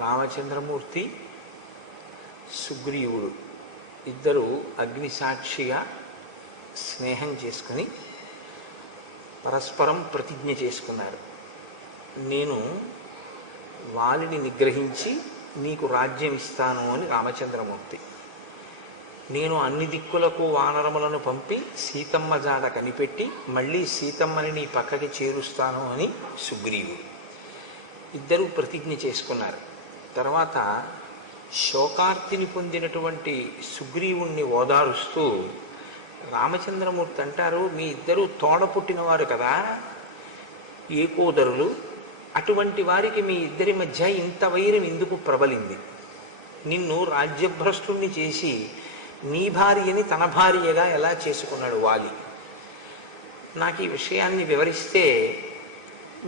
రామచంద్రమూర్తి సుగ్రీవుడు ఇద్దరు అగ్నిసాక్షిగా స్నేహం చేసుకుని పరస్పరం ప్రతిజ్ఞ చేసుకున్నారు. నేను వాలిని నిగ్రహించి నీకు రాజ్యం ఇస్తాను అని రామచంద్రమూర్తి, నేను అన్ని దిక్కులకు వానరములను పంపి సీతమ్మ జాడ కనిపెట్టి మళ్ళీ సీతమ్మని నీ పక్కకి చేరుస్తాను అని సుగ్రీవుడు. ఇద్దరూ ప్రతిజ్ఞ చేసుకున్నారు. తర్వాత శోకార్తిని పొందినటువంటి సుగ్రీవుణ్ణి ఓదారుస్తూ రామచంద్రమూర్తి అంటారు, మీ ఇద్దరూ తోడ పుట్టినవారు కదా, ఏకోదరులు, అటువంటి వారికి మీ ఇద్దరి మధ్య ఇంత వైరం ఎందుకు ప్రబలింది? నిన్ను రాజ్యభ్రష్టుణ్ణి చేసి నీ భార్యని తన భార్యగా ఎలా చేసుకున్నాడు వాలి? నాకు ఈ విషయాన్ని వివరిస్తే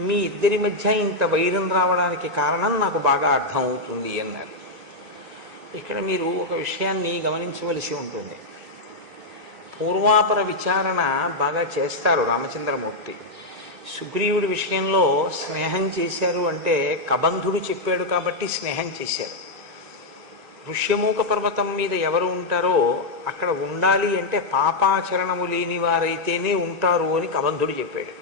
మీ ఇద్దరి మధ్య ఇంత వైరం రావడానికి కారణం నాకు బాగా అర్థం అవుతుంది అన్నారు. ఇక్కడ మీరు ఒక విషయాన్ని గమనించవలసి ఉంటుంది. పూర్వాపర విచారణ బాగా చేస్తారు రామచంద్రమూర్తి. సుగ్రీవుడి విషయంలో స్నేహం చేశారు అంటే కబంధుడు చెప్పాడు కాబట్టి స్నేహం చేశారు. ఋష్యమూక పర్వతం మీద ఎవరు ఉంటారో అక్కడ ఉండాలి అంటే పాపాచరణము లేని వారైతేనే ఉంటారు అని కబంధుడు చెప్పాడు.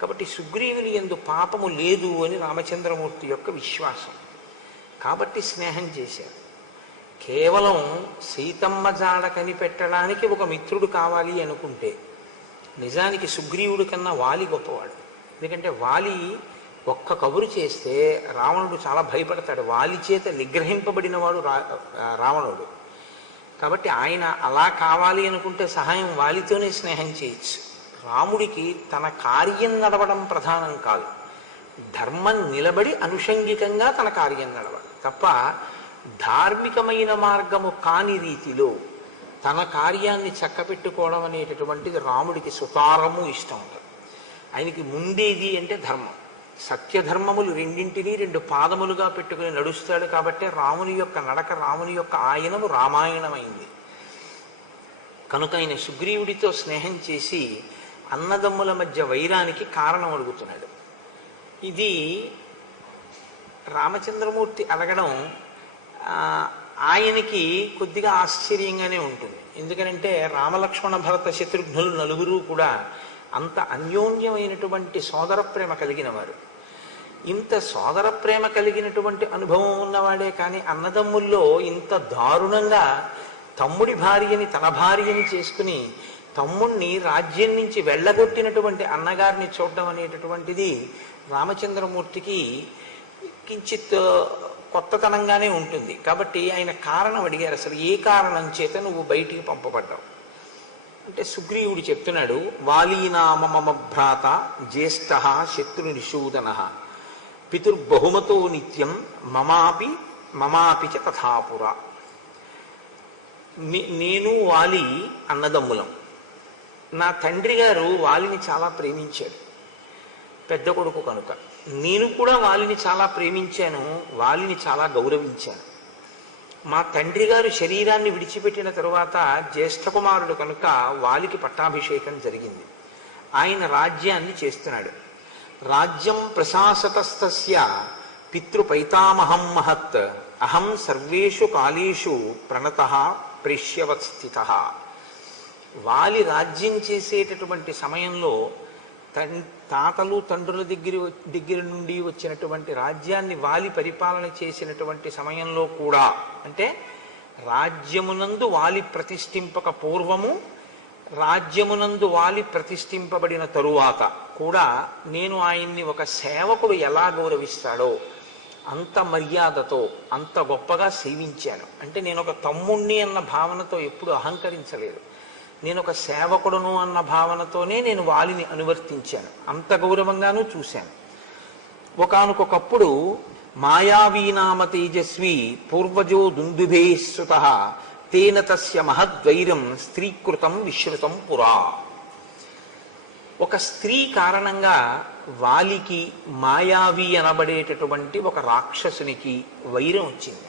కాబట్టి సుగ్రీవుని యందు పాపము లేదు అని రామచంద్రమూర్తి యొక్క విశ్వాసం. కాబట్టి స్నేహం చేశారు. కేవలం సీతమ్మ జాడ కనిపెట్టడానికి ఒక మిత్రుడు కావాలి అనుకుంటే నిజానికి సుగ్రీవుడి కన్నా వాలి గొప్పవాడు. ఎందుకంటే వాలి ఒక్క కబురు చేస్తే రావణుడు చాలా భయపడతాడు. వాలి చేత నిగ్రహింపబడినవాడు రావణుడు. కాబట్టి ఆయన అలా కావాలి అనుకుంటే సహాయం వాలితోనే స్నేహం చేయొచ్చు. రాముడికి తన కార్యం నడవడం ప్రధానం కాదు, ధర్మం నిలబడి అనుషంగికంగా తన కార్యం నడవాలి తప్ప ధార్మికమైన మార్గము కాని రీతిలో తన కార్యాన్ని చక్కపెట్టుకోవడం అనేటటువంటిది రాముడికి సుతారము ఇష్టం ఉంటుంది. ఆయనకి ముందేది అంటే ధర్మం. సత్యధర్మములు రెండింటినీ రెండు పాదములుగా పెట్టుకుని నడుస్తాడు. కాబట్టి రాముని యొక్క నడక, రాముని యొక్క ఆయనము రామాయణమైంది. కనుక ఆయన సుగ్రీవుడితో స్నేహం చేసి అన్నదమ్ముల మధ్య వైరానికి కారణం అడుగుతున్నాడు. ఇది రామచంద్రమూర్తి అడగడం ఆయనకి కొద్దిగా ఆశ్చర్యంగానే ఉంటుంది. ఎందుకంటే రామలక్ష్మణ భరత శత్రుఘ్నులు నలుగురు కూడా అంత అన్యోన్యమైనటువంటి సోదర ప్రేమ కలిగిన వారు. ఇంత సోదర ప్రేమ కలిగినటువంటి అనుభవం ఉన్నవాడే కానీ అన్నదమ్ముల్లో ఇంత దారుణంగా తమ్ముడి భార్యని తన భార్యని చేసుకుని తమ్ముణ్ణి రాజ్యం నుంచి వెళ్ళగొట్టినటువంటి అన్నగారిని చూడడం అనేటటువంటిది రామచంద్రమూర్తికి కించిత్ కొత్తతనంగానే ఉంటుంది. కాబట్టి ఆయన కారణం అడిగారు, అసలు ఏ కారణం చేత నువ్వు బయటికి పంపబడ్డావు అంటే సుగ్రీవుడు చెప్తున్నాడు, వాలీనామ మమ భ్రాత జ్యేష్ఠ శత్రునిషూదన పితుర్బహుమతో నిత్యం మమాపి చ తథాపుర. నేను వాలి అన్నదమ్ములం. నా తండ్రి గారు వాలిని చాలా ప్రేమించాడు, పెద్ద కొడుకు కనుక. నేను కూడా వాలిని చాలా ప్రేమించాను, వాలిని చాలా గౌరవించాను. మా తండ్రి గారు శరీరాన్ని విడిచిపెట్టిన తరువాత జ్యేష్ఠ కుమారుడు కనుక వాలికి పట్టాభిషేకం జరిగింది. ఆయన రాజ్యాన్ని చేస్తున్నాడు. రాజ్యం ప్రశాసతస్తస్య పితృపైతామహం మహత్ అహం సర్వేషు కాలేషు ప్రణతః ప్రేష్యవత్స్థితః. వాలి రాజ్యం చేసేటటువంటి సమయంలో తాతలు తండ్రుల దగ్గర నుండి వచ్చినటువంటి రాజ్యాన్ని వాలి పరిపాలన చేసినటువంటి సమయంలో కూడా, అంటే రాజ్యమునందు వాలి ప్రతిష్ఠింపక పూర్వము, రాజ్యమునందు వాలి ప్రతిష్ఠింపబడిన తరువాత కూడా నేను ఆయన్ని ఒక సేవకుడు ఎలా గౌరవిస్తాడో అంత మర్యాదతో అంత గొప్పగా సేవించాను. అంటే నేను ఒక తమ్ముణ్ణి అన్న భావనతో ఎప్పుడు అహంకరించలేదు. నేను ఒక సేవకుడును అన్న భావనతోనే నేను వాలిని అనువర్తించాను. అంత గౌరవంగానూ చూశాను. ఒకానొకప్పుడు మాయావీనామ తేజస్వి పూర్వజో దుందుభే సుతః తేన తస్య మహద్వైరం స్త్రీకృతం విశ్రుతం పురా. ఒక స్త్రీ కారణంగా వాలికి మాయావి అనబడేటటువంటి ఒక రాక్షసునికి వైరం వచ్చింది.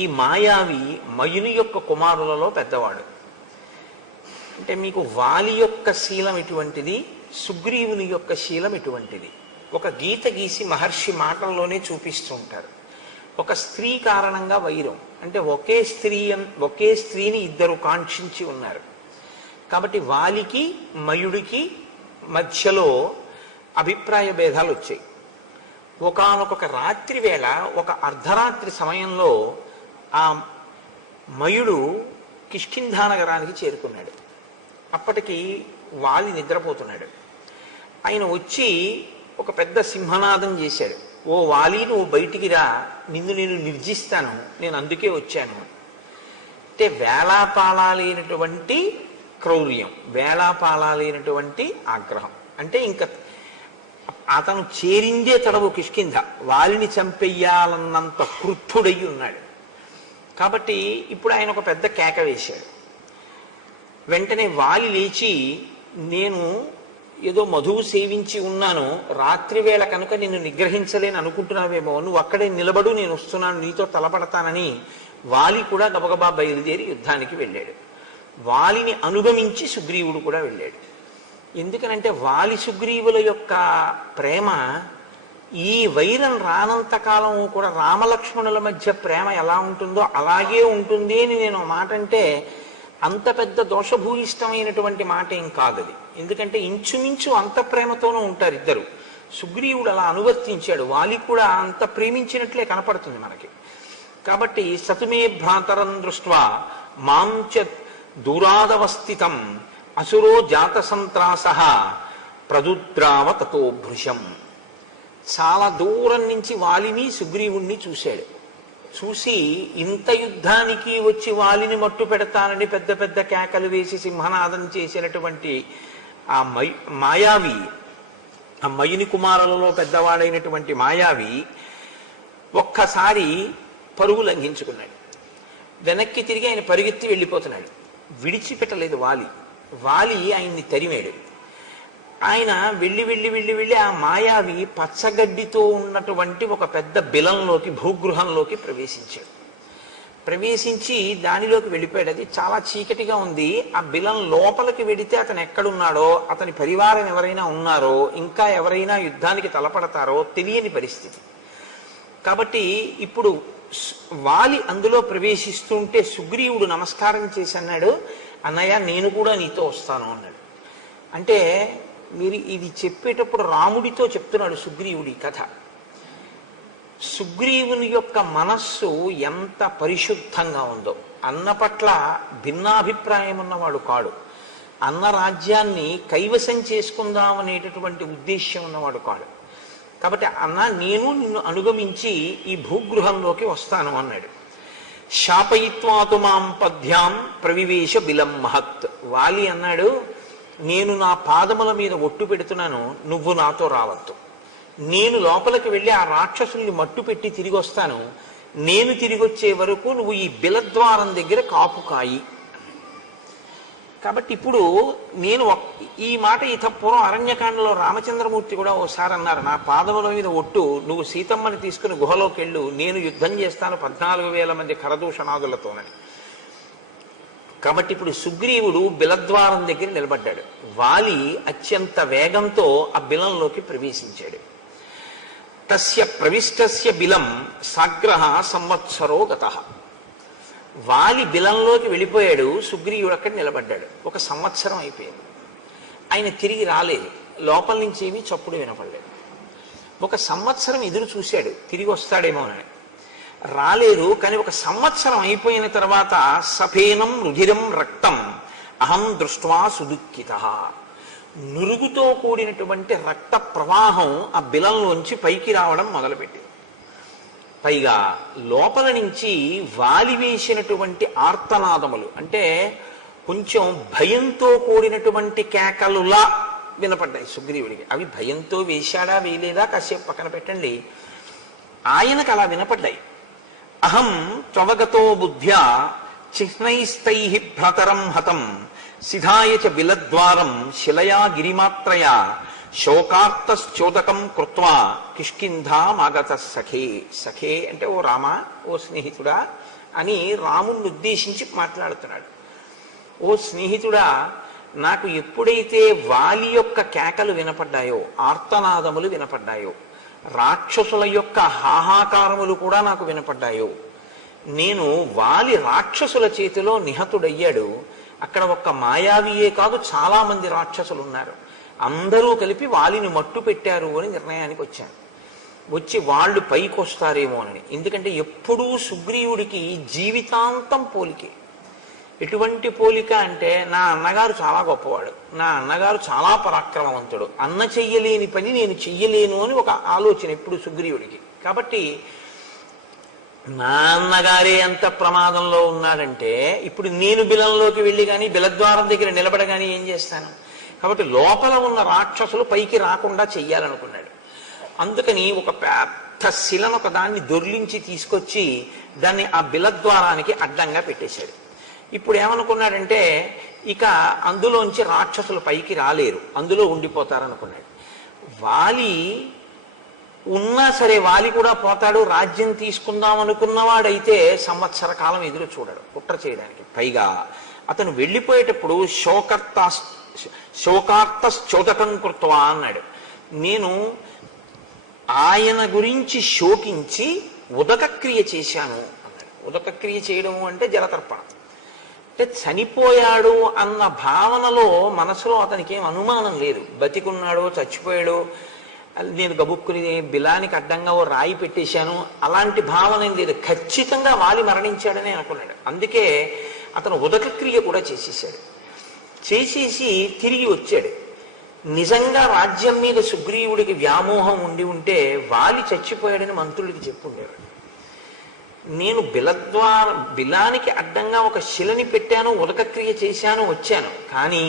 ఈ మాయావి మయుని యొక్క కుమారులలో పెద్దవాడు. అంటే మీకు వాలి యొక్క శీలం ఇటువంటిది, సుగ్రీవుని యొక్క శీలం ఇటువంటిది. ఒక గీత గీసి మహర్షి మాటల్లోనే చూపిస్తూ ఉంటారు. ఒక స్త్రీ కారణంగా వైరం, అంటే ఒకే స్త్రీని ఇద్దరు కాంక్షించి ఉన్నారు కాబట్టి వాలికి మయుడికి మధ్యలో అభిప్రాయ భేదాలు వచ్చాయి. ఒకానొక రాత్రి వేళ, ఒక అర్ధరాత్రి సమయంలో ఆ మయుడు కిష్కింధా నగరానికి చేరుకున్నాడు. అప్పటికి వాలి నిద్రపోతున్నాడు. ఆయన వచ్చి ఒక పెద్ద సింహనాదం చేశాడు. ఓ వాలి, నువ్వు బయటికి రా, నిన్ను నేను నిర్జిస్తాను, నేను అందుకే వచ్చాను. అంటే వేళాపాళాలైనటువంటి క్రౌర్యం, వేళాపాళాలైనటువంటి ఆగ్రహం. అంటే ఇంకా అతను చేరిందే తడవు కిష్కింధ, వాలిని చంపెయ్యాలన్నంత క్రుద్ధుడయ్యి ఉన్నాడు. కాబట్టి ఇప్పుడు ఆయన ఒక పెద్ద కేక వేశాడు. వెంటనే వాలి లేచి, నేను ఏదో మధువు సేవించి ఉన్నాను, రాత్రి వేళ కనుక నిన్ను నిగ్రహించలేని అనుకుంటున్నావేమో, నువ్వు అక్కడే నిలబడు, నేను వస్తున్నాను, నీతో తలపడతానని వాలి కూడా గబగబా బయలుదేరి యుద్ధానికి వెళ్ళాడు. వాలిని అనుగమించి సుగ్రీవుడు కూడా వెళ్ళాడు. ఎందుకనంటే వాలి సుగ్రీవుల యొక్క ప్రేమ ఈ వైరం రానంతకాలం కూడా రామలక్ష్మణుల మధ్య ప్రేమ ఎలా ఉంటుందో అలాగే ఉంటుంది అని నేను మాట అంటే అంత పెద్ద దోషభూయిష్టమైనటువంటి మాట ఏం కాదు అది. ఎందుకంటే ఇంచుమించు అంత ప్రేమతోనూ ఉంటారు ఇద్దరు. సుగ్రీవుడు అలా అనువర్తించాడు, వాలి కూడా అంత ప్రేమించినట్లే కనపడుతుంది మనకి. కాబట్టి సతుమే భ్రాతరం దృష్ట్వా మాంచ దూరాదవస్థితం అసురో జాత సంత్రాస ప్రదుద్రావ తతో భృశం. చాలా దూరం నుంచి వాలిని సుగ్రీవుణ్ణి చూశాడు. చూసి ఇంత యుద్ధానికి వచ్చి వాలిని మట్టు పెడతానని పెద్ద పెద్ద కేకలు వేసి సింహనాదం చేసినటువంటి ఆ మాయావి, ఆ మయుని కుమారులలో పెద్దవాడైనటువంటి మాయావి ఒక్కసారి పరుగు లంఘించుకున్నాడు. వెనక్కి తిరిగి ఆయన పరిగెత్తి వెళ్ళిపోతున్నాడు. విడిచిపెట్టలేదు వాలి. వాలి ఆయన్ని తరిమాడు. ఆయన వెళ్ళి వెళ్ళి వెళ్ళి వెళ్ళి ఆ మాయావి పచ్చగడ్డితో ఉన్నటువంటి ఒక పెద్ద బిలంలోకి, భూగృహంలోకి ప్రవేశించాడు. ప్రవేశించి దానిలోకి వెళ్ళిపోయాడు. అది చాలా చీకటిగా ఉంది. ఆ బిలం లోపలికి వెడితే అతను ఎక్కడున్నాడో, అతని పరివారం ఎవరైనా ఉన్నారో, ఇంకా ఎవరైనా యుద్ధానికి తలపడతారో తెలియని పరిస్థితి. కాబట్టి ఇప్పుడు వాలి అందులో ప్రవేశిస్తుంటే సుగ్రీవుడు నమస్కారం చేసి అన్నాడు, అన్నయ్య నేను కూడా నీతో వస్తాను అన్నాడు. అంటే మీరు ఇది చెప్పేటప్పుడు రాముడితో చెప్తున్నాడు సుగ్రీవుడి కథ. సుగ్రీవుని యొక్క మనస్సు ఎంత పరిశుద్ధంగా ఉందో, అన్న పట్ల భిన్నాభిప్రాయం ఉన్నవాడు కాడు, అన్న రాజ్యాన్ని కైవసం చేసుకుందామనేటటువంటి ఉద్దేశ్యం ఉన్నవాడు కాడు. కాబట్టి అన్న నేను నిన్ను అనుగమించి ఈ భూగృహంలోకి వస్తాను అన్నాడు. శాపయిత్వాతు మాం పద్భ్యాం ప్రవివేశ బిలం మహత్. వాలి అన్నాడు, నేను నా పాదముల మీద ఒట్టు పెడుతున్నాను, నువ్వు నాతో రావద్దు. నేను లోపలికి వెళ్ళి ఆ రాక్షసుల్ని మట్టు పెట్టి తిరిగి వస్తాను. నేను తిరిగి వచ్చే వరకు నువ్వు ఈ బిలద్వారం దగ్గర కాపు కాయి. కాబట్టి ఇప్పుడు నేను ఈ మాట ఇతపూర్వం అరణ్యకాండలో రామచంద్రమూర్తి కూడా ఓసారి అన్నారు, నా పాదముల మీద ఒట్టు, నువ్వు సీతమ్మని తీసుకుని గుహలోకి వెళ్ళు, నేను యుద్ధం చేస్తాను 14,000 మంది కరదూషణాదులతోనని. కాబట్టి ఇప్పుడు సుగ్రీవుడు బిలద్వారం దగ్గర నిలబడ్డాడు. వాలి అత్యంత వేగంతో ఆ బిలంలోకి ప్రవేశించాడు. తస్య ప్రవిష్టస్య బిలం సాగ్రహ సంవత్సరో గతః. వాలి బిలంలోకి వెళ్ళిపోయాడు, సుగ్రీవుడు అక్కడ నిలబడ్డాడు. 1 సంవత్సరం అయిపోయింది. ఆయన తిరిగి రాలేదు. లోపల నుంచి ఏమీ చప్పుడు వినపడలేదు. 1 సంవత్సరం ఎదురు చూశాడు, తిరిగి వస్తాడేమోనని. రాలేదు. కానీ 1 సంవత్సరం అయిపోయిన తర్వాత సఫేనం రుధిరం రక్తం అహం దృష్ట్వా సుదుఃఖిత. నురుగుతో కూడినటువంటి రక్త ప్రవాహం ఆ బిలంలోంచి పైకి రావడం మొదలుపెట్టింది. పైగా లోపల నుంచి వాలి వేసినటువంటి ఆర్తనాదములు, అంటే కొంచెం భయంతో కూడినటువంటి కేకలులా వినపడ్డాయి సుగ్రీవుడికి. అవి భయంతో వేశాడా వేయలేదా కాసేపు పక్కన పెట్టండి, ఆయనకు అలా వినపడ్డాయి. అహం త్వవగతో బుద్ధ్యా చిహ్నైస్తై భ్రతరం హతం సిధాయ చ బిలద్వారం శిలయా గిరిమాత్రయా శోకార్తశ్చోదకం కృత్వా కిష్కింధామాగత సఖే. సఖే అంటే ఓ రామ, ఓ స్నేహితుడా అని రాముణ్ణి ఉద్దేశించి మాట్లాడుతున్నాడు. ఓ స్నేహితుడా, నాకు ఎప్పుడైతే వాలి యొక్క కేకలు వినపడ్డాయో, ఆర్తనాదములు వినపడ్డాయో, రాక్షసుల యొక్క హాహాకారములు కూడా నాకు వినపడ్డాయో, నేను వాలి రాక్షసుల చేతిలో నిహతుడయ్యాడు. అక్కడ ఒక్క మాయావియే కాదు, చాలా మంది రాక్షసులు ఉన్నారు. అందరూ కలిపి వాలిని మట్టు పెట్టారు అని నిర్ణయానికి వచ్చాను. వచ్చి వాళ్ళు పైకి వస్తారేమో అని. ఎందుకంటే ఎప్పుడూ సుగ్రీవుడికి జీవితాంతం పోలికే. ఎటువంటి పోలిక అంటే, నా అన్నగారు చాలా గొప్పవాడు, నా అన్నగారు చాలా పరాక్రమవంతుడు, అన్న చెయ్యలేని పని నేను చెయ్యలేను అని ఒక ఆలోచన ఎప్పుడు సుగ్రీవుడికి. కాబట్టి నా అన్నగారే ఎంత ప్రమాదంలో ఉన్నాడంటే, ఇప్పుడు నేను బిలంలోకి వెళ్ళి కానీ బిలద్వారం దగ్గర నిలబడగానే ఏం చేస్తాను? కాబట్టి లోపల ఉన్న రాక్షసులు పైకి రాకుండా చెయ్యాలనుకున్నాడు. అందుకని ఒక పెద్ద శిలను ఒక దాన్ని దొర్లించి తీసుకొచ్చి దాన్ని ఆ బిలద్వారానికి అడ్డంగా పెట్టేశాడు. ఇప్పుడు ఏమనుకున్నాడంటే, ఇక అందులోంచి రాక్షసులు పైకి రాలేరు, అందులో ఉండిపోతారనుకున్నాడు. వాలి ఉన్నా సరే వాలి కూడా పోతాడు. రాజ్యం తీసుకుందాం అనుకున్నవాడైతే సంవత్సర కాలం ఎదురు చూడడు కుట్ర చేయడానికి. పైగా అతను వెళ్ళిపోయేటప్పుడు శోకార్తశ్చోదకం కృత్వా అన్నాడు. నేను ఆయన గురించి శోకించి ఉదకక్రియ చేశాను అన్నాడు. ఉదకక్రియ చేయడము అంటే జలతర్పణ. అంటే చనిపోయాడు అన్న భావనలో మనసులో అతనికి ఏం అనుమానం లేదు. బతికున్నాడో చచ్చిపోయాడో, నేను గబుక్కుని బిలానికి అడ్డంగా ఓ రాయి పెట్టేశాను, అలాంటి భావన ఏం లేదు. ఖచ్చితంగా వాలి మరణించాడని అనుకున్నాడు. అందుకే అతను ఉదకక్రియ కూడా చేసేసాడు. చేసేసి తిరిగి వచ్చాడు. నిజంగా రాజ్యం మీద సుగ్రీవుడికి వ్యామోహం ఉండి ఉంటే వాలి చచ్చిపోయాడని మంత్రులకి చెప్పుండేవాడు. నేను బిలానికి అడ్డంగా ఒక శిలని పెట్టాను, ఉదకక్రియ చేశాను, వచ్చాను. కానీ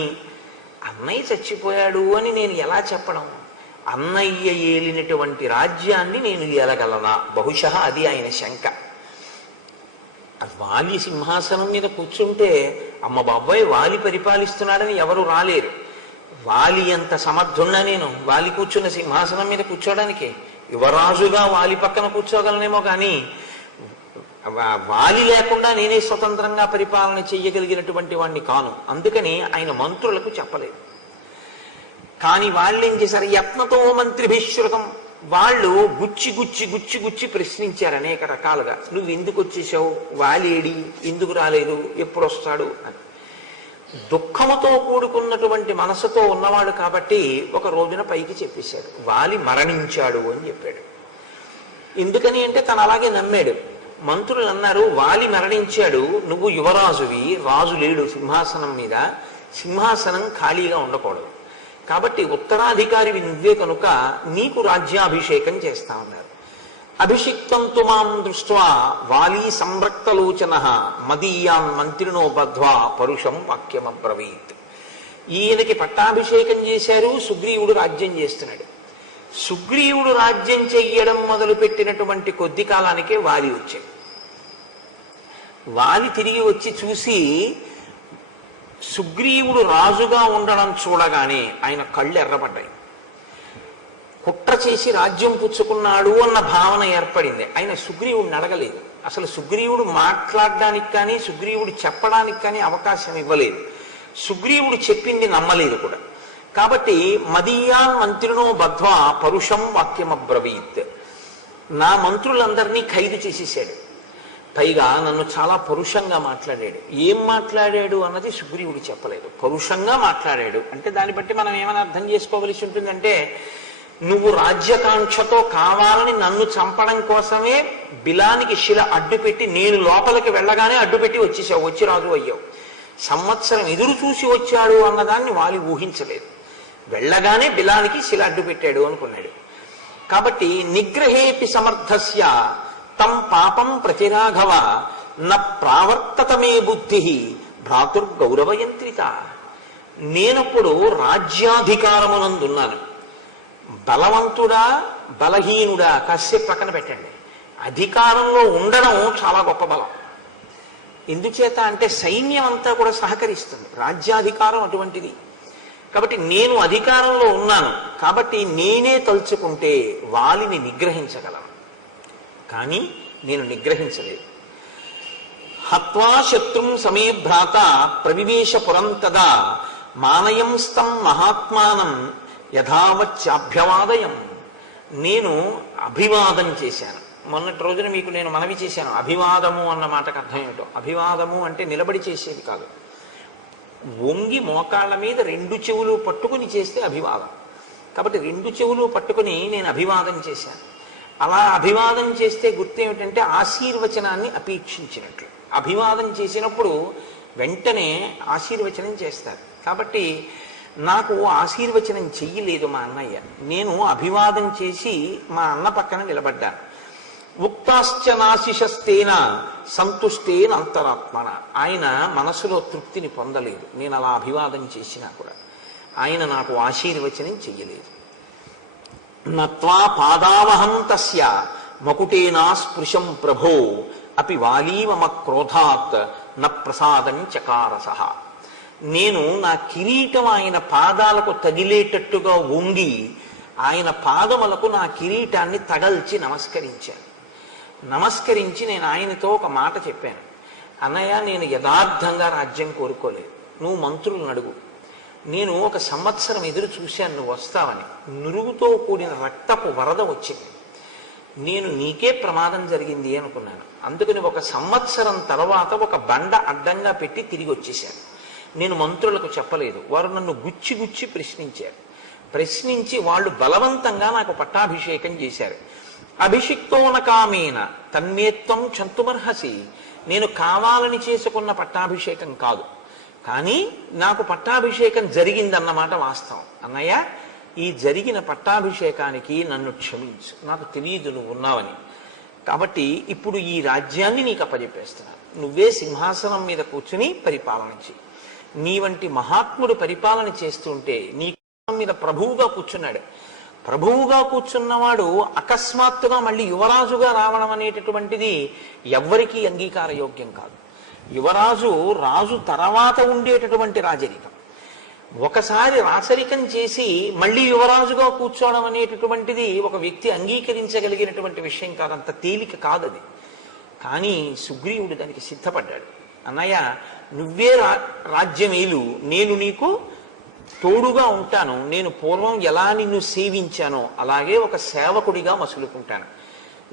అన్నయ్య చచ్చిపోయాడు అని నేను ఎలా చెప్పడం? అన్నయ్య ఏలినటువంటి రాజ్యాన్ని నేను ఏలగలనా? బహుశా అది ఆయన శంక. వాలి సింహాసనం మీద కూర్చుంటే అమ్మ బాబాయ్ వాలి పరిపాలిస్తున్నాడని ఎవరు రాలేరు. వాలి ఎంత సమర్థున్నా నేను వాలి కూర్చున్న సింహాసనం మీద కూర్చోడానికి? యువరాజుగా వాలి పక్కన కూర్చోగలనేమో, కానీ వాలి లేకుండా నేనే స్వతంత్రంగా పరిపాలన చెయ్యగలిగినటువంటి వాడిని కాను. అందుకని ఆయన మంత్రులకు చెప్పలేదు. కానీ వాళ్ళు ఏం చేశారు? యత్నతో మంత్రిభిశ్రుతం. వాళ్ళు గుచ్చి గుచ్చి గుచ్చి గుచ్చి ప్రశ్నించారు అనేక రకాలుగా. నువ్వు ఎందుకు వచ్చేసావు? వాలేడి? ఎందుకు రాలేదు? ఎప్పుడు వస్తాడు అని. దుఃఖముతో కూడుకున్నటువంటి మనసుతో ఉన్నవాడు కాబట్టి ఒక రోజున పైకి చెప్పేశాడు, వాలి మరణించాడు అని చెప్పాడు. ఎందుకని అంటే తను అలాగే నమ్మాడు. మంత్రులు అన్నారు, వాలి మరణించాడు, నువ్వు యువరాజువి, రాజు లేడు సింహాసనం మీద, సింహాసనం ఖాళీగా ఉండకూడదు, కాబట్టి ఉత్తరాధికారివి నువ్వే కనుక నీకు రాజ్యాభిషేకం చేస్తా ఉన్నారు. అభిషిక్తం తు మాం దృష్ట్వా వాలి సంరక్తలోచన మదీయాన్ మంత్రినో బద్ధ్వా పరుషం వాక్యమబ్రవీత్. ఈయనకి పట్టాభిషేకం చేశారు, సుగ్రీవుడు రాజ్యం చేస్తున్నాడు. సుగ్రీవుడు రాజ్యం చెయ్యడం మొదలుపెట్టినటువంటి కొద్ది కాలానికే వాలి వచ్చాడు. వాలి తిరిగి వచ్చి చూసి సుగ్రీవుడు రాజుగా ఉండడం చూడగానే ఆయన కళ్ళు ఎర్రబడ్డాయి. కుట్ర చేసి రాజ్యం పుచ్చుకున్నాడు అన్న భావన ఏర్పడింది. ఆయన సుగ్రీవుడిని అడగలేదు. అసలు సుగ్రీవుడు మాట్లాడడానికి కానీ సుగ్రీవుడు చెప్పడానికి కానీ అవకాశం ఇవ్వలేదు. సుగ్రీవుడు చెప్పింది నమ్మలేదు కూడా. కాబట్టి మదీయాన్ మంత్రినో బద్ధ్వా పరుషం వాక్యమబ్రవీత్. నా మంత్రులందరినీ ఖైదు చేసేసాడు. పైగా నన్ను చాలా పరుషంగా మాట్లాడాడు. ఏం మాట్లాడాడు అన్నది సుగ్రీవుడు చెప్పలేదు. పరుషంగా మాట్లాడాడు అంటే దాన్ని బట్టి మనం ఏమైనా అర్థం చేసుకోవలసి ఉంటుందంటే, నువ్వు రాజ్యకాంక్షతో కావాలని నన్ను చంపడం కోసమే బిలానికి శిల అడ్డుపెట్టి నేను లోపలికి వెళ్ళగానే అడ్డుపెట్టి వచ్చేసావు, వచ్చి రాజు అయ్యావు. సంవత్సరం ఎదురు చూసి వచ్చాడు అన్నదాన్ని వాలి ఊహించలేదు. వెళ్ళగానే బిలానికి శిల అడ్డుపెట్టాడు అనుకున్నాడు. కాబట్టి నిగ్రహేపి సమర్థస్య తం పాపం ప్రతిరాఘవ న ప్రావర్తతమే బుద్ధి భ్రాతుర్గౌరవయంత్రిత. నేనప్పుడు రాజ్యాధికారమునందున్నాను. బలవంతుడా బలహీనుడా కాసేపు పక్కన పెట్టండి. అధికారంలో ఉండడం చాలా గొప్ప బలం. ఎందుచేత అంటే సైన్యం అంతా కూడా సహకరిస్తుంది. రాజ్యాధికారం అటువంటిది. కాబట్టి నేను అధికారంలో ఉన్నాను కాబట్టి నేనే తలుచుకుంటే వాలిని నిగ్రహించగలను, కానీ నేను నిగ్రహించలేదు. హత్వా శత్రుం సమే భ్రాత ప్రవివేశ పురం తదా మానయంస్తం మహాత్మానం యథావచ్చాభ్యవాదయం. నేను అభివాదం చేశాను. మొన్నటి రోజున మీకు నేను మనవి చేశాను, అభివాదము అన్న మాటకు అర్థం ఏమిటో. అభివాదము అంటే నిలబడి చేసేది కాదు, వంగి మోకాళ్ళ మీద రెండు చెవులు పట్టుకుని చేస్తే అభివాదం. కాబట్టి రెండు చెవులు పట్టుకుని నేను అభివాదం చేశాను. అలా అభివాదం చేస్తే గుర్తు ఏమిటంటే ఆశీర్వచనాన్ని అపేక్షించినట్లు. అభివాదం చేసినప్పుడు వెంటనే ఆశీర్వచనం చేస్తారు. కాబట్టి నాకు ఆశీర్వచనం చెయ్యలేదు మా అన్నయ్య. నేను అభివాదం చేసి మా అన్న పక్కన నిలబడ్డాను. ఉక్తాశ్చ నాశిషస్తేన సంతుష్టేన అంతరాత్మన. ఆయన మనసులో తృప్తిని పొందలేదు నేను అలా అభివాదం చేసినా కూడా. ఆయన నాకు ఆశీర్వచనం చెయ్యలేదు. నత్వా పాదావహం తస్య మకుటేనా స్పృశం ప్రభో అపి వాలీవమ క్రోధాత్ న ప్రసాదం చకారసః. నేను నా కిరీటం ఆయన పాదాలకు తగిలేటట్టుగా వంగి ఆయన పాదములకు నా కిరీటాన్ని తగల్చి నమస్కరించాను. నమస్కరించి నేను ఆయనతో ఒక మాట చెప్పాను, అన్నయ్య, నేను యథార్థంగా రాజ్యం కోరుకోలేదు, నువ్వు మంత్రులను అడుగు. నేను 1 సంవత్సరం ఎదురు చూశాను నువ్వు వస్తావని. నురుగుతో కూడిన రక్తపు వరద వచ్చింది. నేను నీకే ప్రమాదం జరిగింది అనుకున్నాను. అందుకని 1 సంవత్సరం తర్వాత ఒక బండ అడ్డంగా పెట్టి తిరిగి వచ్చేశాను. నేను మంత్రులకు చెప్పలేదు. వారు నన్ను గుచ్చి గుచ్చి ప్రశ్నించారు. ప్రశ్నించి వాళ్ళు బలవంతంగా నాకు పట్టాభిషేకం చేశారు. అభిషిక్తోన కామేన తన్మేత్వం క్షంతుమర్హసి. నేను కావాలని చేసుకున్న పట్టాభిషేకం కాదు, కానీ నాకు పట్టాభిషేకం జరిగిందన్నమాట వాస్తవం. అన్నయ్య, ఈ జరిగిన పట్టాభిషేకానికి నన్ను క్షమించు, నాకు తెలియదు నువ్వు ఉన్నావని. కాబట్టి ఇప్పుడు ఈ రాజ్యాన్ని నీకు అప్పజెప్పేస్తున్నాను. నువ్వే సింహాసనం మీద కూర్చుని పరిపాలన చెయ్యి. నీ వంటి మహాత్ముడు పరిపాలన చేస్తుంటే నీ మీద ప్రభువుగా కూర్చున్నాడు. ప్రభువుగా కూర్చున్నవాడు అకస్మాత్తుగా మళ్ళీ యువరాజుగా రావడం అనేటటువంటిది ఎవ్వరికీ అంగీకారయోగ్యం కాదు. యువరాజు రాజు తర్వాత ఉండేటటువంటి రాజరికం. ఒకసారి రాచరికం చేసి మళ్ళీ యువరాజుగా కూర్చోవడం అనేటటువంటిది ఒక వ్యక్తి అంగీకరించగలిగినటువంటి విషయం కాదు, అంత తేలిక కాదది. కానీ సుగ్రీవుడు దానికి సిద్ధపడ్డాడు. అన్నయ్య, నువ్వే రాజ్యమేలు, నేను నీకు తోడుగా ఉంటాను. నేను పూర్వం ఎలా నిన్ను సేవించానో అలాగే ఒక సేవకుడిగా మసులుకుంటాను.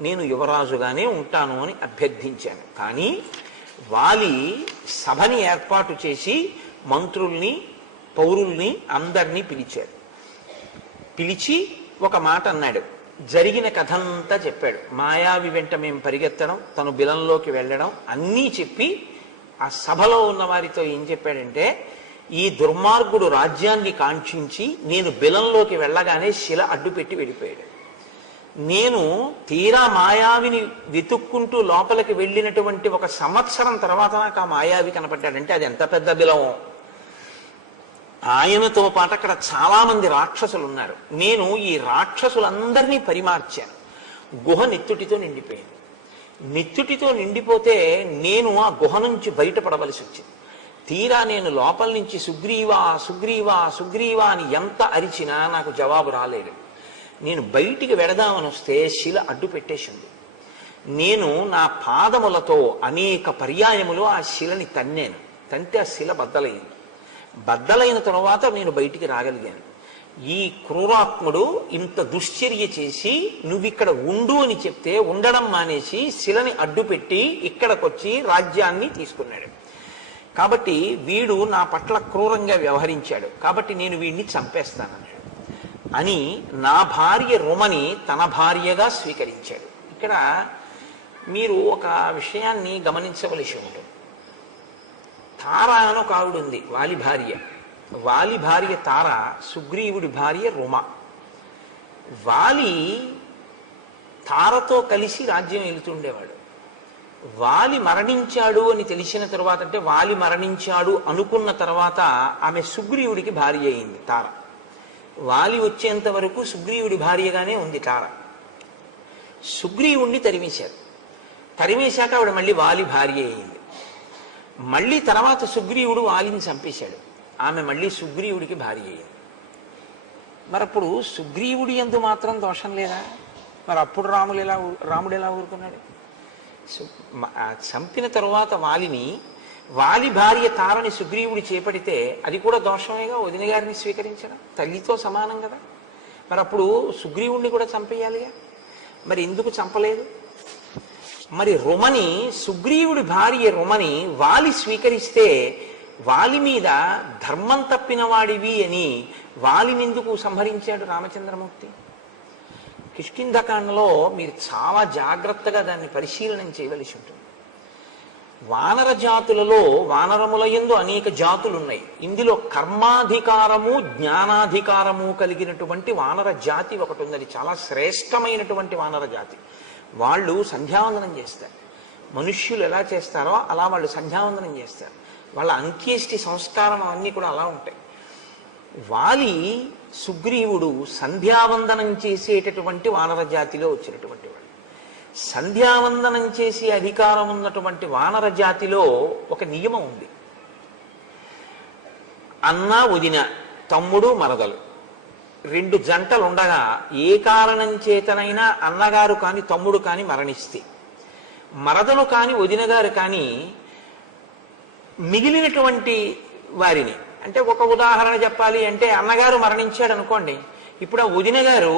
నేను యువరాజుగానే ఉంటాను అని అభ్యర్థించాను. కానీ వాలి సభని ఏర్పాటు చేసి మంత్రుల్ని పౌరుల్ని అందరినీ పిలిచాడు. పిలిచి ఒక మాట అన్నాడు. జరిగిన కథంతా చెప్పాడు. మాయావి వెంట మేము పరిగెత్తడం, తను బిలంలోకి వెళ్ళడం అన్నీ చెప్పి ఆ సభలో ఉన్న వారితో ఏం చెప్పాడంటే, ఈ దుర్మార్గుడు రాజ్యాన్ని కాంక్షించి నేను బిలంలోకి వెళ్ళగానే శిల అడ్డుపెట్టి వెళ్ళిపోయాడు. నేను తీరా మాయావిని వెతుక్కుంటూ లోపలికి వెళ్ళినటువంటి 1 సంవత్సరం తర్వాత నాకు ఆ మాయావి కనపడ్డాడంటే అది ఎంత పెద్ద బిలమో. ఆయనతో పాటు అక్కడ చాలా మంది రాక్షసులు ఉన్నారు. నేను ఈ రాక్షసులందరినీ పరిమార్చాను. గుహ నెత్తుటితో నిండిపోయింది. నెత్తుటితో నిండిపోతే నేను ఆ గుహ నుంచి బయటపడవలసి వచ్చింది. తీరా నేను లోపల నుంచి సుగ్రీవా సుగ్రీవా సుగ్రీవా అని ఎంత అరిచినా నాకు జవాబు రాలేదు. నేను బయటికి వెడదామని వస్తే శిల అడ్డు పెట్టేసింది. నేను నా పాదములతో అనేక పర్యాయములు ఆ శిలని తన్నాను. తంటే ఆ శిల బద్దలైంది. బద్దలైన తరువాత నేను బయటికి రాగలిగాను. ఈ క్రూరాత్ముడు ఇంత దుశ్చర్య చేసి నువ్విక్కడ ఉండు అని చెప్తే ఉండడం మానేసి శిలని అడ్డుపెట్టి ఇక్కడికొచ్చి రాజ్యాన్ని తీసుకున్నాడు. కాబట్టి వీడు నా పట్ల క్రూరంగా వ్యవహరించాడు, కాబట్టి నేను వీడిని చంపేస్తానన్నాడు అని నా భార్య రుమని తన భార్యగా స్వీకరించాడు. ఇక్కడ మీరు ఒక విషయాన్ని గమనించవలసి ఉంటుంది. తార అని ఒక ఆవిడ ఉంది, వాలి భార్య. వాలి భార్య తార, సుగ్రీవుడి భార్య రుమ. వాలి తారతో కలిసి రాజ్యం వెళుతుండేవాడు. వాలి మరణించాడు అని తెలిసిన తర్వాత, అంటే వాలి మరణించాడు అనుకున్న తర్వాత ఆమె సుగ్రీవుడికి భార్య అయింది తార. వాలి వచ్చేంత వరకు సుగ్రీవుడి భార్యగానే ఉంది తార. సుగ్రీవుణ్ణి తరిమేశారు. తరిమేశాక ఆవిడ మళ్ళీ వాలి భార్య అయింది. మళ్ళీ తర్వాత సుగ్రీవుడు వాలిని చంపేశాడు. ఆమె మళ్ళీ సుగ్రీవుడికి భార్య అయింది. మరప్పుడు సుగ్రీవుడి యందు మాత్రం దోషం లేదా? మరి అప్పుడు రాముడు ఎలా ఊరుకున్నాడు? చంపిన తరువాత వాలిని వాలి భార్య తారని సుగ్రీవుడు చేపడితే అది కూడా దోషమేగా, వదిన గారిని స్వీకరించడం, తల్లితో సమానం కదా. మరి అప్పుడు సుగ్రీవుణ్ణి కూడా చంపేయాలిగా, మరి ఎందుకు చంపలేదు? మరి రుమని, సుగ్రీవుడి భార్య రుమని వాలి స్వీకరిస్తే వాలి మీద ధర్మం తప్పిన వాడివి అని వాలిని ఎందుకు సంహరించాడు రామచంద్రమూర్తి? కిష్కింధకాండలో మీరు చాలా జాగ్రత్తగా దాన్ని పరిశీలనం చేయవలసి ఉంటుంది. వానర జాతులలో వానరముల యందు అనేక జాతులు ఉన్నాయి. ఇందులో కర్మాధికారము జ్ఞానాధికారము కలిగినటువంటి వానర జాతి ఒకటి ఉంది. అది చాలా శ్రేష్టమైనటువంటి వానర జాతి. వాళ్ళు సంధ్యావందనం చేస్తారు. మనుష్యులు ఎలా చేస్తారో అలా వాళ్ళు సంధ్యావందనం చేస్తారు. వాళ్ళ అంత్యేష్టి సంస్కారం అన్నీ కూడా అలా ఉంటాయి. వాలి సుగ్రీవుడు సంధ్యావందనం చేసేటటువంటి వానర జాతిలో వచ్చినటువంటి వాడు. సంధ్యావందనం చేసే అధికారం ఉన్నటువంటి వానర జాతిలో ఒక నియమం ఉంది. అన్న వదిన, తమ్ముడు మరదలు, రెండు జంటలు ఉండగా ఏ కారణం చేతనైనా అన్నగారు కానీ తమ్ముడు కానీ మరణిస్తే, మరదలు కానీ వదిన గారు కానీ మిగిలినటువంటి వారిని, అంటే ఒక ఉదాహరణ చెప్పాలి అంటే అన్నగారు మరణించాడు అనుకోండి, ఇప్పుడు ఆ వదిన గారు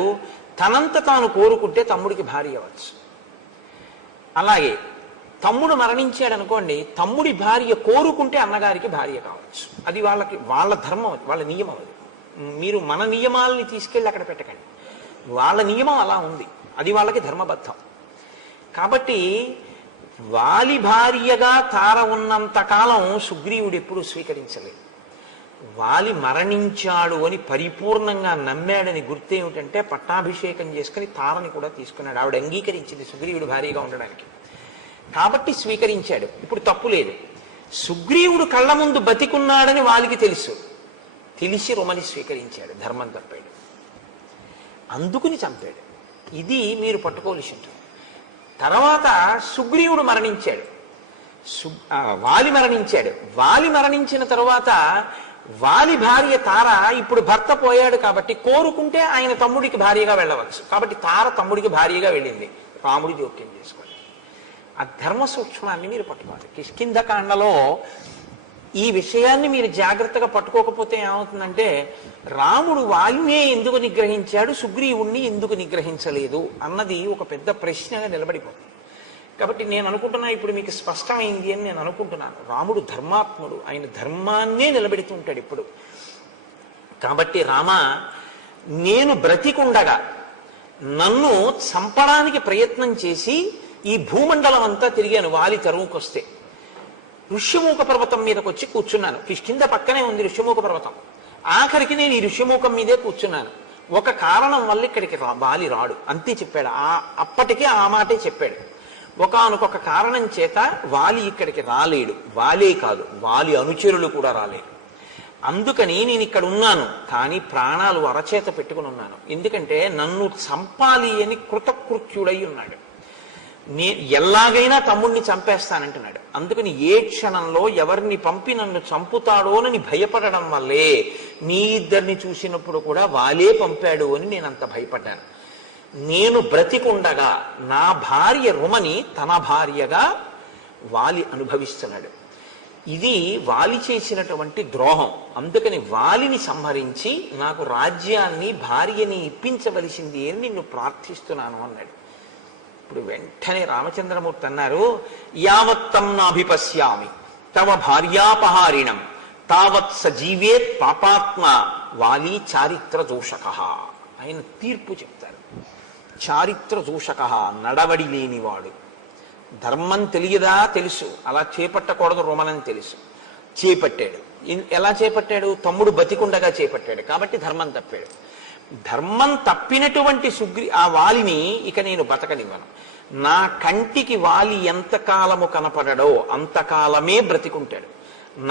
తనంత తాను కోరుకుంటే తమ్ముడికి భార్య అవ్వచ్చు. అలాగే తమ్ముడు మరణించాడు అనుకోండి, తమ్ముడి భార్య కోరుకుంటే అన్నగారికి భార్య కావచ్చు. అది వాళ్ళ ధర్మం, అది వాళ్ళ నియమం. అది మీరు మన నియమాలని తీసుకెళ్ళి అక్కడ పెట్టకండి. వాళ్ళ నియమం అలా ఉంది, అది వాళ్ళకి ధర్మబద్ధం. కాబట్టి వాలి భార్యగా తార ఉన్నంత కాలం సుగ్రీవుడు ఎప్పుడూ స్వీకరించలేదు. వాలి మరణించాడు అని పరిపూర్ణంగా నమ్మాడని గుర్తేమిటంటే పట్టాభిషేకం చేసుకుని తారని కూడా తీసుకున్నాడు. ఆవిడ అంగీకరించింది సుగ్రీవుడు భార్యగా ఉండడానికి, కాబట్టి స్వీకరించాడు. ఇప్పుడు తప్పు లేదు. సుగ్రీవుడు కళ్ళ ముందు బతికున్నాడని వాలికి తెలుసు, తెలిసి రుమని స్వీకరించాడు, ధర్మం తప్పాడు, అందుకుని చంపాడు. ఇది మీరు పట్టుకోవలసి ఉంటుంది. తర్వాత సుగ్రీవుడు మరణించాడు, వాలి మరణించాడు. వాలి మరణించిన తరువాత వాలి భార్య తార ఇప్పుడు భర్త పోయాడు కాబట్టి కోరుకుంటే ఆయన తమ్ముడికి భార్యగా వెళ్ళవచ్చు. కాబట్టి తార తమ్ముడికి భార్యగా వెళ్ళింది, రాముడి జోక్యం చేసుకోండి. ఆ ధర్మ సూక్ష్మాన్ని మీరు పట్టుకోవాలి. కిష్కింధకాండలో ఈ విషయాన్ని మీరు జాగ్రత్తగా పట్టుకోకపోతే ఏమవుతుందంటే, రాముడు వాలినే ఎందుకు నిగ్రహించాడు, సుగ్రీవుణ్ణి ఎందుకు నిగ్రహించలేదు అన్నది ఒక పెద్ద ప్రశ్నగా నిలబడిపోతుంది. కాబట్టి నేను అనుకుంటున్నా ఇప్పుడు మీకు స్పష్టమైంది అని నేను అనుకుంటున్నాను. రాముడు ధర్మాత్ముడు, ఆయన ధర్మాన్నే నిలబెడుతూ ఉంటాడు ఇప్పుడు. కాబట్టి రామ, నేను బ్రతికుండగా నన్ను చంపడానికి ప్రయత్నం చేసి ఈ భూమండలం అంతా తిరిగాను వాలి తరువుకొస్తే. ఋష్యమూక పర్వతం మీదకి వచ్చి కూర్చున్నాను. కిష్కింధ పక్కనే ఉంది ఋష్యమూక పర్వతం. ఆఖరికి నేను ఈ ఋష్యమూకం మీదే కూర్చున్నాను. ఒక కారణం వల్ల ఇక్కడికి వాలి రాడు, అంతే చెప్పాడు. అప్పటికే ఆ మాటే చెప్పాడు. ఒకానొక కారణం చేత వాలి ఇక్కడికి రాలేడు. వాలే కాదు, వాలి అనుచరులు కూడా రాలేడు. అందుకని నేను ఇక్కడ ఉన్నాను, కానీ ప్రాణాలు అరచేత పెట్టుకుని ఉన్నాను. ఎందుకంటే నన్ను చంపాలి అని కృతకృత్యుడై ఉన్నాడు. ఎలాగైనా తమ్ముడిని చంపేస్తానంటున్నాడు. అందుకని ఏ క్షణంలో ఎవరిని పంపి నన్ను చంపుతాడోనని భయపడడం వల్లే మీ ఇద్దరిని చూసినప్పుడు కూడా వాలే పంపాడు అని నేను అంత భయపడ్డాను. నేను బ్రతికుండగా నా భార్య రుమని తన భార్యగా వాలి అనుభవిస్తున్నాడు. ఇది వాలి చేసినటువంటి ద్రోహం. అందుకని వాలిని సంహరించి నాకు రాజ్యాన్ని భార్యని ఇప్పించవలసింది అని నిన్ను ప్రార్థిస్తున్నాను అన్నాడు. ఇప్పుడు వెంటనే రామచంద్రమూర్తి అన్నారు, యావత్తం నాభిపశ్యామి తవ భార్యాపహారిణం తావత్ సజీవేత్ పాపాత్మ వాలి చారిత్ర దోషకః. ఆయన తీర్పు చెప్తారు. చారిత్ర దోషకః, నడవడి లేనివాడు. ధర్మం తెలియదా? తెలుసు, అలా చేపట్టకూడదు రుమనని తెలుసు, చేపట్టాడు. ఎలా చేపట్టాడు? తమ్ముడు బతికుండగా చేపట్టాడు, కాబట్టి ధర్మం తప్పాడు. ధర్మం తప్పినటువంటి ఆ వాలిని ఇక నేను బతకనివ్వను. నా కంటికి వాలి ఎంతకాలము కనపడడో అంతకాలమే బ్రతికుంటాడు.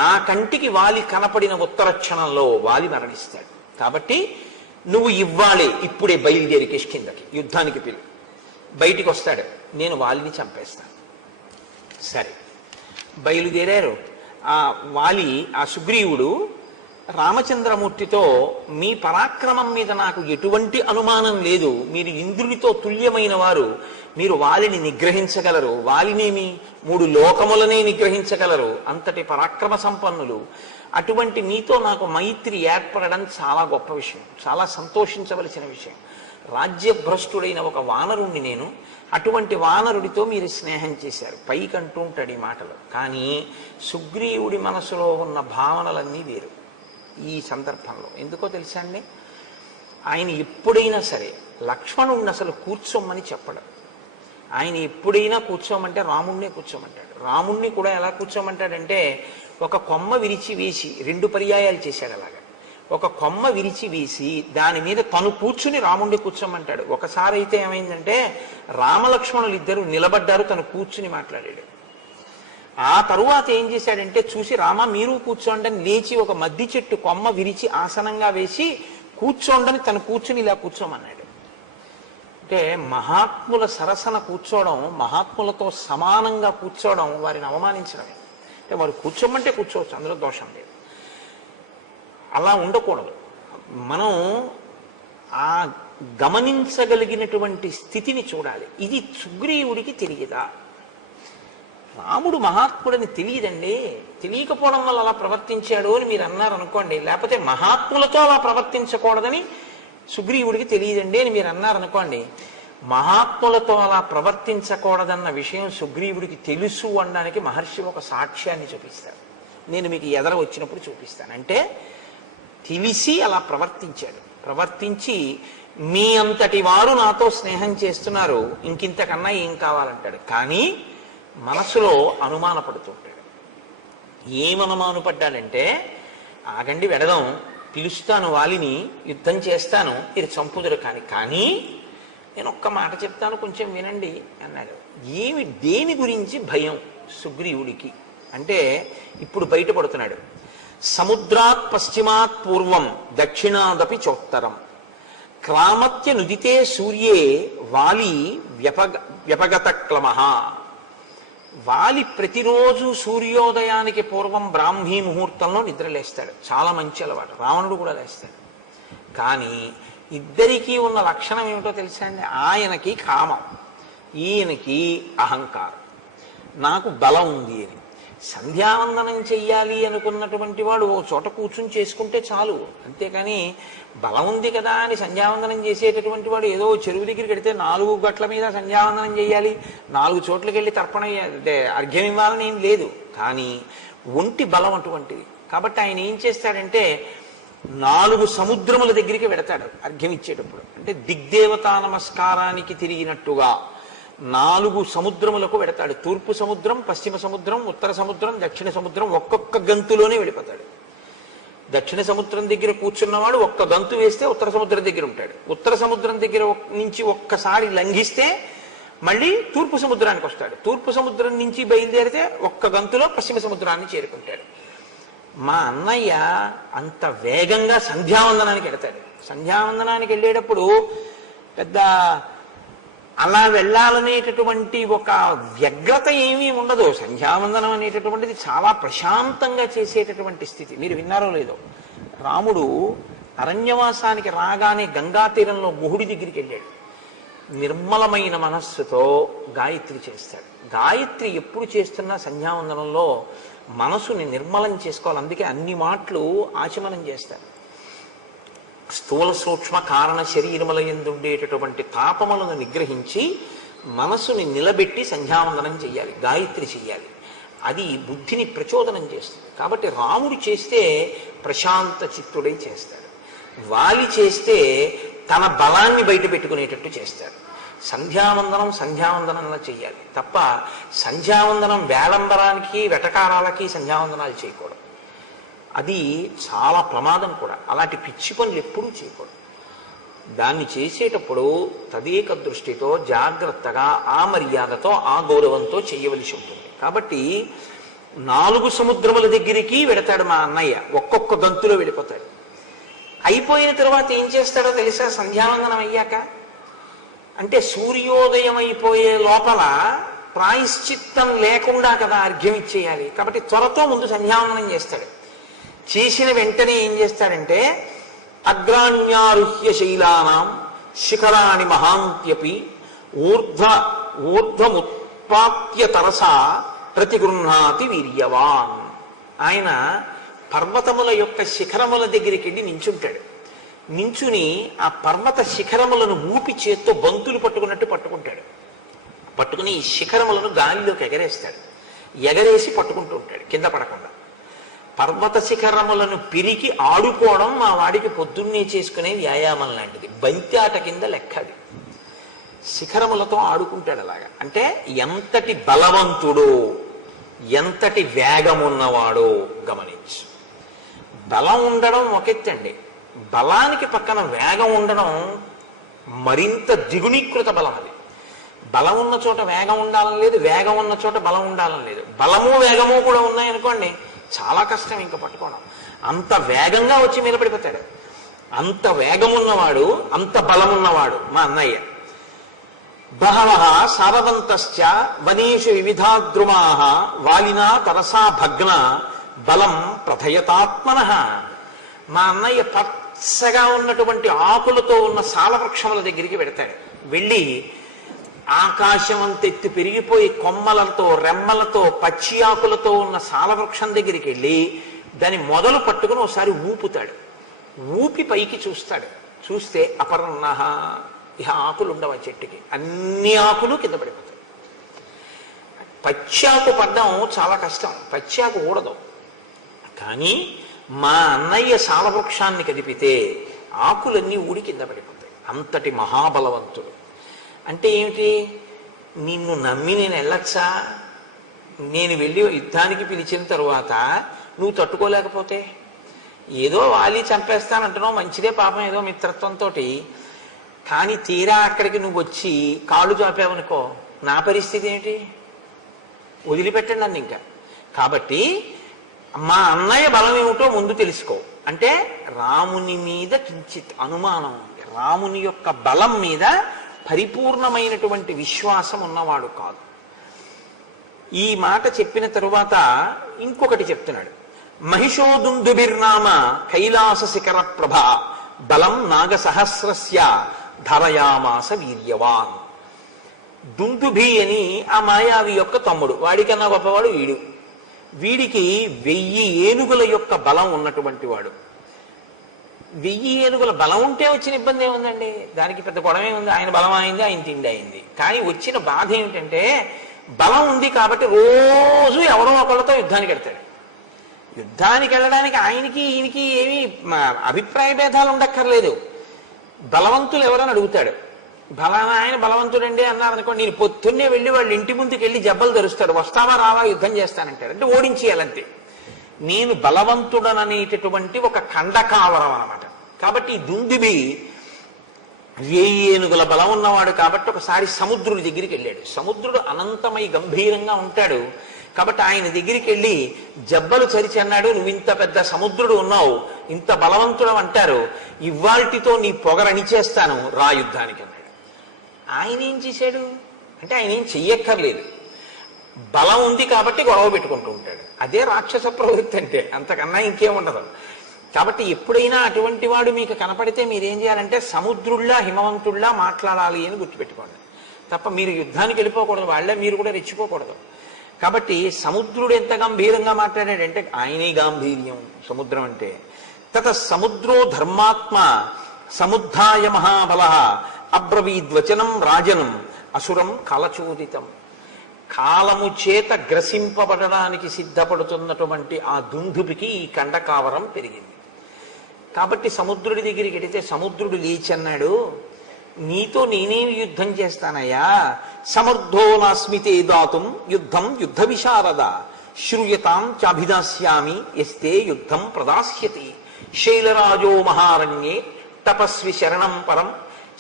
నా కంటికి వాలి కనపడిన ఉత్తర క్షణంలో వాలి మరణిస్తాడు. కాబట్టి నువ్వు ఇవ్వాలే, ఇప్పుడే బయలుదేరి కిష్కింధకి యుద్ధానికి పిలు. బయటికి వస్తాడు, నేను వాలిని చంపేస్తాను. సరే, బయలుదేరారు. ఆ వాలి, ఆ సుగ్రీవుడు రామచంద్రమూర్తితో మీ పరాక్రమం మీద నాకు ఎటువంటి అనుమానం లేదు, మీరు ఇంద్రుడితో తుల్యమైన వారు, మీరు వాలిని నిగ్రహించగలరు, వాలినేమి 3 లోకములనే నిగ్రహించగలరు, అంతటి పరాక్రమ సంపన్నులు. అటువంటి మీతో నాకు మైత్రి ఏర్పడడం చాలా గొప్ప విషయం, చాలా సంతోషించవలసిన విషయం. రాజ్యభ్రష్టుడైన ఒక వానరుణ్ణి నేను, అటువంటి వానరుడితో మీరు స్నేహం చేశారు. పైకంటూ ఉంటాడు ఈ మాటలు, కానీ సుగ్రీవుడి మనసులో ఉన్న భావనలన్నీ వేరు. ఈ సందర్భంలో ఎందుకో తెలుసా అండి, ఆయన ఎప్పుడైనా సరే లక్ష్మణుడిని అసలు కూర్చోమని చెప్పడం. ఆయన ఎప్పుడైనా కూర్చోమంటే రాముణ్ణే కూర్చోమంటాడు. రాముణ్ణి కూడా ఎలా కూర్చోమంటాడంటే, ఒక కొమ్మ విరిచి వేసి 2 పర్యాయాలు చేశాడు అలాగా. ఒక కొమ్మ విరిచి వేసి దాని మీద తను కూర్చుని రాముణ్ణి కూర్చోమంటాడు. ఒకసారి అయితే ఏమైందంటే, రామలక్ష్మణులు ఇద్దరు నిలబడ్డారు, తను కూర్చుని మాట్లాడాడు. ఆ తరువాత ఏం చేశాడంటే, చూసి రామ మీరు కూర్చోండి అని లేచి ఒక మద్ది చెట్టు కొమ్మ విరిచి ఆసనంగా వేసి కూర్చోండని తను కూర్చుని ఇలా కూర్చోమన్నాడు. అంటే మహాత్ముల సరసన కూర్చోవడం, మహాత్ములతో సమానంగా కూర్చోవడం వారిని అవమానించడమే. అంటే వారు కూర్చోమంటే కూర్చోవచ్చు, అందులో దోషం లేదు. అలా ఉండకూడదు. మనం ఆ గమనించగలిగినటువంటి స్థితిని చూడాలి. ఇది సుగ్రీవుడికి తెలియదా? రాముడు మహాత్ముడని తెలియదండి, తెలియకపోవడం వల్ల అలా ప్రవర్తించాడు అని మీరు అన్నారు అనుకోండి. లేకపోతే మహాత్ములతో అలా ప్రవర్తించకూడదని సుగ్రీవుడికి తెలియదండి అని మీరు అన్నారనుకోండి. మహాత్ములతో అలా ప్రవర్తించకూడదన్న విషయం సుగ్రీవుడికి తెలుసు అనడానికి మహర్షి ఒక సాక్ష్యాన్ని చూపిస్తారు. నేను మీకు ఎదర వచ్చినప్పుడు చూపిస్తాను. అంటే తెలిసి అలా ప్రవర్తించాడు. ప్రవర్తించి మీ అంతటి వారు నాతో స్నేహం చేస్తున్నారు, ఇంకింతకన్నా ఏం కావాలంటాడు. కానీ మనసులో అనుమానపడుతుంటాడు. ఏమనుమానపడ్డాడంటే, ఆగండి వెడదాం, పిలుస్తాను వాలిని, యుద్ధం చేస్తాను, ఇది చంపుదురు కానీ నేను ఒక్క మాట చెప్తాను, కొంచెం వినండి అన్నాడు. దేని గురించి భయం సుగ్రీవుడికి అంటే ఇప్పుడు బయటపడుతున్నాడు. సముద్రాత్ పశ్చిమాత్ పూర్వం దక్షిణాదపి చోత్తరం క్రామత్య నుదితే సూర్యే వాలి వ్యపగత క్లమః. వాలి ప్రతిరోజు సూర్యోదయానికి పూర్వం బ్రాహ్మీ ముహూర్తంలో నిద్రలేస్తాడు. చాలా మంచి అలవాటు. రావణుడు కూడా లేస్తాడు. కానీ ఇద్దరికీ ఉన్న లక్షణం ఏమిటో తెలుసా అండి? ఆయనకి కామం, ఈయనకి అహంకారం. నాకు బలం ఉంది అని. సంధ్యావందనం చెయ్యాలి అనుకున్నటువంటి వాడు ఓ చోట కూర్చుని చేసుకుంటే చాలు. అంతేకాని బలం ఉంది కదా అని సంధ్యావందనం చేసేటటువంటి వాడు ఏదో చెరువు దగ్గరికి వెడితే 4 గట్ల మీద సంధ్యావందనం చేయాలి, 4 చోట్లకి వెళ్ళి తర్పణ అంటే అర్ఘ్యం ఇవ్వాలని ఏం లేదు. కానీ ఒంటి బలం అటువంటిది. కాబట్టి ఆయన ఏం చేస్తాడంటే 4 సముద్రముల దగ్గరికి వెడతాడు అర్ఘ్యం ఇచ్చేటప్పుడు. అంటే దిగ్దేవతా నమస్కారానికి తిరిగినట్టుగా 4 సముద్రములకు వెడతాడు. తూర్పు సముద్రం, పశ్చిమ సముద్రం, ఉత్తర సముద్రం, దక్షిణ సముద్రం ఒక్కొక్క గంతులోనే వెళ్ళిపోతాడు. దక్షిణ సముద్రం దగ్గర కూర్చున్నవాడు ఒక్క గంతు వేస్తే ఉత్తర సముద్రం దగ్గర ఉంటాడు. ఉత్తర సముద్రం దగ్గర నుంచి ఒక్కసారి లంఘిస్తే మళ్ళీ తూర్పు సముద్రానికి వస్తాడు. తూర్పు సముద్రం నుంచి బయలుదేరితే ఒక్క గంతులో పశ్చిమ సముద్రాన్ని చేరుకుంటాడు. మా అన్నయ్య అంత వేగంగా సంధ్యావందనానికి వెడతాడు. సంధ్యావందనానికి వెళ్ళేటప్పుడు పెద్ద అలా వెళ్ళాలనేటటువంటి ఒక వ్యగ్రత ఏమీ ఉండదు. సంధ్యావందనం అనేటటువంటిది చాలా ప్రశాంతంగా చేసేటటువంటి స్థితి. మీరు విన్నారో లేదో, రాముడు అరణ్యవాసానికి రాగానే గంగా తీరంలో గుహుడి దగ్గరికి వెళ్ళాడు. నిర్మలమైన మనస్సుతో గాయత్రి చేస్తాడు. గాయత్రి ఎప్పుడు చేస్తున్నా సంధ్యావందనంలో మనసుని నిర్మలం చేసుకోవాలి. అందుకే అన్ని మాటలు ఆచమనం చేస్తారు. స్థూల సూక్ష్మ కారణ శరీరముల యందు ఉండేటటువంటి తాపములను నిగ్రహించి మనసుని నిలబెట్టి సంధ్యావందనం చెయ్యాలి, గాయత్రి చెయ్యాలి. అది బుద్ధిని ప్రచోదనం చేస్తుంది. కాబట్టి రాముడు చేస్తే ప్రశాంత చిత్తుడై చేస్తాడు. వాలి చేస్తే తన బలాన్ని బయట పెట్టుకునేటట్టు చేస్తాడు. సంధ్యావందనంలా చెయ్యాలి తప్ప సంధ్యావందనం వేలంబరానికి వెటకారాలకి సంధ్యావందనాలు చేయకూడదు. అది చాలా ప్రమాదం కూడా. అలాంటి పిచ్చి పనులు ఎప్పుడూ చేయకూడదు. దాన్ని చేసేటప్పుడు తదేక దృష్టితో జాగ్రత్తగా ఆ మర్యాదతో ఆ గౌరవంతో చేయవలసి ఉంటుంది. కాబట్టి 4 సముద్రముల దగ్గరికి వెడతాడు మా అన్నయ్య. ఒక్కొక్క గంతులో వెళ్ళిపోతాడు. అయిపోయిన తర్వాత ఏం చేస్తాడో తెలుసా? సంధ్యావందనం అయ్యాక అంటే సూర్యోదయం అయిపోయే లోపల ప్రాయశ్చిత్తం లేకుండా కదా అర్ఘ్యం ఇచ్చేయాలి. కాబట్టి త్వరతో ముందు సంధ్యావందనం చేస్తాడు. చేసిన వెంటనే ఏం చేస్తాడంటే అగ్రాణ్యారుహ్య శైలానాం శిఖరాణి మహాంత్యపి ఊర్ధ్వముత్పాత్య తరసా ప్రతిగృహ్ణాతి వీర్యవాన్. ఆయన పర్వతముల యొక్క శిఖరముల దగ్గరికి వెళ్ళి నించుంటాడు. నించుని ఆ పర్వత శిఖరములను ఊపి చేత్తో బంతులు పట్టుకున్నట్టు పట్టుకుంటాడు. పట్టుకుని ఈ శిఖరములను గాలిలోకి ఎగరేస్తాడు. ఎగరేసి పట్టుకుంటూ ఉంటాడు కింద పడకుండా. పర్వత శిఖరములను పిరికి ఆడుకోవడం మా వాడికి పొద్దున్నే చేసుకునే వ్యాయామం లాంటిది. బంతి ఆట కింద లెక్క అది. శిఖరములతో ఆడుకుంటాడు అలాగా. అంటే ఎంతటి బలవంతుడో, ఎంతటి వేగమున్నవాడో గమనించు. బలం ఉండడం ఒకెత్తండి, బలానికి పక్కన వేగం ఉండడం మరింత ద్విగుణీకృత బలం. అది బలం ఉన్న చోట వేగం ఉండాలని లేదు, వేగం ఉన్న చోట బలం ఉండాలని లేదు. బలము వేగము కూడా ఉన్నాయనుకోండి, చాలా కష్టం ఇంకా పట్టుకోవడం. అంత వేగంగా వచ్చి నిలబడిపోతాడు. అంత వేగమున్నవాడు, అంత బలమున్నవాడు మా అన్నయ్య. బహవః సారవంతశ్చ వనేషు వివిధాద్రుమాః వాలినా తరసా భగ్న బలం ప్రథయతాత్మనః. మా అన్నయ్య పచ్చగా ఉన్నటువంటి ఆకులతో ఉన్న సాలవృక్షముల దగ్గరికి వెడతాడు. వెళ్ళి ఆకాశం అంతెత్తి పెరిగిపోయి కొమ్మలతో రెమ్మలతో పచ్చి ఆకులతో ఉన్న సాలవృక్షం దగ్గరికి వెళ్ళి దాన్ని మొదలు పట్టుకుని ఒకసారి ఊపుతాడు. ఊపి పైకి చూస్తాడు. చూస్తే అపర్ణః, ఇహ ఆకులు ఉండవు ఆ చెట్టుకి, అన్ని ఆకులు కింద పడిపోతాయి. పచ్చాకు పడ్డం చాలా కష్టం, పచ్చాకు ఊడదు. కానీ మా అన్నయ్య సాలవృక్షాన్ని కదిపితే ఆకులన్నీ ఊడి కింద పడిపోతాయి. అంతటి మహాబలవంతుడు. అంటే ఏమిటి? నిన్ను నమ్మి నేను వెళ్ళచ్చా? నేను వెళ్ళి యుద్ధానికి పిలిచిన తరువాత నువ్వు తట్టుకోలేకపోతే, ఏదో వాలి చంపేస్తానంటున్నావు, మంచిదే పాపం, ఏదో మిత్రత్వంతో. కానీ తీరా అక్కడికి నువ్వు వచ్చి కాళ్ళు చాపావనుకో, నా పరిస్థితి ఏమిటి? వదిలిపెట్టండి నన్ను ఇంకా. కాబట్టి మా అన్నయ్య బలం ఏమిటో ముందు తెలుసుకో. అంటే రాముని మీద కించిత్ అనుమానం ఉంది. రాముని యొక్క బలం మీద పరిపూర్ణమైనటువంటి విశ్వాసం ఉన్నవాడు కాదు. ఈ మాట చెప్పిన తరువాత ఇంకొకటి చెప్తున్నాడు. మహిషోదుందుభిర్నామ కైలాస శిఖర ప్రభ బలం నాగసహస్రస్య ధరయామాస వీర్యవాన్. దుందుభి అని ఆ మాయావి యొక్క తమ్ముడు, వాడికన్నా గొప్పవాడు వీడు. వీడికి 1000 ఏనుగుల యొక్క బలం ఉన్నటువంటి వాడు. 1000 ఏనుగుల బలం ఉంటే వచ్చిన ఇబ్బంది ఏముందండి? దానికి పెద్ద గొడవే ఉంది. ఆయన బలం అయింది, ఆయన తిండి అయింది. కానీ వచ్చిన బాధ ఏమిటంటే బలం ఉంది కాబట్టి రోజు ఎవరో ఒకళ్ళతో యుద్ధానికి వెళ్తాడు. యుద్ధానికి వెళ్ళడానికి ఆయనకి ఈయనకి ఏమీ అభిప్రాయ భేదాలు ఉండక్కర్లేదు. బలవంతులు ఎవరని అడుగుతాడు. బలానా ఆయన బలవంతుడండి అన్నారనుకోండి, నేను పొద్దున్నే వెళ్ళి వాళ్ళ ఇంటి ముందుకు వెళ్ళి జబ్బలు ధరుస్తాడు. వస్తావా రావా యుద్ధం చేస్తానంటాడు. అంటే ఓడించేయాలంతే. నేను బలవంతుడననేటటువంటి ఒక ఖండకావరం అనమాట. కాబట్టి ఈ దుందుబి 1000 ఏనుగుల బలం ఉన్నవాడు కాబట్టి ఒకసారి సముద్రుడి దగ్గరికి వెళ్ళాడు. సముద్రుడు అనంతమై గంభీరంగా ఉంటాడు కాబట్టి ఆయన దగ్గరికి వెళ్ళి జబ్బలు చరిచి అన్నాడు, నువ్వు ఇంత పెద్ద సముద్రుడు ఉన్నావు, ఇంత బలవంతుడు అంటారు, ఇవాల్టితో నీ పొగరనిచేస్తాను, రా యుద్ధానికి అన్నాడు. ఆయన ఏం చేశాడు అంటే ఆయన ఏం చెయ్యక్కర్లేదు. బలం ఉంది కాబట్టి గొడవ పెట్టుకుంటూ ఉంటాడు. అదే రాక్షస ప్రవృత్తి అంటే, అంతకన్నా ఇంకేముండదు. కాబట్టి ఎప్పుడైనా అటువంటి వాడు మీకు కనపడితే మీరేం చేయాలంటే సముద్రుల్లా హిమవంతుల్లా మాట్లాడాలి అని గుర్తుపెట్టుకోండి. తప్ప మీరు యుద్ధానికి వెళ్ళిపోకూడదు, వాళ్ళే మీరు కూడా రెచ్చిపోకూడదు. కాబట్టి సముద్రుడు ఎంత గంభీరంగా మాట్లాడాడంటే ఆయనే గాంభీర్యం సముద్రం అంటే. తత సముద్రో ధర్మాత్మ సముద్ధాయ మహాబల అబ్రవీద్వచనం రాజనం అసురం కలచోదితం. కాలము చేత గ్రసింపబడడానికి సిద్ధపడుతున్నటువంటి ఆ దుందుబికి ఈ కండకావరం పెరిగింది. కాబట్టి సముద్రుడి దగ్గరికి వెడితే సముద్రుడు లేచన్నాడు, నీతో నేనేమి యుద్ధం చేస్తానయ్యా? సమర్థో నాస్మితే దాతుం యుద్ధం యుద్ధ విశారద శ్రూయతాం చాభిదాస్యామి ఎస్తే యుద్ధం ప్రదాస్యతి. శైలరాజో మహారణ్యే తపస్వి శరణం పరం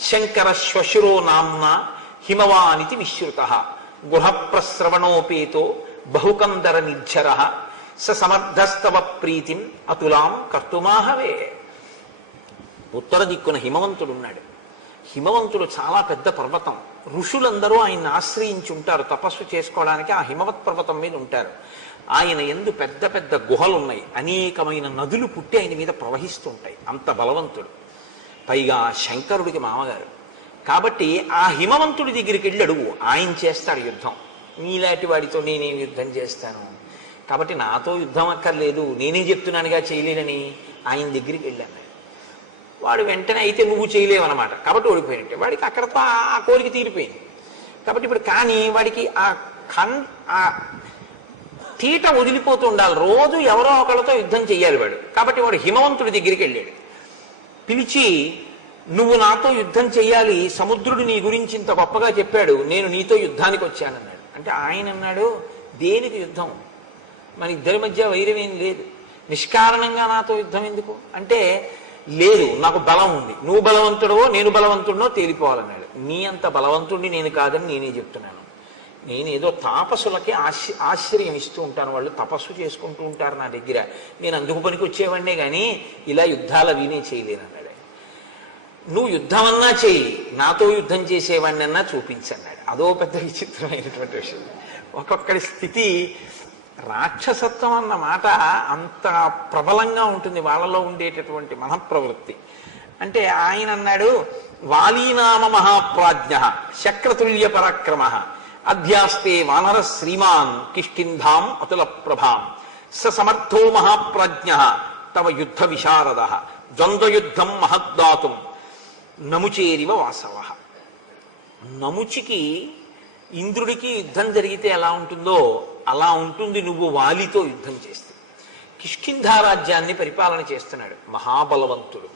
శంకర శ్వశురో నామ్నా హిమవానితి విశ్రుత గుహప్రస్రవణోపేతో బహుకందర నిర్ఝర స సమర్థస్తవ ప్రీతిం అతులాం కర్తుమాహవే. ఉత్తర దిక్కున హిమవంతుడున్నాడు. హిమవంతుడు చాలా పెద్ద పర్వతం. ఋషులందరూ ఆయన్ని ఆశ్రయించి ఉంటారు, తపస్సు చేసుకోవడానికి ఆ హిమవత్ పర్వతం మీద ఉంటారు. ఆయన యందు పెద్ద పెద్ద గుహలు ఉన్నాయి, అనేకమైన నదులు పుట్టి ఆయన మీద ప్రవహిస్తూ ఉంటాయి. అంత బలవంతుడు, పైగా శంకరుడికి మామగారు. కాబట్టి ఆ హిమవంతుడి దగ్గరికి వెళ్ళి అడుగు, ఆయన చేస్తాడు యుద్ధం. నీలాంటి వాడితో నేనేం యుద్ధం చేస్తాను, కాబట్టి నాతో యుద్ధం అక్కర్లేదు, నేనే చెప్తున్నానుగా చేయలేనని ఆయన దగ్గరికి వెళ్ళాను. వాడు వెంటనే అయితే నువ్వు చేయలేవన్నమాట, కాబట్టి ఓడిపోయినట్టే. వాడికి అక్కడతో ఆ కోరిక తీరిపోయింది. కాబట్టి ఇప్పుడు కానీ వాడికి ఆ తీట వదిలిపోతూ ఉండాలి, రోజు ఎవరో ఒకళ్ళతో యుద్ధం చెయ్యాలి వాడు. కాబట్టి వాడు హిమవంతుడి దగ్గరికి వెళ్ళాడు. పిలిచి, నువ్వు నాతో యుద్ధం చెయ్యాలి, సముద్రుడు నీ గురించి ఇంత గొప్పగా చెప్పాడు, నేను నీతో యుద్ధానికి వచ్చానన్నాడు. అంటే ఆయన అన్నాడు, దేనికి యుద్ధం, మన ఇద్దరి మధ్య వైరం ఏం లేదు, నిష్కారణంగా నాతో యుద్ధం ఎందుకు అంటే, లేదు నాకు బలం ఉంది, నువ్వు బలవంతుడవో నేను బలవంతుడినో తేలిపోవాలన్నాడు. నీ అంత బలవంతుడిని నేను కాదని నేనే చెప్తున్నాను. నేనేదో తాపసులకి ఆశ్రయం ఇస్తూ ఉంటాను, వాళ్ళు తపస్సు చేసుకుంటూ ఉంటారు నా దగ్గర, నేను అందుకు పనికి వచ్చేవాడినే కానీ ఇలా యుద్ధాలు అవినే చేయలేను అన్నాడు. నువ్వు యుద్ధం అన్నా చెయ్యి, నాతో యుద్ధం చేసేవాడిని అన్నా చూపించన్నాడు. అదో పెద్ద విచిత్రమైనటువంటి విషయం. ఒక్కొక్కడి స్థితి, రాక్షసత్వం అన్న మాట అంత ప్రబలంగా ఉంటుంది వాళ్ళలో ఉండేటటువంటి మనఃప్రవృత్తి. అంటే ఆయన అన్నాడు, వాలీనామ మహాప్రాజ్ఞ శక్రతుల్య పరాక్రమ అధ్యాస్తే వానర శ్రీమాన్ కిష్కింధాం అతుల ప్రభాం స సమర్థో మహాప్రాజ్ఞ తవ యుద్ధ విశారద ద్వంద్వయుద్ధం మహద్దాతుం నముచేరివ వాసవ. నముచికి ఇంద్రుడికి యుద్ధం జరిగితే ఎలా ఉంటుందో అలా ఉంటుంది నువ్వు వాలితో యుద్ధం చేస్తే. కిష్కింధారాజ్యాన్ని పరిపాలన చేస్తున్నాడు, మహాబలవంతుడు,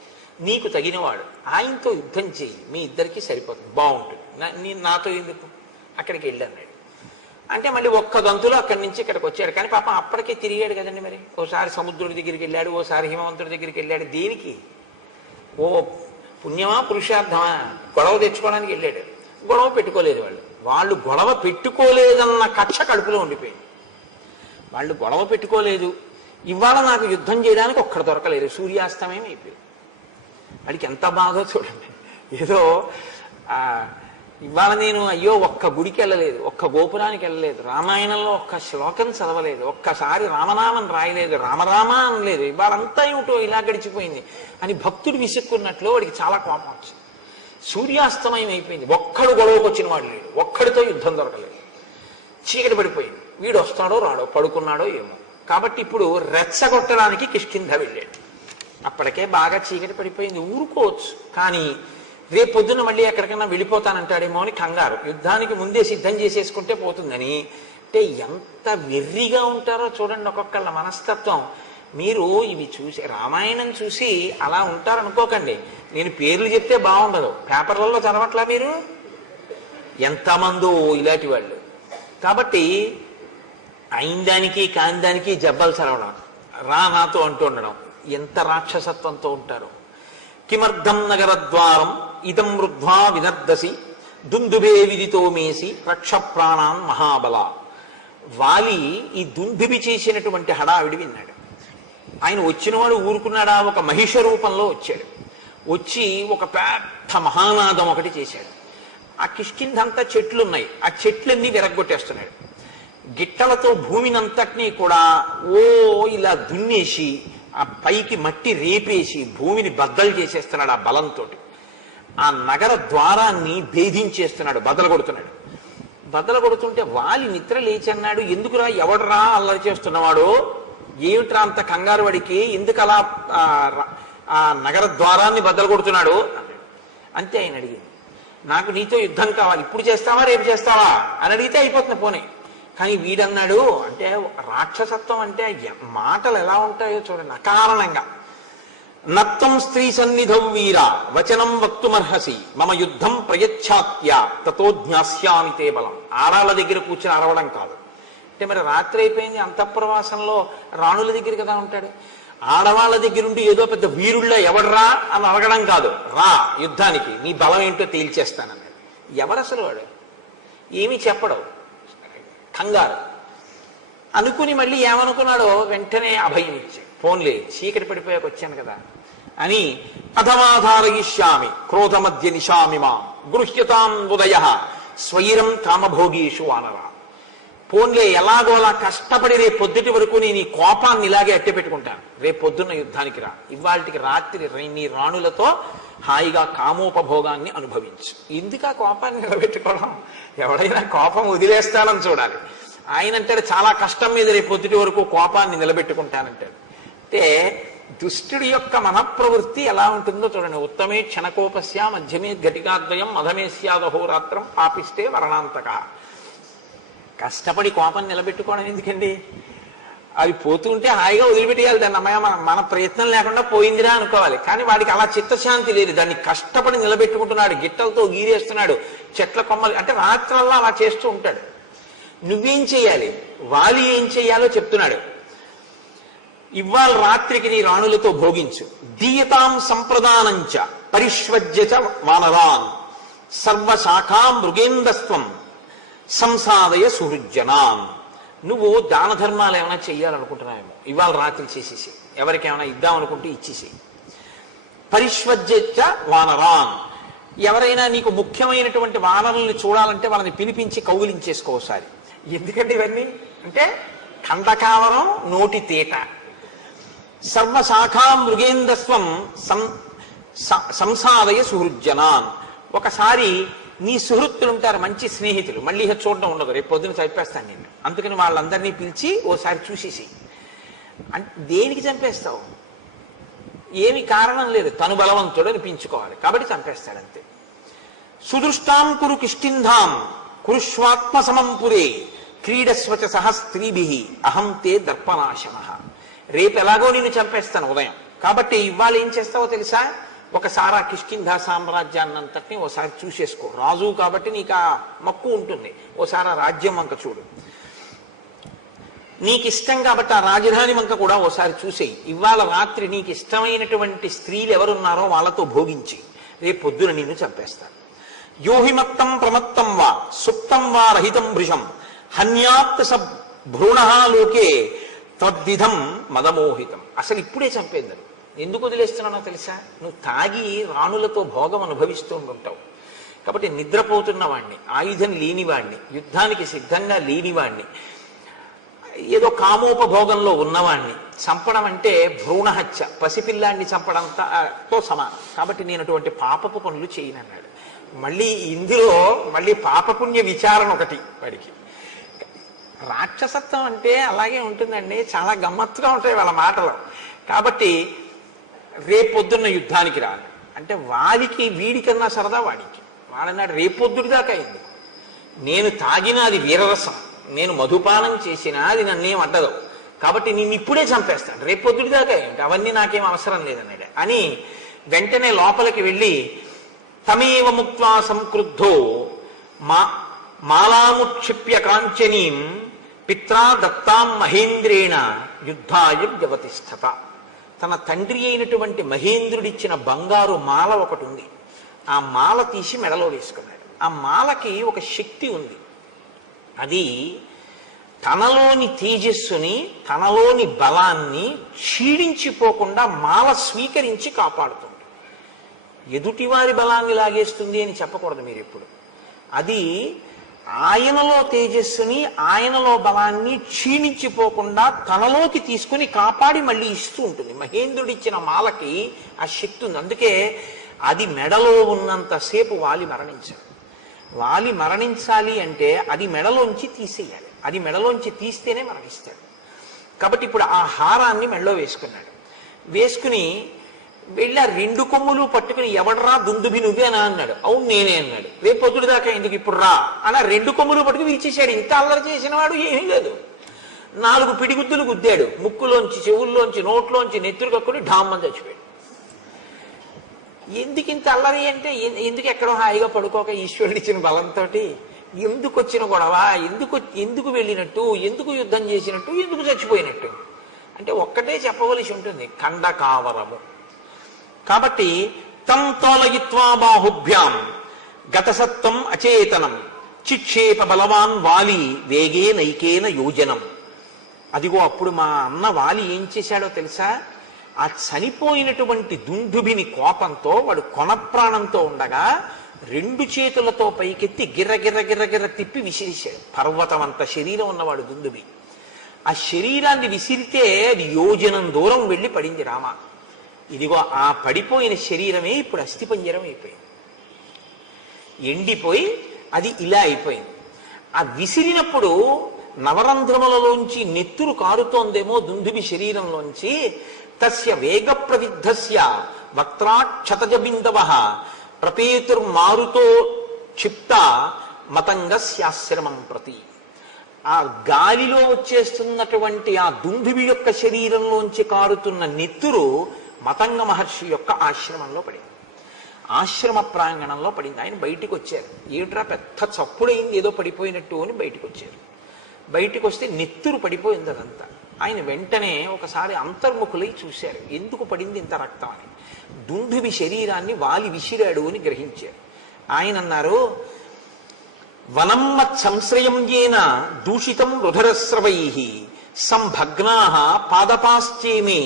నీకు తగినవాడు, ఆయనతో యుద్ధం చేయి, మీ ఇద్దరికి సరిపోతుంది, బాగుంటుంది, నాతో ఎందుకు, అక్కడికి వెళ్ళన్నాడు. అంటే మళ్ళీ ఒక్క గంతులో అక్కడి నుంచి ఇక్కడికి వచ్చాడు. కానీ పాపం అప్పటికే తిరిగాడు కదండి. మరి ఓసారి సముద్రుడి దగ్గరికి వెళ్ళాడు, ఓసారి హిమవంతుడి దగ్గరికి వెళ్ళాడు. దేనికి? ఓ పుణ్యమా పురుషార్థమా? గొడవ తెచ్చుకోవడానికి వెళ్ళాడు. గొడవ పెట్టుకోలేదు వాళ్ళు గొడవ పెట్టుకోలేదన్న కక్ష కడుపులో ఉండిపోయింది. వాళ్ళు గొడవ పెట్టుకోలేదు, ఇవాళ నాకు యుద్ధం చేయడానికి ఒక్కడ దొరకలేదు, సూర్యాస్తమయం అయిపోయింది. వాడికి ఎంత బాధో చూడండి. ఏదో ఇవాళ నేను అయ్యో ఒక్క గుడికి వెళ్ళలేదు, ఒక్క గోపురానికి వెళ్ళలేదు, రామాయణంలో ఒక్క శ్లోకం చదవలేదు, ఒక్కసారి రామనామం రాయలేదు, రామరామ అనలేదు, ఇవాళంతా ఏమిటో ఇలా గడిచిపోయింది అని భక్తుడు విసుక్కున్నట్లు వాడికి చాలా కోపం వచ్చింది. సూర్యాస్తమయం అయిపోయింది, ఒక్కడు గొడవకు వచ్చిన వాడు లేడు, ఒక్కడితో యుద్ధం దొరకలేదు, చీకటి పడిపోయింది. వీడు వస్తాడో రాడో, పడుకున్నాడో ఏమో. కాబట్టి ఇప్పుడు రెచ్చగొట్టడానికి కిష్కింధ వెళ్ళాడు. అప్పటికే బాగా చీకటి పడిపోయింది, ఊరుకోవచ్చు, కానీ రేపు పొద్దున్న మళ్ళీ ఎక్కడికైనా వెళ్ళిపోతానంటాడేమో అని కంగారు, యుద్ధానికి ముందే సిద్ధం చేసేసుకుంటే పోతుందని. అంటే ఎంత వెర్రిగా ఉంటారో చూడండి ఒక్కొక్కళ్ళ మనస్తత్వం. మీరు ఇవి చూసి రామాయణం చూసి అలా ఉంటారనుకోకండి. నేను పేర్లు చెప్తే బాగుండదు, పేపర్లలో చదవట్లా మీరు, ఎంతమందో ఇలాంటి వాళ్ళు. కాబట్టి అయిన దానికి కాని దానికి జబ్బలు చదవడం, రా నాతో అంటూ ఉండడం, ఎంత రాక్షసత్వంతో ఉంటారు. కిమర్థం నగరద్వారం ఇదం వృద్ధ్వా వినర్దసి దుందుబే విదితో మేసి రక్ష ప్రాణాన్ మహాబల. వాలి ఈ దుందుబి చేసినటువంటి హడావిడి విన్నాడు. ఆయన వచ్చినవాడు ఊరుకున్నాడా? ఒక మహిష రూపంలో వచ్చాడు. వచ్చి ఒక పెద్ద మహానాదం ఒకటి చేశాడు. ఆ కిష్కింధంతా చెట్లున్నాయి, ఆ చెట్లన్నీ విరగ్గొట్టేస్తున్నాడు. గిట్టలతో భూమినంతటినీ కూడా ఇలా దున్నేసి ఆ పైకి మట్టి రేపేసి భూమిని బద్దలు చేసేస్తున్నాడు. ఆ బలంతో ఆ నగర ద్వారాన్ని భేదించేస్తున్నాడు, బద్దలు కొడుతున్నాడు. బద్దలు కొడుతుంటే వాలి నిద్ర లేచన్నాడు, ఎందుకురా, ఎవడరా అల్లరి చేస్తున్నవాడు, ఏమిట్రా అంత కంగారు వాడికి, ఎందుకు అలా ఆ నగర ద్వారాన్ని బద్దలు కొడుతున్నాడు అంతే. ఆయన అడిగింది, నాకు నీతో యుద్ధం కావాలి, ఇప్పుడు చేస్తావా రేపు చేస్తావా అని అడిగితే అయిపోతుంది పోనీ. కానీ వీడన్నాడు, అంటే రాక్షసత్వం అంటే మాటలు ఎలా ఉంటాయో చూడండి, అకారణంగా. నత్తం స్త్రీ సన్నిధౌ వీర వచనం వక్తుమర్హసి మమ యుద్ధం ప్రయచ్ఛాత్య తతో జ్ఞాస్యామి తే బలం. ఆడాళ్ళ దగ్గర కూర్చొని అరవడం కాదు. అంటే మరి రాత్రి అయిపోయింది, అంతఃప్రవాసంలో రాణుల దగ్గర కదా ఉంటాడు. ఆడవాళ్ళ దగ్గరుండి ఏదో పెద్ద వీరుళ్ళ ఎవడరా అని అడగడం కాదు, రా యుద్ధానికి, నీ బలం ఏంటో తేల్చేస్తానన్నాడు. ఎవరు అసలు వాడు? ఏమీ చెప్పడం, కంగారు అనుకుని మళ్ళీ ఏమనుకున్నాడో వెంటనే అభయం ఇచ్చి, ఫోన్లే చీకటి పడిపోయాక వచ్చాను కదా అని, అధమాధారయిష్యామి క్రోధమధ్య నిశామి మాం గృహ్యతాం ఉదయ స్వైరం కామభోగీషు వానర. పోన్లే ఎలాగో అలా కష్టపడి రేపు పొద్దుటి వరకు నేను ఈ కోపాన్ని ఇలాగే అట్టి పెట్టుకుంటాను, రేపు పొద్దున్న యుద్ధానికి రా, ఇవాళకి రాత్రి నీ రాణులతో హాయిగా కామోపభోగాన్ని అనుభవించు. ఎందుకు ఆ కోపాన్ని నిలబెట్టుకోవడం? ఎవడైనా కోపం వదిలేస్తానని చూడాలి. ఆయన అంటాడు చాలా కష్టం మీద రేపు పొద్దుటి వరకు కోపాన్ని నిలబెట్టుకుంటానంటాడు. అంటే దుష్టుడి యొక్క మనఃప్రవృత్తి ఎలా ఉంటుందో చూడండి. ఉత్తమే క్షణకోపస్య మధ్యమే ఘటికాద్వయం మధమే స్యాదహోరాత్రం పాపిస్తే వర్ణాంతక. కష్టపడి కోపం నిలబెట్టుకోవడం ఎందుకండి? అది పోతుంటే హాయిగా వదిలిపెట్టేయాలి దాన్ని. అమ్మాయి మన ప్రయత్నం లేకుండా పోయిందిరా అనుకోవాలి. కానీ వాడికి అలా చిత్తశాంతి లేదు. దాన్ని కష్టపడి నిలబెట్టుకుంటున్నాడు, గిట్టలతో గీరేస్తున్నాడు, చెట్ల కొమ్మలు అంటే రాత్రల్లా అలా చేస్తూ ఉంటాడు. నువ్వేం చేయాలి? వాలి ఏం చెయ్యాలో చెప్తున్నాడు. ఇవాళ రాత్రికి నీ రాణులతో భోగించు. దీయతాం సంప్రదానంచ పరిష్వజ్యచ వానరాన్ సర్వశాఖా మృగేందస్త్వం సంసాదయ సుహృజ్జనాన్. నువ్వు దాన ధర్మాలు ఏమైనా చెయ్యాలనుకుంటున్నావేమో ఇవాళ రాత్రి చేసేసి, ఎవరికేమైనా ఇద్దామనుకుంటే ఇచ్చేసి. పరిష్వజ్యచ వానరాన్, ఎవరైనా నీకు ముఖ్యమైనటువంటి వానరుల్ని చూడాలంటే వాళ్ళని పిలిపించి కౌగిలించేసుకోసారి. ఎందుకంటే ఇవన్నీ అంటే ఖండకావరం నోటి తీట. సర్వశాఖా మృగేందస్వం సంసాదయ సుహృజ్జనాన్. ఒకసారి నీ సుహృత్తులు ఉంటారు, మంచి స్నేహితులు, మళ్ళీ చూడడం ఉండదు, రేపు పొద్దున చంపేస్తాను నేను, అందుకని వాళ్ళందరినీ పిలిచి ఓసారి చూసేసి. అంటే దేనికి చంపేస్తావు? ఏమి కారణం లేదు, తను బలవంతుడు అనిపించుకోవాలి కాబట్టి చంపేస్తాడంతే. సుదృష్టాం కురు కిష్కింధాం కురుష్వాత్మ సమంపురే క్రీడస్వచ సహ స్త్రీభి అహం తే దర్పనాశన. రేపు ఎలాగో నిన్ను చంపేస్తాను ఉదయం, కాబట్టి ఇవాళ ఏం చేస్తావో తెలుసా? ఒకసారి ఆ కిష్కింధా సామ్రాజ్యాన్నంతటినీ ఓసారి చూసేసుకో. రాజు కాబట్టి నీకు ఆ మక్కువ ఉంటుంది, ఓసారి ఆ రాజ్యం వంక చూడు. నీకు ఇష్టం కాబట్టి ఆ రాజధాని వంక కూడా ఓసారి చూసేయి. ఇవాళ రాత్రి నీకు ఇష్టమైనటువంటి స్త్రీలు ఎవరున్నారో వాళ్ళతో భోగించి రేపు పొద్దున నిన్ను చంపేస్తాను. యోహిమత్తం ప్రమత్తం వా సుప్తం వా రహితం భృశం హన్యాత్ స భ్రూణలోకే తద్విధం మదమోహితం. అసలు ఇప్పుడే చంపేద్దరు. ఎందుకు వదిలేస్తున్నానో తెలుసా? నువ్వు తాగి రాణులతో భోగం అనుభవిస్తూ ఉంటావు కాబట్టి నిద్రపోతున్న వాణ్ణి, ఆయుధం లేనివాణ్ణి, యుద్ధానికి సిద్ధంగా లేనివాణ్ణి, ఏదో కామోపభోగంలో ఉన్నవాణ్ణి చంపడం అంటే భ్రూణహత్య, పసిపిల్లాన్ని చంపడంతో సమానం. కాబట్టి నేను అటువంటి పాపపు పనులు చేయనన్నాడు. మళ్ళీ ఇందులో మళ్ళీ పాపపుణ్య విచారణ ఒకటి వాడికి. రాక్షసత్వం అంటే అలాగే ఉంటుందండి, చాలా గమ్మత్తుగా ఉంటాయి వాళ్ళ మాటలు. కాబట్టి రేపొద్దున్న యుద్ధానికి రాను అంటే వాడికి వీడికన్నా సరదా వాడికి. వాడన్నాడు రేపొద్దుడి దాకా అయింది, నేను తాగిన అది వీరరసం, నేను మధుపానం చేసినా అది నన్నేం అడ్డదు, కాబట్టి నేను ఇప్పుడే చంపేస్తాను, రేపొద్దుడి దాకా ఏంటి, అవన్నీ నాకేం అవసరం లేదన్నాడు. అని వెంటనే లోపలికి వెళ్ళి తమేవ ముక్త్వా సంక్రుద్ధో మాలాముక్షిప్య కాంచనీం పిత్రా దత్తాం మహేంద్రేణ యుద్ధాయ వ్యవతిష్ఠత. తన తండ్రి అయినటువంటి మహేంద్రుడిచ్చిన బంగారు మాల ఒకటి ఉంది, ఆ మాల తీసి మెడలో వేసుకున్నాడు. ఆ మాలకి ఒక శక్తి ఉంది, అది తనలోని తేజస్సుని తనలోని బలాన్ని క్షీణించిపోకుండా మాల స్వీకరించి కాపాడుతుంది. ఎదుటివారి బలాన్ని లాగేస్తుంది అని చెప్పకూడదు మీరు ఎప్పుడు. అది ఆయనలో తేజస్సుని ఆయనలో బలాన్ని క్షీణించిపోకుండా తనలోకి తీసుకుని కాపాడి మళ్ళీ ఇస్తూ ఉంటుంది. మహేంద్రుడిచ్చిన మాలకి ఆ శక్తి ఉంది. అందుకే అది మెడలో ఉన్నంతసేపు వాలి మరణించాలి. వాలి మరణించాలి అంటే అది మెడలోంచి తీసేయాలి, అది మెడలోంచి తీస్తేనే మరణిస్తాడు. కాబట్టి ఇప్పుడు ఆ హారాన్ని మెడలో వేసుకున్నాడు. వేసుకుని వెళ్ళి ఆ రెండు కొమ్ములు పట్టుకుని ఎవడరా దుందుబి నువ్వే అని అన్నాడు. అవును నేనే అన్నాడు. రేపు పొద్దుడు దాకా ఎందుకు ఇప్పుడు రా అని రెండు కొమ్ములు పట్టుకుని విరిచేశాడు. ఇంత అల్లరి చేసిన వాడు ఏమీ లేదు. 4 పిడిగుద్దులు గుద్దాడు, ముక్కులోంచి చెవుల్లోంచి నోట్లోంచి నెత్తురు కక్కుని ఢామ్మని చచ్చిపోయాడు. ఎందుకు ఇంత అల్లరి అంటే ఎందుకు ఎక్కడో హాయిగా పడుకోక ఈశ్వరుడు ఇచ్చిన బలంతో ఎందుకు వచ్చిన గొడవ, ఎందుకు వెళ్ళినట్టు, ఎందుకు యుద్ధం చేసినట్టు, ఎందుకు చచ్చిపోయినట్టు అంటే ఒక్కటే చెప్పవలసి ఉంటుంది, ఖండకావరము. కాబట్టి తం తోలయిత్వా బాహుభ్యాం గతసత్వం అచేతనం చిక్షేప బలవాన్ వాలి వేగే నైకేన యోజనం. అదిగో అప్పుడు మా అన్న వాలి ఏం చేశాడో తెలుసా? ఆ చనిపోయినటువంటి దుందుభిని కోపంతో వాడు కొనప్రాణంతో ఉండగా రెండు చేతులతో పైకెత్తి గిర్ర గిర్ర గిర్ర గిర్ర తిప్పి విసిరిశాడు. పర్వతం అంత శరీరం ఉన్నవాడు దుందుబి. ఆ శరీరాన్ని విసిరితే అది యోజనం దూరం వెళ్ళి పడింది రామ. ఇదిగో ఆ పడిపోయిన శరీరమే ఇప్పుడు అస్థిపంజరం అయిపోయింది, ఎండిపోయి అది ఇలా అయిపోయింది. ఆ విసిరినప్పుడు నవరంధ్రములలోంచి నెత్తురు కారుతోందేమో దుందుబి శరీరంలోంచి. తస్య వేగ ప్రవిద్ధస్య వక్త్రాక్షతజ బిందవ ప్రపేతుర్మారుతో క్షిప్త మతంగస్యాశ్రమం ప్రతి. ఆ గాలిలో వచ్చేస్తున్నటువంటి ఆ దుందుబి యొక్క శరీరంలోంచి కారుతున్న నెత్తురు మతంగ మహర్షి యొక్క ఆశ్రమంలో పడింది, ఆశ్రమ ప్రాంగణంలో పడింది. ఆయన బయటికి వచ్చారు. ఏమిట్రా పెద్ద చప్పుడైంది ఏదో పడిపోయినట్టు అని బయటికి వచ్చారు. బయటికి వస్తే నెత్తురు పడిపోయింది అదంతా. ఆయన వెంటనే ఒకసారి అంతర్ముఖులై చూశారు, ఎందుకు పడింది ఇంత రక్తం అని. దుందుబి శరీరాన్ని వాలి విసిరాడు అని గ్రహించారు. ఆయన అన్నారు, వనమ్మత్ సంశ్రయం ఏన దూషితం రుధరస్రవై సంభగ్నా పాదపాశ్చేమే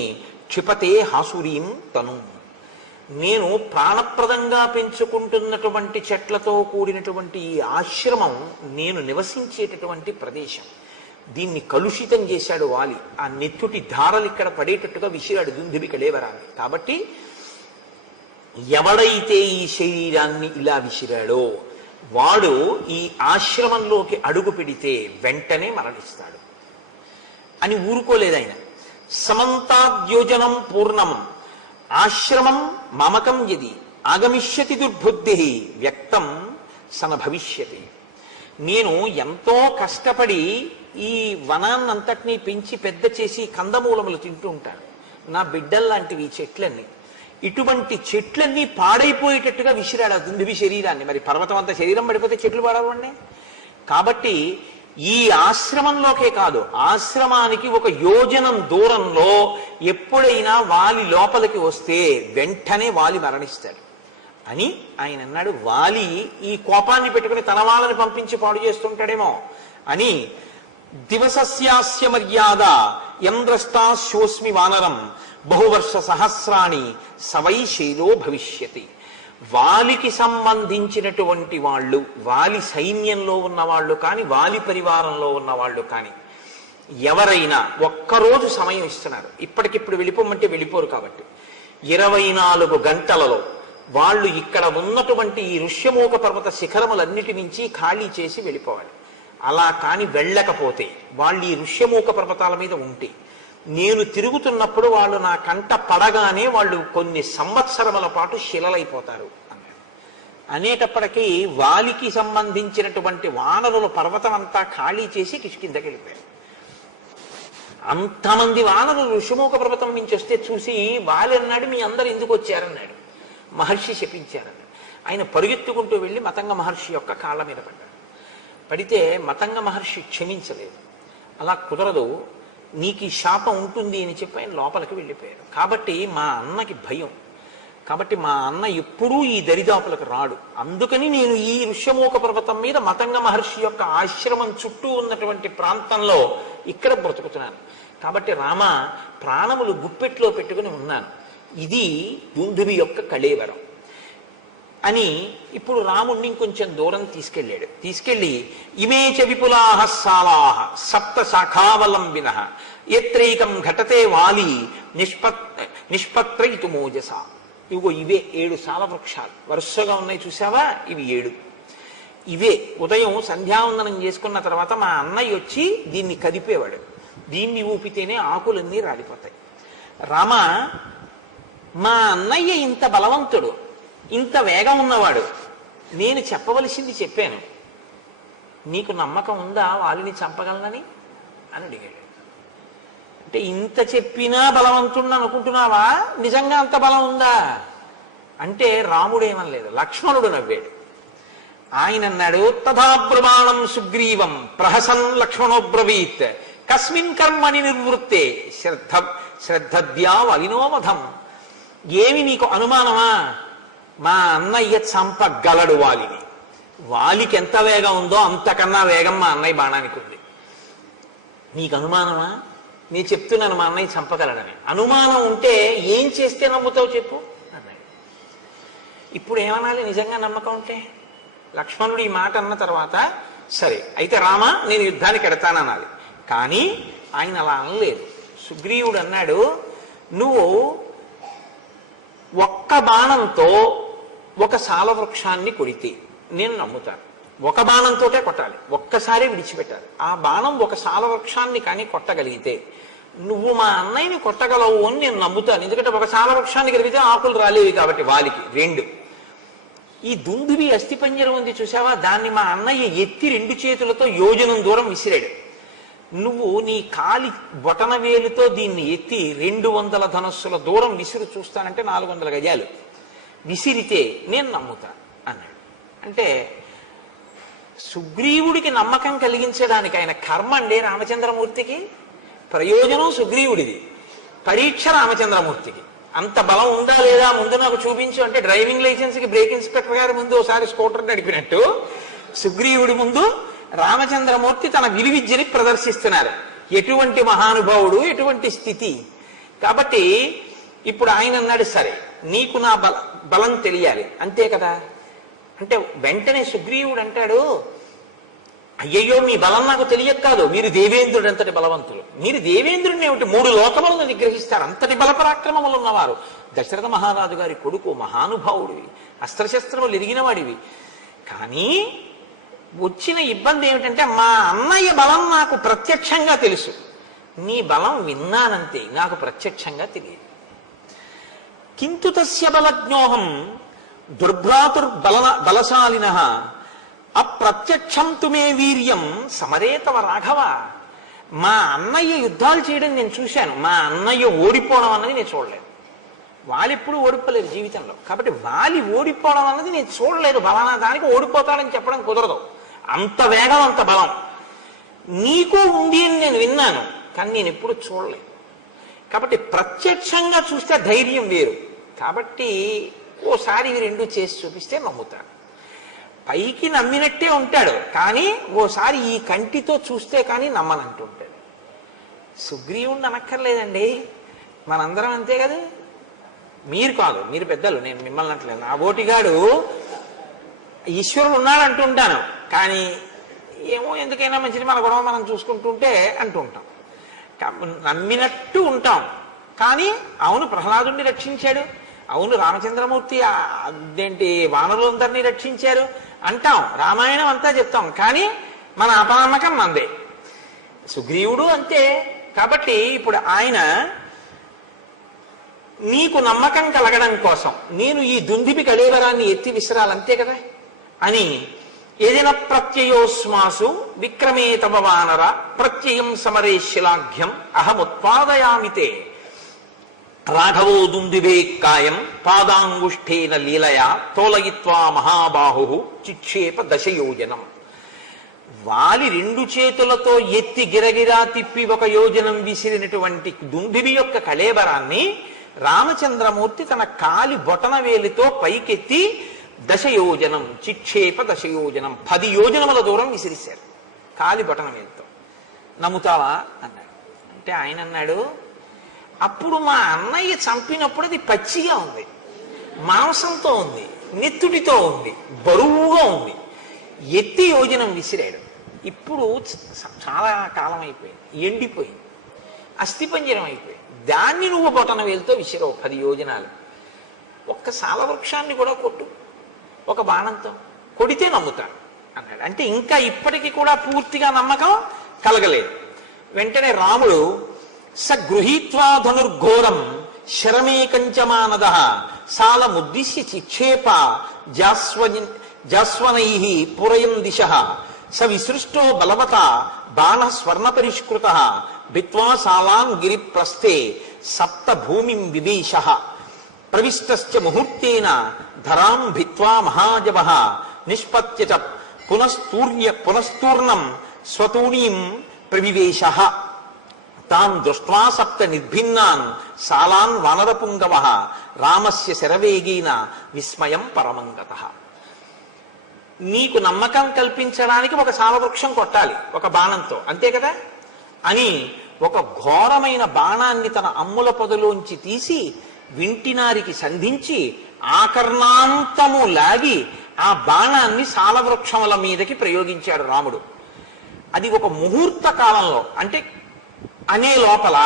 క్షిపతే హాసురీం తను. నేను ప్రాణప్రదంగా పెంచుకుంటున్నటువంటి చెట్లతో కూడినటువంటి ఈ ఆశ్రమం నేను నివసించేటటువంటి ప్రదేశం. దీన్ని కలుషితం చేశాడు వాలి. ఆ నెత్తుటి ధారలు ఇక్కడ పడేటట్టుగా విసిరాడు దుందుబి కళేవరాన్ని. కాబట్టి ఎవడైతే ఈ శరీరాన్ని ఇలా విసిరాడో వాడు ఈ ఆశ్రమంలోకి అడుగు పెడితే వెంటనే మరణిస్తాడు అని ఊరుకోలేదు ఆయన. సమంతాద్యోజనం పూర్ణం ఆశ్రమం మమకం యది ఆగమిష్యతి దుర్బుద్ధి వ్యక్తం సన భవిష్యతి. నేను ఎంతో కష్టపడి ఈ వనాన్నంతటినీ పెంచి పెద్ద చేసి కందమూలములు తింటూ ఉంటాను. నా బిడ్డల్లాంటివి చెట్లన్నీ. ఇటువంటి చెట్లన్నీ పాడైపోయేటట్టుగా విసిరాడు ఆ దుందుబి శరీరాన్ని. మరి పర్వతం అంత శరీరం పడిపోతే చెట్లు పాడవండి. కాబట్టి ఈ ఆశ్రమంలోకే కాదు, ఆశ్రమానికి ఒక యోజనం దూరంలో ఎప్పుడైనా వాలి లోపలికి వస్తే వెంటనే వాలి మరణిస్తాడు అని ఆయన అన్నాడు. వాలి ఈ కోపాన్ని పెట్టుకుని తన వాళ్ళని పంపించి పాడు చేస్తుంటాడేమో అని. దివసస్యాస్య మర్యాద యంద్రష్టాశోస్మి వానరం బహువర్ష సహస్రాణి సవై శైలో భవిష్యతి. వాలికి సంబంధించినటువంటి వాళ్ళు, వాలి సైన్యంలో ఉన్నవాళ్ళు కానీ వాలి పరివారంలో ఉన్నవాళ్ళు కానీ ఎవరైనా ఒక్కరోజు సమయం ఇస్తున్నారు. ఇప్పటికిప్పుడు వెళ్ళిపోమంటే వెళ్ళిపోరు. కాబట్టి 24 గంటలలో వాళ్ళు ఇక్కడ ఉన్నటువంటి ఈ ఋష్యమూక పర్వత శిఖరములన్నిటి నుంచి ఖాళీ చేసి వెళ్ళిపోవాలి. అలా కాని వెళ్ళకపోతే వాళ్ళు ఈ ఋష్యమూక పర్వతాల మీద ఉంటే నేను తిరుగుతున్నప్పుడు వాళ్ళు నా కంట పడగానే వాళ్ళు కొన్ని సంవత్సరముల పాటు శిలలైపోతారు అన్నాడు. అనేటప్పటికీ వాలికి సంబంధించినటువంటి వానరుల పర్వతం అంతా ఖాళీ చేసి కిష్కిందకి వెళ్ళిపోయారు. అంతమంది వానరులు ఋషిమూక పర్వతం నుంచి వస్తే చూసి వాలి అన్నాడు, మీ అందరు ఎందుకు వచ్చారన్నాడు. మహర్షి శపించారన్నాడు. ఆయన పరుగెత్తుకుంటూ వెళ్ళి మతంగ మహర్షి యొక్క కాళ్ళ మీద పడ్డాడు. పడితే మతంగ మహర్షి క్షమించలేదు. అలా కుదరదు, నీకు ఈ శాపం ఉంటుంది అని చెప్పి ఆయన లోపలికి వెళ్ళిపోయాడు. కాబట్టి మా అన్నకి భయం. కాబట్టి మా అన్న ఎప్పుడూ ఈ దరిదాపులకు రాడు. అందుకని నేను ఈ ఋష్యమూక పర్వతం మీద మతంగ మహర్షి యొక్క ఆశ్రమం చుట్టూ ఉన్నటువంటి ప్రాంతంలో ఇక్కడ బ్రతుకుతున్నాను. కాబట్టి రామ, ప్రాణములు గుప్పెట్లో పెట్టుకుని ఉన్నాను. ఇది దుందుబి యొక్క కళేవరం అని ఇప్పుడు రాముణ్ణి ఇంకొంచెం దూరం తీసుకెళ్ళాడు. తీసుకెళ్ళి ఇమే చ విపులాహ సాలాహ సప్త శాఖావలంబిన ఎత్రైకం ఘటతే వాలి నిష్పత్రయితు మోజస. ఇవిగో ఇవే 7 సాల వృక్షాలు వరుసగా ఉన్నాయి చూసావా, ఇవి 7. ఇవే ఉదయం సంధ్యావందనం చేసుకున్న తర్వాత మా అన్నయ్య వచ్చి దీన్ని కదిపేవాడు. దీన్ని ఊపితేనే ఆకులన్నీ రాలిపోతాయి. రామ, మా అన్నయ్య ఇంత బలవంతుడు, ఇంత వేగం ఉన్నవాడు, నేను చెప్పవలసింది చెప్పాను, నీకు నమ్మకం ఉందా వాలిని చంపగలనని అని అడిగాడు. అంటే ఇంత చెప్పినా బలవంతుడు అనుకుంటున్నావా, నిజంగా అంత బలం ఉందా అంటే రాముడేమనలేదు, లక్ష్మణుడు నవ్వాడు. ఆయన అన్నాడు, తథా ప్రమాణం సుగ్రీవం ప్రహసన్ లక్ష్మణోబ్రవీత్ కస్మిన్ కర్మని నిర్వృత్తే శ్రద్ధద్యా వలినోవధం. ఏమి నీకు అనుమానమా, మా అన్నయ్య చంపగలడు వాలిని. వాలికి ఎంత వేగం ఉందో అంతకన్నా వేగం మా అన్నయ్య బాణానికి ఉంది. నీకు అనుమానమా? నేను చెప్తున్నాను మా అన్నయ్య చంపగలడని. అనుమానం ఉంటే ఏం చేస్తే నమ్ముతావు చెప్పు అన్నాడు. ఇప్పుడు ఏమనాలి నిజంగా నమ్మకం ఉంటే? లక్ష్మణుడు ఈ మాట అన్న తర్వాత సరే అయితే రామా నేను యుద్ధానికి ఎడతాననాలి. కానీ ఆయన అలా అనలేదు. సుగ్రీవుడు అన్నాడు, నువ్వు ఒక్క బాణంతో ఒక సాలవృక్షాన్ని కొడితే నేను నమ్ముతాను. ఒక బాణంతోటే కొట్టాలి, ఒక్కసారి విడిచిపెట్టాలి. ఆ బాణం ఒక సాలవృక్షాన్ని కానీ కొట్టగలిగితే నువ్వు మా అన్నయ్యని కొట్టగలవు అని నేను నమ్ముతాను. ఎందుకంటే ఒక సాలవృక్షాన్ని కలిగితే ఆకులు రాలేవి కాబట్టి వాలికి. 2, ఈ దుందుబి అస్థిపంజరం ఉంది చూసావా, దాన్ని మా అన్నయ్య ఎత్తి 2 చేతులతో యోజనం దూరం విసిరాడు. నువ్వు నీ కాలి బొటన వేలుతో దీన్ని ఎత్తి 200 ధనస్సుల దూరం విసిరు చూస్తానంటే 400 గజాలు విసిరితే నేను నమ్ముతా అన్నాడు. అంటే సుగ్రీవుడికి నమ్మకం కలిగించడానికి ఆయన కర్మ అండి రామచంద్రమూర్తికి, ప్రయోజనం సుగ్రీవుడిది, పరీక్ష రామచంద్రమూర్తికి. అంత బలం ఉందా లేదా ముందు నాకు చూపించు అంటే డ్రైవింగ్ లైసెన్స్కి బ్రేక్ ఇన్స్పెక్టర్ గారి ముందు ఒకసారి స్కూటర్ నడిపినట్టు సుగ్రీవుడి ముందు రామచంద్రమూర్తి తన విలువిద్యని ప్రదర్శిస్తున్నారు. ఎటువంటి మహానుభావుడు, ఎటువంటి స్థితి. కాబట్టి ఇప్పుడు ఆయన అన్నాడు, సరే నీకు నా బలం తెలియాలి అంతే కదా. అంటే వెంటనే సుగ్రీవుడు అంటాడు, అయ్యయ్యో మీ బలం నాకు తెలియక కాదు, మీరు దేవేంద్రుడు అంతటి బలవంతులు. మీరు దేవేంద్రుడిని ఏమిటి 3 లోకములను నిగ్రహిస్తారు, అంతటి బలపరాక్రమములు ఉన్నవారు. దశరథ మహారాజు గారి కొడుకు, మహానుభావుడివి, అస్త్రశస్త్రములు ఎరిగిన వాడివి. కానీ వచ్చిన ఇబ్బంది ఏమిటంటే మా అన్నయ్య బలం నాకు ప్రత్యక్షంగా తెలుసు, నీ బలం విన్నానంతే, నాకు ప్రత్యక్షంగా తెలియదు. కింతు తస్య బలజ్ఞోహం దుర్భ్రాతుర్బలశాలిన అప్రత్యక్షం తుమే వీర్యం సమరేతవ రాఘవ. మా అన్నయ్య యుద్ధాలు చేయడం నేను చూశాను, మా అన్నయ్య ఓడిపోవడం అన్నది నేను చూడలేదు. వాళ్ళెప్పుడు ఓడిపోలేదు జీవితంలో, కాబట్టి వాలి ఓడిపోవడం అన్నది నేను చూడలేదు. బలానా దానికి ఓడిపోతాడని చెప్పడం కుదరదు. అంత వేగం, అంత బలం నీకు ఉంది అని నేను విన్నాను, కానీ నేను ఎప్పుడు చూడలేదు. కాబట్టి ప్రత్యక్షంగా చూస్తే ధైర్యం వేరు. కాబట్టి ఓసారి ఇవి 2 చేసి చూపిస్తే నమ్ముతాడు. పైకి నమ్మినట్టే ఉంటాడు, కానీ ఓసారి ఈ కంటితో చూస్తే కానీ నమ్మనంటుంటాడు. సుగ్రీవుణ్ణి అనక్కర్లేదండి, మనందరం అంతే కదా. మీరు కాదు, మీరు పెద్దలు, నేను మిమ్మల్ని అంటలేదు. నా బోటిగాడు ఈశ్వరుడు ఉన్నాడు అంటుంటాను, కానీ ఏమో ఎందుకైనా మంచిది మన గొడవ మనం చూసుకుంటుంటే అంటుంటాం. నమ్మినట్టు ఉంటాం, కానీ అవును ప్రహ్లాదుని రక్షించాడు, అవును రామచంద్రమూర్తి అదేంటి వానరులందరినీ రక్షించారు అంటాం, రామాయణం అంతా చెప్తాం, కానీ మన అపనమ్మకం మందే. సుగ్రీవుడు అంతే. కాబట్టి ఇప్పుడు ఆయన నీకు నమ్మకం కలగడం కోసం నేను ఈ దుందిబి కళేవరాన్ని ఎత్తి విసిరాలంతే కదా అని, ఏదైనా ప్రత్యయోస్మాసు విక్రమే తమ వానర ప్రత్యయం సమరే శిలాఘ్యం అహముత్పాదయామితే రాఘవో దుందుబే కాయం పాదాంగుష్ఠేన లీలయా తోలయిత్వా మహాబాహు చిక్షేప దశయోజనం. వాలి 2 చేతులతో ఎత్తి గిరగిరా తిప్పి 1 యోజనం విసిరినటువంటి దుందుబి యొక్క కళేబరాన్ని రామచంద్రమూర్తి తన కాలి బొటన వేలితో పైకెత్తి దశయోజనం చిక్షేప దశయోజనం 10 యోజనముల దూరం విసిరిశారు కాలి బొటన వేలితో. నమ్ముతావా అన్నాడు. అంటే ఆయన అన్నాడు, అప్పుడు మా అన్నయ్య చంపినప్పుడు అది పచ్చిగా ఉంది, మాంసంతో ఉంది, నెత్తుడితో ఉంది, బరువుగా ఉంది, ఎత్తి యోజనం విసిరాడు. ఇప్పుడు చాలా కాలం అయిపోయింది, ఎండిపోయింది, అస్థిపంజరం అయిపోయింది. దాన్ని నువ్వు బొటన వేలుతో విసిరావు 10 యోజనాలు. ఒక్క సాలవృక్షాన్ని కూడా కొట్టు, ఒక బాణంతో కొడితే నమ్ముతాను అన్నాడు. అంటే ఇంకా ఇప్పటికీ కూడా పూర్తిగా నమ్మకం కలగలేదు. వెంటనే రాముడు స గృహీత్వా ధనుర్ఘోరం శరమేకంచమానద సాలముద్దిశ్య చిక్షేప జాస్వనై పురయం దిశ స విసృష్టో బలవత బాణ స్వర్ణ పరిష్కృత భిత్వా సాలాం గిరి ప్రస్థే సప్త భూమిం వివేశ ప్రవిష్టశ్చ ముహూర్తేన ధరాం భిత్వా మహాజవ నిష్పత్య పునస్తూర్ణం స్వతూణీం ప్రవివేశ తాన్ దృష్ట్వా సప్త నిర్భిన్నాన్ సాలాన్ వానరపుంగవ రామస్య శరవేగేన విస్మయం పరమంగతః. నీకు నమ్మకం కల్పించడానికి ఒక సాలవృక్షం కొట్టాలి ఒక బాణంతో, అంతే కదా అని ఒక ఘోరమైన బాణాన్ని తన అమ్ముల పొదలోంచి తీసి వింటినారికి సంధించి ఆకర్ణాంతము లాగి ఆ బాణాన్ని సాలవృక్షముల మీదకి ప్రయోగించాడు రాముడు. అది ఒక ముహూర్త కాలంలో, అంటే అనే లోపల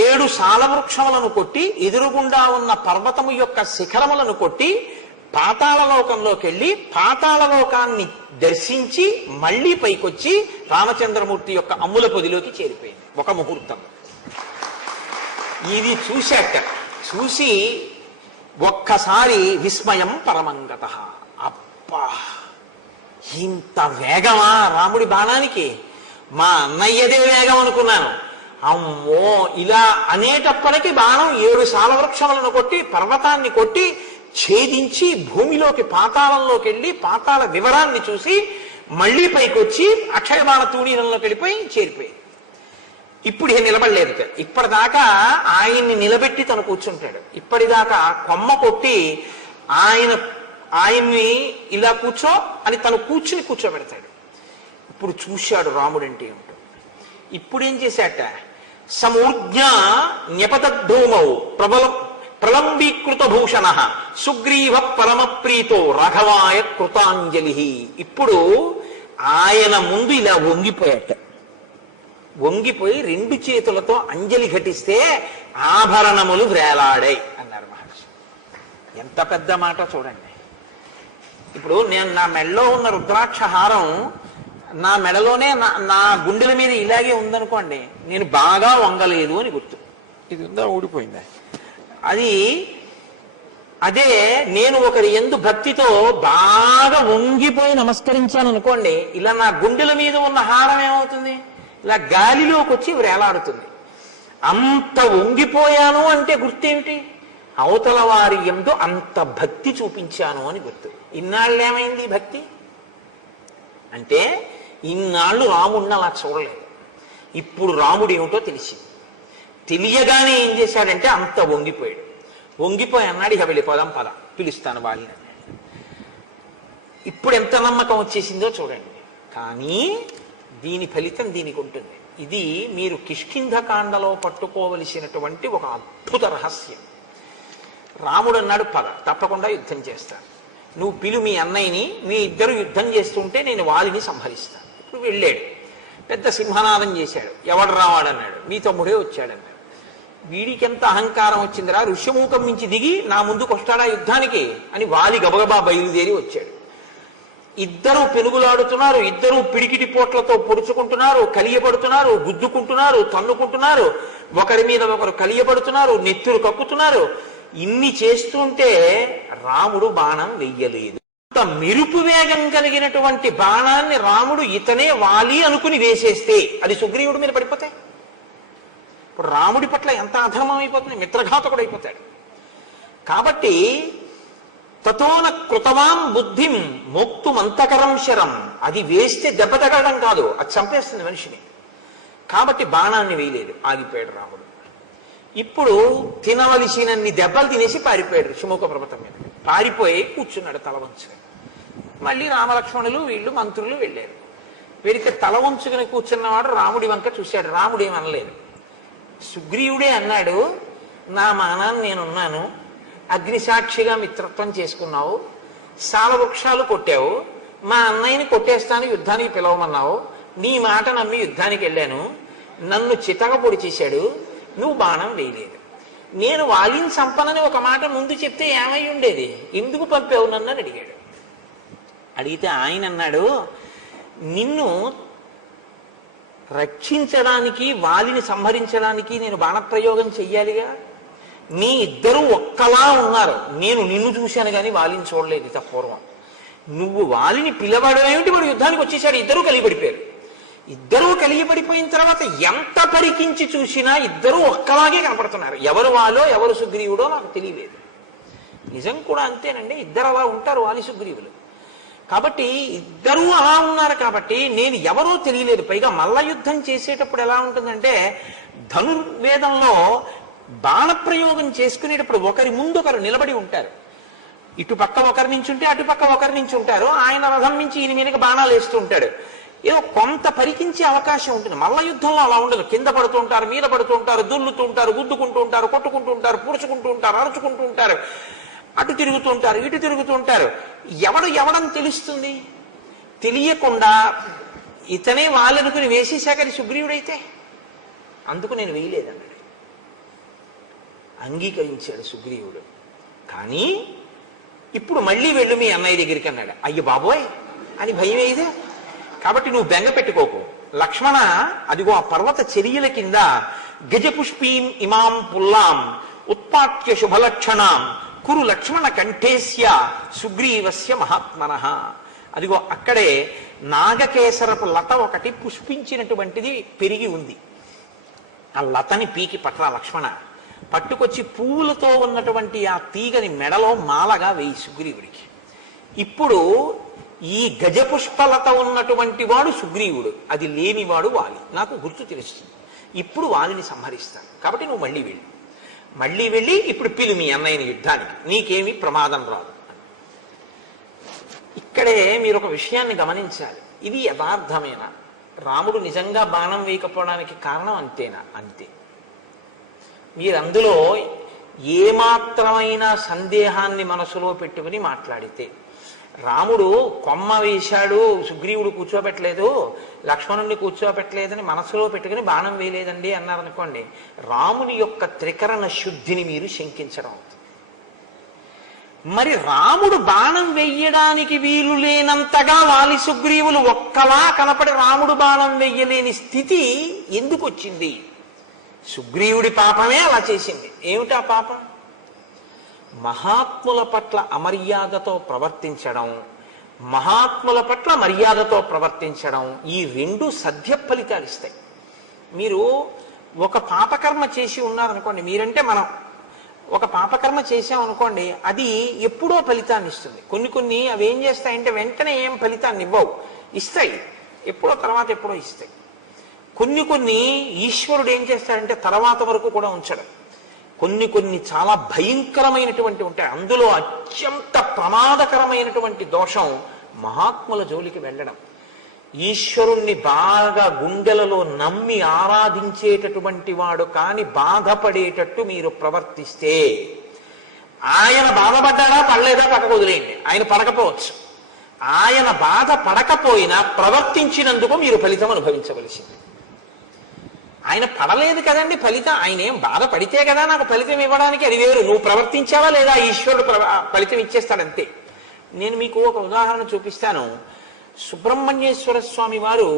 7 సాలవృక్షములను కొట్టి ఎదురుగుండా ఉన్న పర్వతము యొక్క శిఖరములను కొట్టి పాతాళలోకంలోకి వెళ్ళి పాతాళలోకాన్ని దర్శించి మళ్లీ పైకొచ్చి రామచంద్రమూర్తి యొక్క అమ్ముల పొదిలోకి చేరిపోయింది ఒక ముహూర్తం. ఇది చూశాక చూసి ఒక్కసారి విస్మయం పరమంగత. అబ్బా, ఇంత వేగమా రాముడి బాణానికి? మా అన్నయ్యదే వేగం అనుకున్నాను. అమ్మో, ఇలా అనేటప్పటికీ బాణం 7 సాలవృక్షములను కొట్టి పర్వతాన్ని కొట్టి ఛేదించి భూమిలోకి పాతాళంలోకి వెళ్ళి పాతాళ వివరాన్ని చూసి మళ్లీ పైకి వచ్చి అక్షయబాణ తూణీరంలోకి వెళ్ళిపోయి చేరిపోయింది. ఇప్పుడు ఏం నిలబడలేదు. ఇప్పటిదాకా ఆయన్ని నిలబెట్టి తను కూర్చుంటాడు. ఇప్పటిదాకా కొమ్మ కొట్టి ఆయన్ని ఇలా కూర్చో అని తను కూర్చోబెడతాడు. ఇప్పుడు చూశాడు రాముడంటే ఏమిటో. ఇప్పుడు ఏం చేశాట? సమూర్జ్ఞ న్యపతద్ధూమౌ ప్రలంబీకృత భూషణ సుగ్రీవ పరమప్రీతో రఘవాయ కృతాంజలి. ఇప్పుడు ఆయన ముందు ఇలా వంగిపోయాట. వంగిపోయి 2 చేతులతో అంజలి ఘటిస్తే ఆభరణములు వేలాడాయి అన్నారు మహర్షి. ఎంత పెద్ద మాట చూడండి. ఇప్పుడు నేను నా మెడలో ఉన్న రుద్రాక్ష హారం నా మెడలోనే నా గుండెల మీద ఇలాగే ఉందనుకోండి, నేను బాగా వంగలేదు అని గుర్తు. ఇది ఉందా, ఊడిపోయిందా? అదే నేను ఒకరి యందు భక్తితో బాగా వంగిపోయి నమస్కరించాను అనుకోండి, ఇలా నా గుండెల మీద ఉన్న హారం ఏమవుతుంది? ఇలా గాలిలోకి వచ్చి వేలాడుతుంది. అంత వంగిపోయాను అంటే గుర్తేమిటి? అవతల వారి యందు అంత భక్తి చూపించాను అని గుర్తు. ఇన్నాళ్ళు ఏమైంది భక్తి అంటే? ఇన్నాళ్ళు రాముడిని అలా చూడలేదు. ఇప్పుడు రాముడు ఏమిటో తెలిసింది. తెలియగానే ఏం చేశాడంటే అంత వంగిపోయాడు. వంగిపోయి అన్నాడు, ఇక వెళ్ళిపోదాం పద, పిలుస్తాను వాళ్ళని. ఇప్పుడు ఎంత నమ్మకం వచ్చేసిందో చూడండి. కానీ దీని ఫలితం దీనికి ఉంటుంది. ఇది మీరు కిష్కింధకాండలో పట్టుకోవలసినటువంటి ఒక అద్భుత రహస్యం. రాముడు అన్నాడు, పద, తప్పకుండా యుద్ధం చేస్తాను. నువ్వు పిలు మీ అన్నయ్యని, మీ ఇద్దరు యుద్ధం చేస్తుంటే నేను వాలిని సంహరిస్తాను. ఇప్పుడు వెళ్ళాడు, పెద్ద సింహనాదం చేశాడు. ఎవడు రావాడన్నాడు, మీ తమ్ముడే వచ్చాడన్నాడు. వీడికి ఎంత అహంకారం వచ్చిందిరా, ఋష్యమూకం నుంచి దిగి నా ముందుకు వస్తాడా యుద్ధానికి అని వాలి గబగబా బయలుదేరి వచ్చాడు. ఇద్దరు పెనుగులాడుతున్నారు, ఇద్దరు పిడికిటి పోట్లతో పొడుచుకుంటున్నారు, కలియబడుతున్నారు, గుద్దుకుంటున్నారు, తన్నుకుంటున్నారు, ఒకరి మీద ఒకరు కలియబడుతున్నారు, నెత్తురు కక్కుతున్నారు. ఇన్ని చేస్తుంటే రాముడు బాణం వెయ్యలేదు. అంత మెరుపు వేగం కలిగినటువంటి బాణాన్ని రాముడు ఇతనే వాలి అనుకుని వేసేస్తే అది సుగ్రీవుడి మీద పడిపోతే ఇప్పుడు రాముడి పట్ల ఎంత అధర్మం అయిపోతుంది, మిత్రఘాతకుడు అయిపోతాడు. కాబట్టి తతోన కృతవాం బుద్ధిం మోక్తుమంతకరం శరం, అది వేస్తే దెబ్బ తగలడం కాదు, అది చంపేస్తుంది మనిషిని. కాబట్టి బాణాన్ని వేయలేదు, ఆగిపోయాడు రాముడు. ఇప్పుడు తినవలసినన్ని దెబ్బలు తినేసి పారిపోయాడు ఋషిముఖ పర్వతం మీద. పారిపోయి కూర్చున్నాడు తల వంచుకొని. మళ్ళీ రామలక్ష్మణులు వీళ్ళు మంత్రులు వెళ్ళారు. వీరికి తల వంచుకుని కూర్చున్నవాడు రాముడి వంక చూశాడు. రాముడు ఏమనలేదు. సుగ్రీవుడే అన్నాడు, నా మానాన్ని నేనున్నాను, అగ్నిసాక్షిగా మిత్రత్వం చేసుకున్నావు, సాలవృక్షాలు కొట్టావు, మా అన్నయ్యని కొట్టేస్తాను యుద్ధానికి పిలవమన్నావు, నీ మాట నమ్మి యుద్ధానికి వెళ్ళాను, నన్ను చితక పొడి చేశాడు, నువ్వు బాణం వేయలేదు. నేను వాలిని సంపనని ఒక మాట ముందు చెప్తే ఏమై ఉండేది, ఎందుకు పంపావు నన్ను అని అడిగాడు. అడిగితే ఆయన అన్నాడు, నిన్ను రక్షించడానికి వాలిని సంహరించడానికి నేను బాణప్రయోగం చెయ్యాలిగా. నీ ఇద్దరూ ఒక్కలా ఉన్నారు, నేను నిన్ను చూశాను కానీ వాలిని చూడలేదు ఇంత పూర్వం. నువ్వు వాలిని పిలవడం ఏమిటి, వాడు యుద్ధానికి వచ్చేసాడు. ఇద్దరూ కలిగిపడిపోయారు. ఇద్దరూ కలిగిపడిపోయిన తర్వాత ఎంత పరికించి చూసినా ఇద్దరూ ఒక్కలాగే కనపడుతున్నారు. ఎవరు వాలో ఎవరు సుగ్రీవుడో నాకు తెలియలేదు. నిజం కూడా అంతేనండి, ఇద్దరు అలా ఉంటారు వాలి సుగ్రీవులు. కాబట్టి ఇద్దరూ అలా ఉన్నారు కాబట్టి నేను ఎవరో తెలియలేదు. పైగా మల్ల యుద్ధం చేసేటప్పుడు ఎలా ఉంటుందంటే, ధనుర్వేదంలో బాణప్రయోగం చేసుకునేటప్పుడు ఒకరి ముందు ఒకరు నిలబడి ఉంటారు. ఇటు పక్క ఒకరి నుంచి ఉంటే అటు పక్క ఒకరి నుంచి ఉంటారు. ఆయన రథం నుంచి ఈయన మీదకి బాణాలు వేస్తూ ఉంటాడు. ఏదో కొంత పరికించే అవకాశం ఉంటుంది. మల్ల యుద్ధంలో అలా ఉండదు. కింద పడుతూ ఉంటారు, మీద పడుతూ ఉంటారు, దుల్లుతూ ఉంటారు, గుద్దుకుంటూ ఉంటారు, కొట్టుకుంటూ ఉంటారు, పూడ్చుకుంటూ ఉంటారు, అరుచుకుంటూ ఉంటారు. అటు తిరుగుతుంటారు, ఇటు తిరుగుతుంటారు. ఎవడని తెలుస్తుంది? తెలియకుండా ఇతనే వాళ్ళనుకుని వేసేశాకని సుగ్రీవుడైతే అందుకు నేను వేయలేదన్నాడు. అంగీకరించాడు సుగ్రీవుడు. కానీ ఇప్పుడు మళ్ళీ వెళ్ళు మీ అన్నయ్య దగ్గరికి అన్నాడు. అయ్య బాబోయ్ అని భయం వేయదే. కాబట్టి నువ్వు బెంగ పెట్టుకోకు లక్ష్మణ, అదిగో ఆ పర్వత చర్యల కింద గజపుష్పీం ఇమాం పుల్లాం ఉత్పాట్య శుభలక్షణాం కురు లక్ష్మణ కంఠేస్య సుగ్రీవస్య మహాత్మనః. అదిగో అక్కడే నాగకేసరపు లత ఒకటి పుష్పించినటువంటిది పెరిగి ఉంది. ఆ లతని పీకి పట్ల లక్ష్మణ, పట్టుకొచ్చి పువ్వులతో ఉన్నటువంటి ఆ తీగని మెడలో మాలగా వేయి సుగ్రీవుడికి. ఇప్పుడు ఈ గజపుష్పలత ఉన్నటువంటి వాడు సుగ్రీవుడు, అది లేనివాడు వాలి. నాకు గుర్తు తెలుస్తుంది. ఇప్పుడు వాలిని సంహరిస్తాను. కాబట్టి నువ్వు మళ్ళీ వెళ్ళి ఇప్పుడు పిలు మీ అన్నయ్యని యుద్ధానికి, నీకేమీ ప్రమాదం రాదు. ఇక్కడే మీరు ఒక విషయాన్ని గమనించాలి. ఇది యథార్థమేనా? రాముడు నిజంగా బాణం వేయకపోవడానికి కారణం అంతేనా? అంతే. మీరు అందులో ఏమాత్రమైన సందేహాన్ని మనసులో పెట్టుకుని మాట్లాడితే, రాముడు కొమ్మ వేశాడు సుగ్రీవుడు కూర్చోబెట్టలేదు, లక్ష్మణుడిని కూర్చోబెట్టలేదని మనసులో పెట్టుకుని బాణం వేయలేదండి అన్నారనుకోండి, రాముని యొక్క త్రికరణ శుద్ధిని మీరు శంకించడం అవుతుంది. మరి రాముడు బాణం వెయ్యడానికి వీలు లేనంతగా వాలి సుగ్రీవులు ఒక్కలా కనపడి రాముడు బాణం వెయ్యలేని స్థితి ఎందుకు వచ్చింది? సుగ్రీవుడి పాపమే అలా చేసింది. ఏమిటా పాపం? మహాత్ముల పట్ల అమర్యాదతో ప్రవర్తించడం, మహాత్ముల పట్ల మర్యాదతో ప్రవర్తించడం, ఈ రెండు సద్య ఫలితాలు ఇస్తాయి. మీరు ఒక పాపకర్మ చేసి ఉన్నారనుకోండి, మీరంటే మనం ఒక పాపకర్మ చేసామనుకోండి, అది ఎప్పుడో ఫలితాన్ని ఇస్తుంది. కొన్ని అవి ఏం చేస్తాయంటే వెంటనే ఏం ఫలితాన్ని ఇవ్వవు, ఇస్తాయి ఎప్పుడో, తర్వాత ఎప్పుడో ఇస్తాయి. కొన్ని ఈశ్వరుడు ఏం చేస్తాడంటే తర్వాత వరకు కూడా ఉంచడం. కొన్ని చాలా భయంకరమైనటువంటి ఉంటాయి. అందులో అత్యంత ప్రమాదకరమైనటువంటి దోషం మహాత్ముల జోలికి వెళ్ళడం. ఈశ్వరుణ్ణి బాగా గుండెలలో నమ్మి ఆరాధించేటటువంటి వాడు కాని బాధపడేటట్టు మీరు ప్రవర్తిస్తే, ఆయన బాధపడ్డాడా పడలేదా పక్కకు వదిలేయండి, ఆయన పడకపోవచ్చు. ఆయన బాధ పడకపోయినా ప్రవర్తించినందుకు మీరు ఫలితం అనుభవించవలసింది. ఆయన పడలేదు కదండి ఫలితం, ఆయన ఏం బాధపడితే కదా నాకు ఫలితం ఇవ్వడానికి, అది వేరు. నువ్వు ప్రవర్తించావా లేదా, ఈశ్వరుడు ఫలితం ఇచ్చేస్తాడంతే. నేను మీకు ఒక ఉదాహరణ చూపిస్తాను. సుబ్రహ్మణ్యేశ్వర స్వామి వారు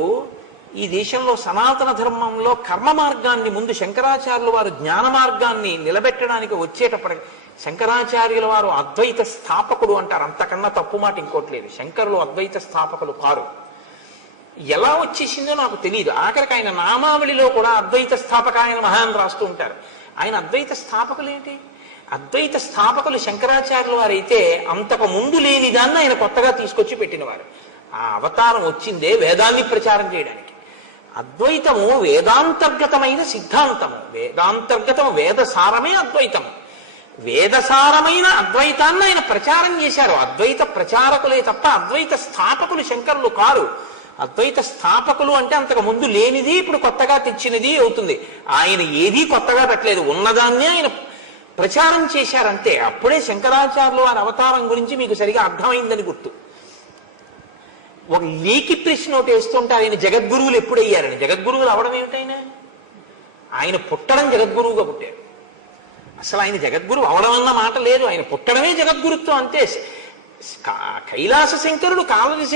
ఈ దేశంలో సనాతన ధర్మంలో కర్మ మార్గాన్ని ముందు శంకరాచార్యుల వారు జ్ఞాన మార్గాన్ని నిలబెట్టడానికి వచ్చేటప్పటికి, శంకరాచార్యుల వారు అద్వైత స్థాపకుడు అంటారు, అంతకన్నా తప్పు మాట ఇంకోటి లేదు. శంకరులు అద్వైత స్థాపకులు కారు. ఎలా వచ్చేసిందో నాకు తెలియదు. ఆఖరికి ఆయన నామావళిలో కూడా అద్వైత స్థాపక ఆయన మహాన్ రాస్తూ ఉంటారు. ఆయన అద్వైత స్థాపకులు ఏంటి? అద్వైత స్థాపకులు శంకరాచార్యుల వారు అయితే అంతకు ముందు లేని దాన్ని ఆయన కొత్తగా తీసుకొచ్చి పెట్టినవారు. ఆ అవతారం వచ్చిందే వేదాన్ని ప్రచారం చేయడానికి. అద్వైతము వేదాంతర్గతమైన సిద్ధాంతము, వేదాంతర్గతము, వేదసారమే అద్వైతము. వేదసారమైన అద్వైతాన్ని ఆయన ప్రచారం చేశారు. అద్వైత ప్రచారకులే తప్ప అద్వైత స్థాపకులు శంకరులు కారు. అద్వైత స్థాపకులు అంటే అంతకు ముందు లేనిది ఇప్పుడు కొత్తగా తెచ్చినది అవుతుంది. ఆయన ఏదీ కొత్తగా పెట్టలేదు, ఉన్నదాన్నే ఆయన ప్రచారం చేశారంతే. అప్పుడే శంకరాచార్యులు వారి అవతారం గురించి మీకు సరిగా అర్థమైందని గుర్తు. ఒక లేకి ప్రశ్న ఒకటి వేస్తుంటారు, ఆయన జగద్గురువులు ఎప్పుడయ్యారని. జగద్గురువులు అవడం ఏమిటైనా? ఆయన పుట్టడం జగద్గురువుగా పుట్టారు. అసలు ఆయన జగద్గురువు అవడం అన్న మాట లేదు, ఆయన పుట్టడమే జగద్గురుత్వం అంతే. కైలాస శంకరుడు కాళీ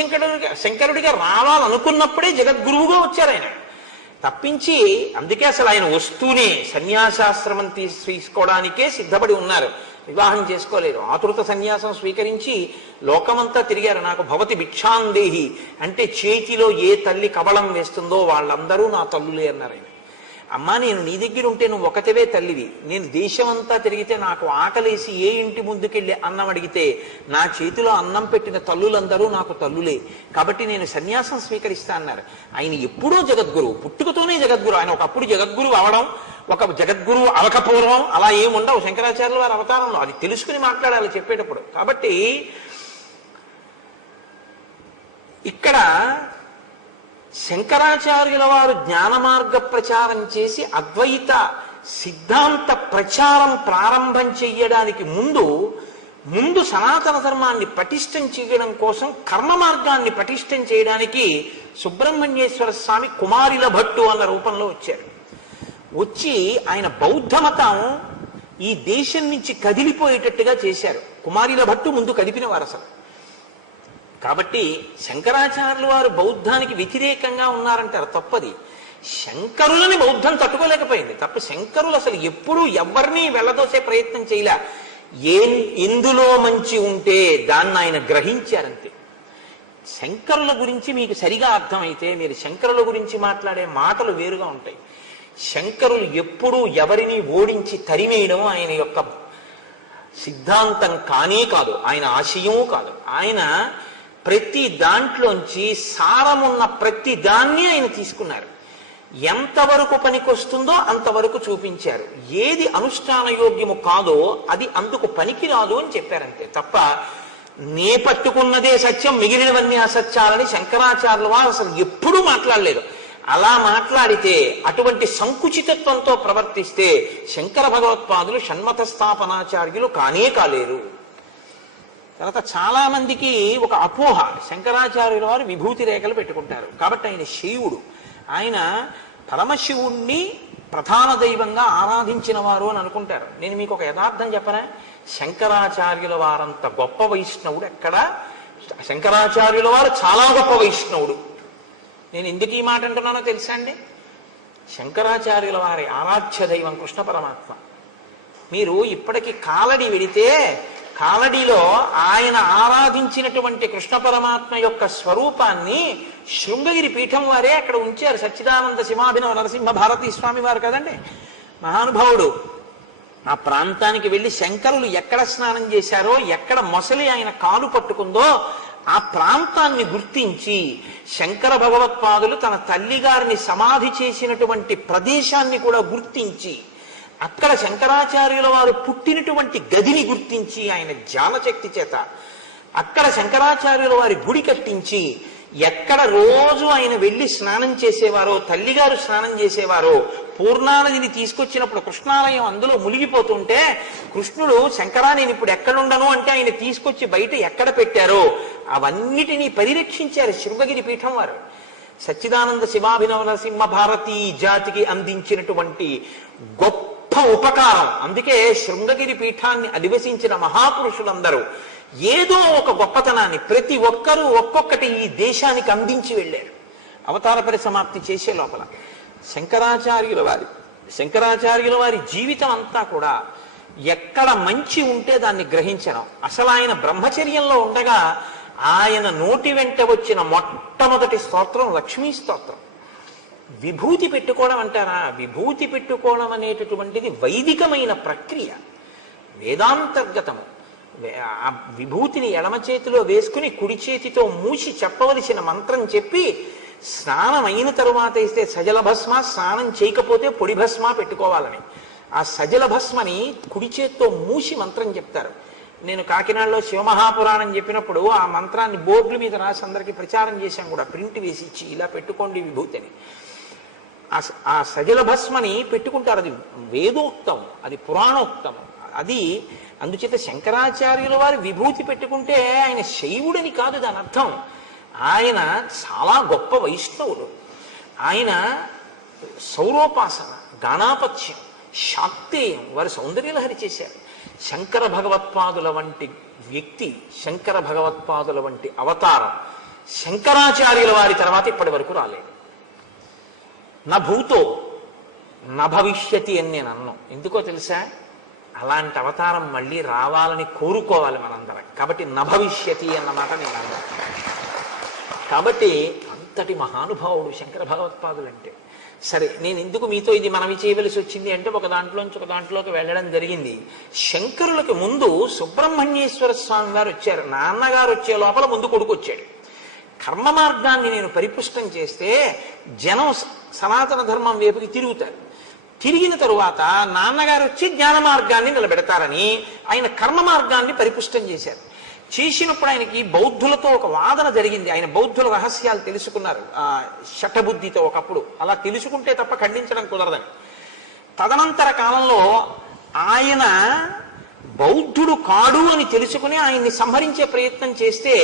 శంకరుడిగా రావాలనుకున్నప్పుడే జగద్గురువుగా వచ్చారు ఆయన. తప్పించి అందుకే అసలు ఆయన వస్తూనే సన్యాసాశ్రమం తీసుకోవడానికే సిద్ధపడి ఉన్నారు, వివాహం చేసుకోలేరు. ఆతృత సన్యాసం స్వీకరించి లోకమంతా తిరిగారు. నాకు భవతి భిక్షాందేహి అంటే చేతిలో ఏ తల్లి కవళం వేస్తుందో వాళ్ళందరూ నా తల్లులే అన్నారు ఆయన. అమ్మా, నేను నీ దగ్గర ఉంటే నువ్వు ఒకటివే తల్లివి. నేను దేశమంతా తిరిగితే నాకు ఆకలేసి ఏ ఇంటి ముందుకెళ్ళి అన్నం అడిగితే నా చేతిలో అన్నం పెట్టిన తల్లులందరూ నాకు తల్లులే. కాబట్టి నేను సన్యాసం స్వీకరిస్తా అన్నారు. ఆయన ఎప్పుడో జగద్గురువు, పుట్టుకతోనే జగద్గురు. ఆయన ఒకప్పుడు జగద్గురువు అవడం, ఒక జగద్గురువు అవకపూర్వం అలా ఏముండవు శంకరాచార్యుల వారి అవతారంలో. అది తెలుసుకుని మాట్లాడాలి చెప్పేటప్పుడు. కాబట్టి ఇక్కడ శంకరాచార్యుల వారు జ్ఞాన మార్గ ప్రచారం చేసి అద్వైత సిద్ధాంత ప్రచారం ప్రారంభం చెయ్యడానికి ముందు ముందు సనాతన ధర్మాన్ని పటిష్టం చేయడం కోసం కర్మ మార్గాన్ని పటిష్టం చేయడానికి సుబ్రహ్మణ్యేశ్వర స్వామి కుమారిల భట్టు అన్న రూపంలో వచ్చారు. వచ్చి ఆయన బౌద్ధ మతం ఈ దేశం నుంచి కదిలిపోయేటట్టుగా చేశారు. కుమారిల భట్టు ముందు కదిపిన వారు అసలు. కాబట్టి శంకరాచార్యులు వారు బౌద్ధానికి వ్యతిరేకంగా ఉన్నారంటారు, తప్పది. శంకరులని బౌద్ధం తట్టుకోలేకపోయింది తప్ప శంకరులు అసలు ఎప్పుడూ ఎవరిని వెళ్ళదోసే ప్రయత్నం చేయలే. ఎందులో మంచి ఉంటే దాన్ని ఆయన గ్రహించారంతే. శంకరుల గురించి మీకు సరిగా అర్థమైతే మీరు శంకరుల గురించి మాట్లాడే మాటలు వేరుగా ఉంటాయి. శంకరులు ఎప్పుడూ ఎవరిని ఓడించి తరిమేయడం ఆయన యొక్క సిద్ధాంతం కానే కాదు, ఆయన ఆశయము కాదు. ఆయన ప్రతి దాంట్లోంచి సారమున్న ప్రతి దాన్ని ఆయన తీసుకున్నారు. ఎంతవరకు పనికొస్తుందో అంతవరకు చూపించారు. ఏది అనుష్ఠాన యోగ్యము కాదో అది అందుకు పనికిరాదు అని చెప్పారంతే తప్ప నే పట్టుకున్నదే సత్యం మిగిలినవన్నీ అసత్యాలని శంకరాచార్యుల వారు అసలు ఎప్పుడూ మాట్లాడలేదు. అలా మాట్లాడితే అటువంటి సంకుచితత్వంతో ప్రవర్తిస్తే శంకర భగవత్పాదులు షణ్మత స్థాపనాచార్యులు కానే కాలేరు. తర్వాత చాలా మందికి ఒక అపోహ, శంకరాచార్యుల వారు విభూతి రేఖలు పెట్టుకుంటారు కాబట్టి ఆయన శివుడు, ఆయన పరమశివుణ్ణి ప్రధాన దైవంగా ఆరాధించిన వారు అని అనుకుంటారు. నేను మీకు ఒక యథార్థం చెప్పనా, శంకరాచార్యుల వారంత గొప్ప వైష్ణవుడు ఎక్కడ, శంకరాచార్యుల వారు చాలా గొప్ప వైష్ణవుడు. నేను ఎందుకు ఈ మాట అంటున్నానో తెలుసా అండి, శంకరాచార్యుల వారి ఆరాధ్య దైవం కృష్ణ పరమాత్మ. మీరు ఇప్పటికీ కాలడి వెడితే కాలడిలో ఆయన ఆరాధించినటువంటి కృష్ణ పరమాత్మ యొక్క స్వరూపాన్ని శృంగగిరి పీఠం వారే అక్కడ ఉంచారు. సచ్చిదానంద సింహాభినవ నరసింహ భారతీ స్వామి వారు కదండి మహానుభావుడు. ఆ ప్రాంతానికి వెళ్ళి శంకరులు ఎక్కడ స్నానం చేశారో, ఎక్కడ మొసలి ఆయన కాలు పట్టుకుందో ఆ ప్రాంతాన్ని గుర్తించి శంకర భగవత్పాదులు తన తల్లిగారిని సమాధి చేసినటువంటి ప్రదేశాన్ని కూడా గుర్తించి అక్కడ శంకరాచార్యుల వారు పుట్టినటువంటి గదిని గుర్తించి ఆయన జ్ఞానశక్తి చేత అక్కడ శంకరాచార్యుల వారి గుడి కట్టించి ఎక్కడ రోజు ఆయన వెళ్ళి స్నానం చేసేవారో, తల్లిగారు స్నానం చేసేవారో, పూర్ణానదిని తీసుకొచ్చినప్పుడు కృష్ణాలయం అందులో మునిగిపోతుంటే కృష్ణుడు శంకరా నేను ఇప్పుడు ఎక్కడుండను అంటే ఆయన తీసుకొచ్చి బయట ఎక్కడ పెట్టారో అవన్నిటినీ పరిరక్షించారు శృంగగిరి పీఠం వారు. సచ్చిదానంద శివాభినవ నరసింహ భారతీ జాతికి అందించినటువంటి గొప్ప ఉపకారం. అందుకే శృంగగిరి పీఠాన్ని అధివసించిన మహాపురుషులందరూ ఏదో ఒక గొప్పతనాన్ని ప్రతి ఒక్కరూ ఒక్కొక్కటి ఈ దేశానికి అందించి వెళ్ళారు. అవతార పరిసమాప్తి చేసే లోపల శంకరాచార్యుల వారి జీవితం అంతా కూడా ఎక్కడ మంచి ఉంటే దాన్ని గ్రహించడం. అసలు ఆయన బ్రహ్మచర్యంలో ఉండగా ఆయన నోటి వెంట వచ్చిన మొట్టమొదటి స్తోత్రం లక్ష్మీ స్తోత్రం. విభూతి పెట్టుకోవడం అంటారా, విభూతి పెట్టుకోవడం అనేటటువంటిది వైదికమైన ప్రక్రియ, వేదాంతర్గతము. ఆ విభూతిని ఎడమ చేతిలో వేసుకుని కుడి చేతితో మూసి చెప్పవలసిన మంత్రం చెప్పి స్నానం అయిన తరువాత ఇస్తే సజల భస్మ, స్నానం చేయకపోతే పొడి భస్మ పెట్టుకోవాలని. ఆ సజల భస్మని కుడి చేతితో మూసి మంత్రం చెప్తారు. నేను కాకినాడలో శివమహాపురాణం చెప్పినప్పుడు ఆ మంత్రాన్ని బోర్డుల మీద రాసి అందరికీ ప్రచారం చేశాం కూడా, ప్రింట్ వేసి ఇచ్చి ఇలా పెట్టుకోండి విభూతిని. ఆ సజల భస్మని పెట్టుకుంటారు. అది వేదోక్తం, అది పురాణోక్తం. అది అందుచేత శంకరాచార్యుల వారు విభూతి పెట్టుకుంటే ఆయన శైవుడని కాదు దాని అర్థం. ఆయన చాలా గొప్ప వైష్ణవుడు. ఆయన సౌరోపాసన, గాణాపత్యం, శాక్తేయం వారు సౌందర్యలహరి చేశారు. శంకర భగవత్పాదుల వంటి వ్యక్తి, శంకర భగవత్పాదుల వంటి అవతారం శంకరాచార్యుల వారి తర్వాత ఇప్పటి వరకు రాలేదు. నా భూతో నా భవిష్యతి అని నేను అన్నాను. ఎందుకో తెలుసా, అలాంటి అవతారం మళ్ళీ రావాలని కోరుకోవాలి మనందరం. కాబట్టి నా భవిష్యతి అన్నమాట నేను అన్నాను. కాబట్టి అంతటి మహానుభావుడు శంకర భగవత్పాదులు అంటే. సరే, నేను ఎందుకు మీతో ఇది మనవి చేయవలసి వచ్చింది అంటే ఒక దాంట్లోంచి ఒక దాంట్లోకి వెళ్ళడం జరిగింది. శంకరులకు ముందు సుబ్రహ్మణ్యేశ్వర స్వామి వారు వచ్చారు. నాన్నగారు వచ్చే లోపల ముందు కొడుకు వచ్చాడు. కర్మ మార్గాన్ని నేను పరిపుష్టం చేస్తే జనం సనాతన ధర్మం వైపుకి తిరుగుతారు. తిరిగిన తరువాత నాన్నగారు వచ్చి జ్ఞాన మార్గాన్ని నిలబెడతారని ఆయన కర్మ మార్గాన్ని పరిపుష్టం చేశారు. చేసినప్పుడు ఆయనకి బౌద్ధులతో ఒక వాదన జరిగింది. ఆయన బౌద్ధుల రహస్యాలు తెలుసుకున్నారు శఠబుద్ధితో. ఒకప్పుడు అలా తెలుసుకుంటే తప్ప ఖండించడం కుదరదని. తదనంతర కాలంలో ఆయన బౌద్ధుడు కాడు అని తెలుసుకుని ఆయన్ని సంహరించే ప్రయత్నం చేస్తే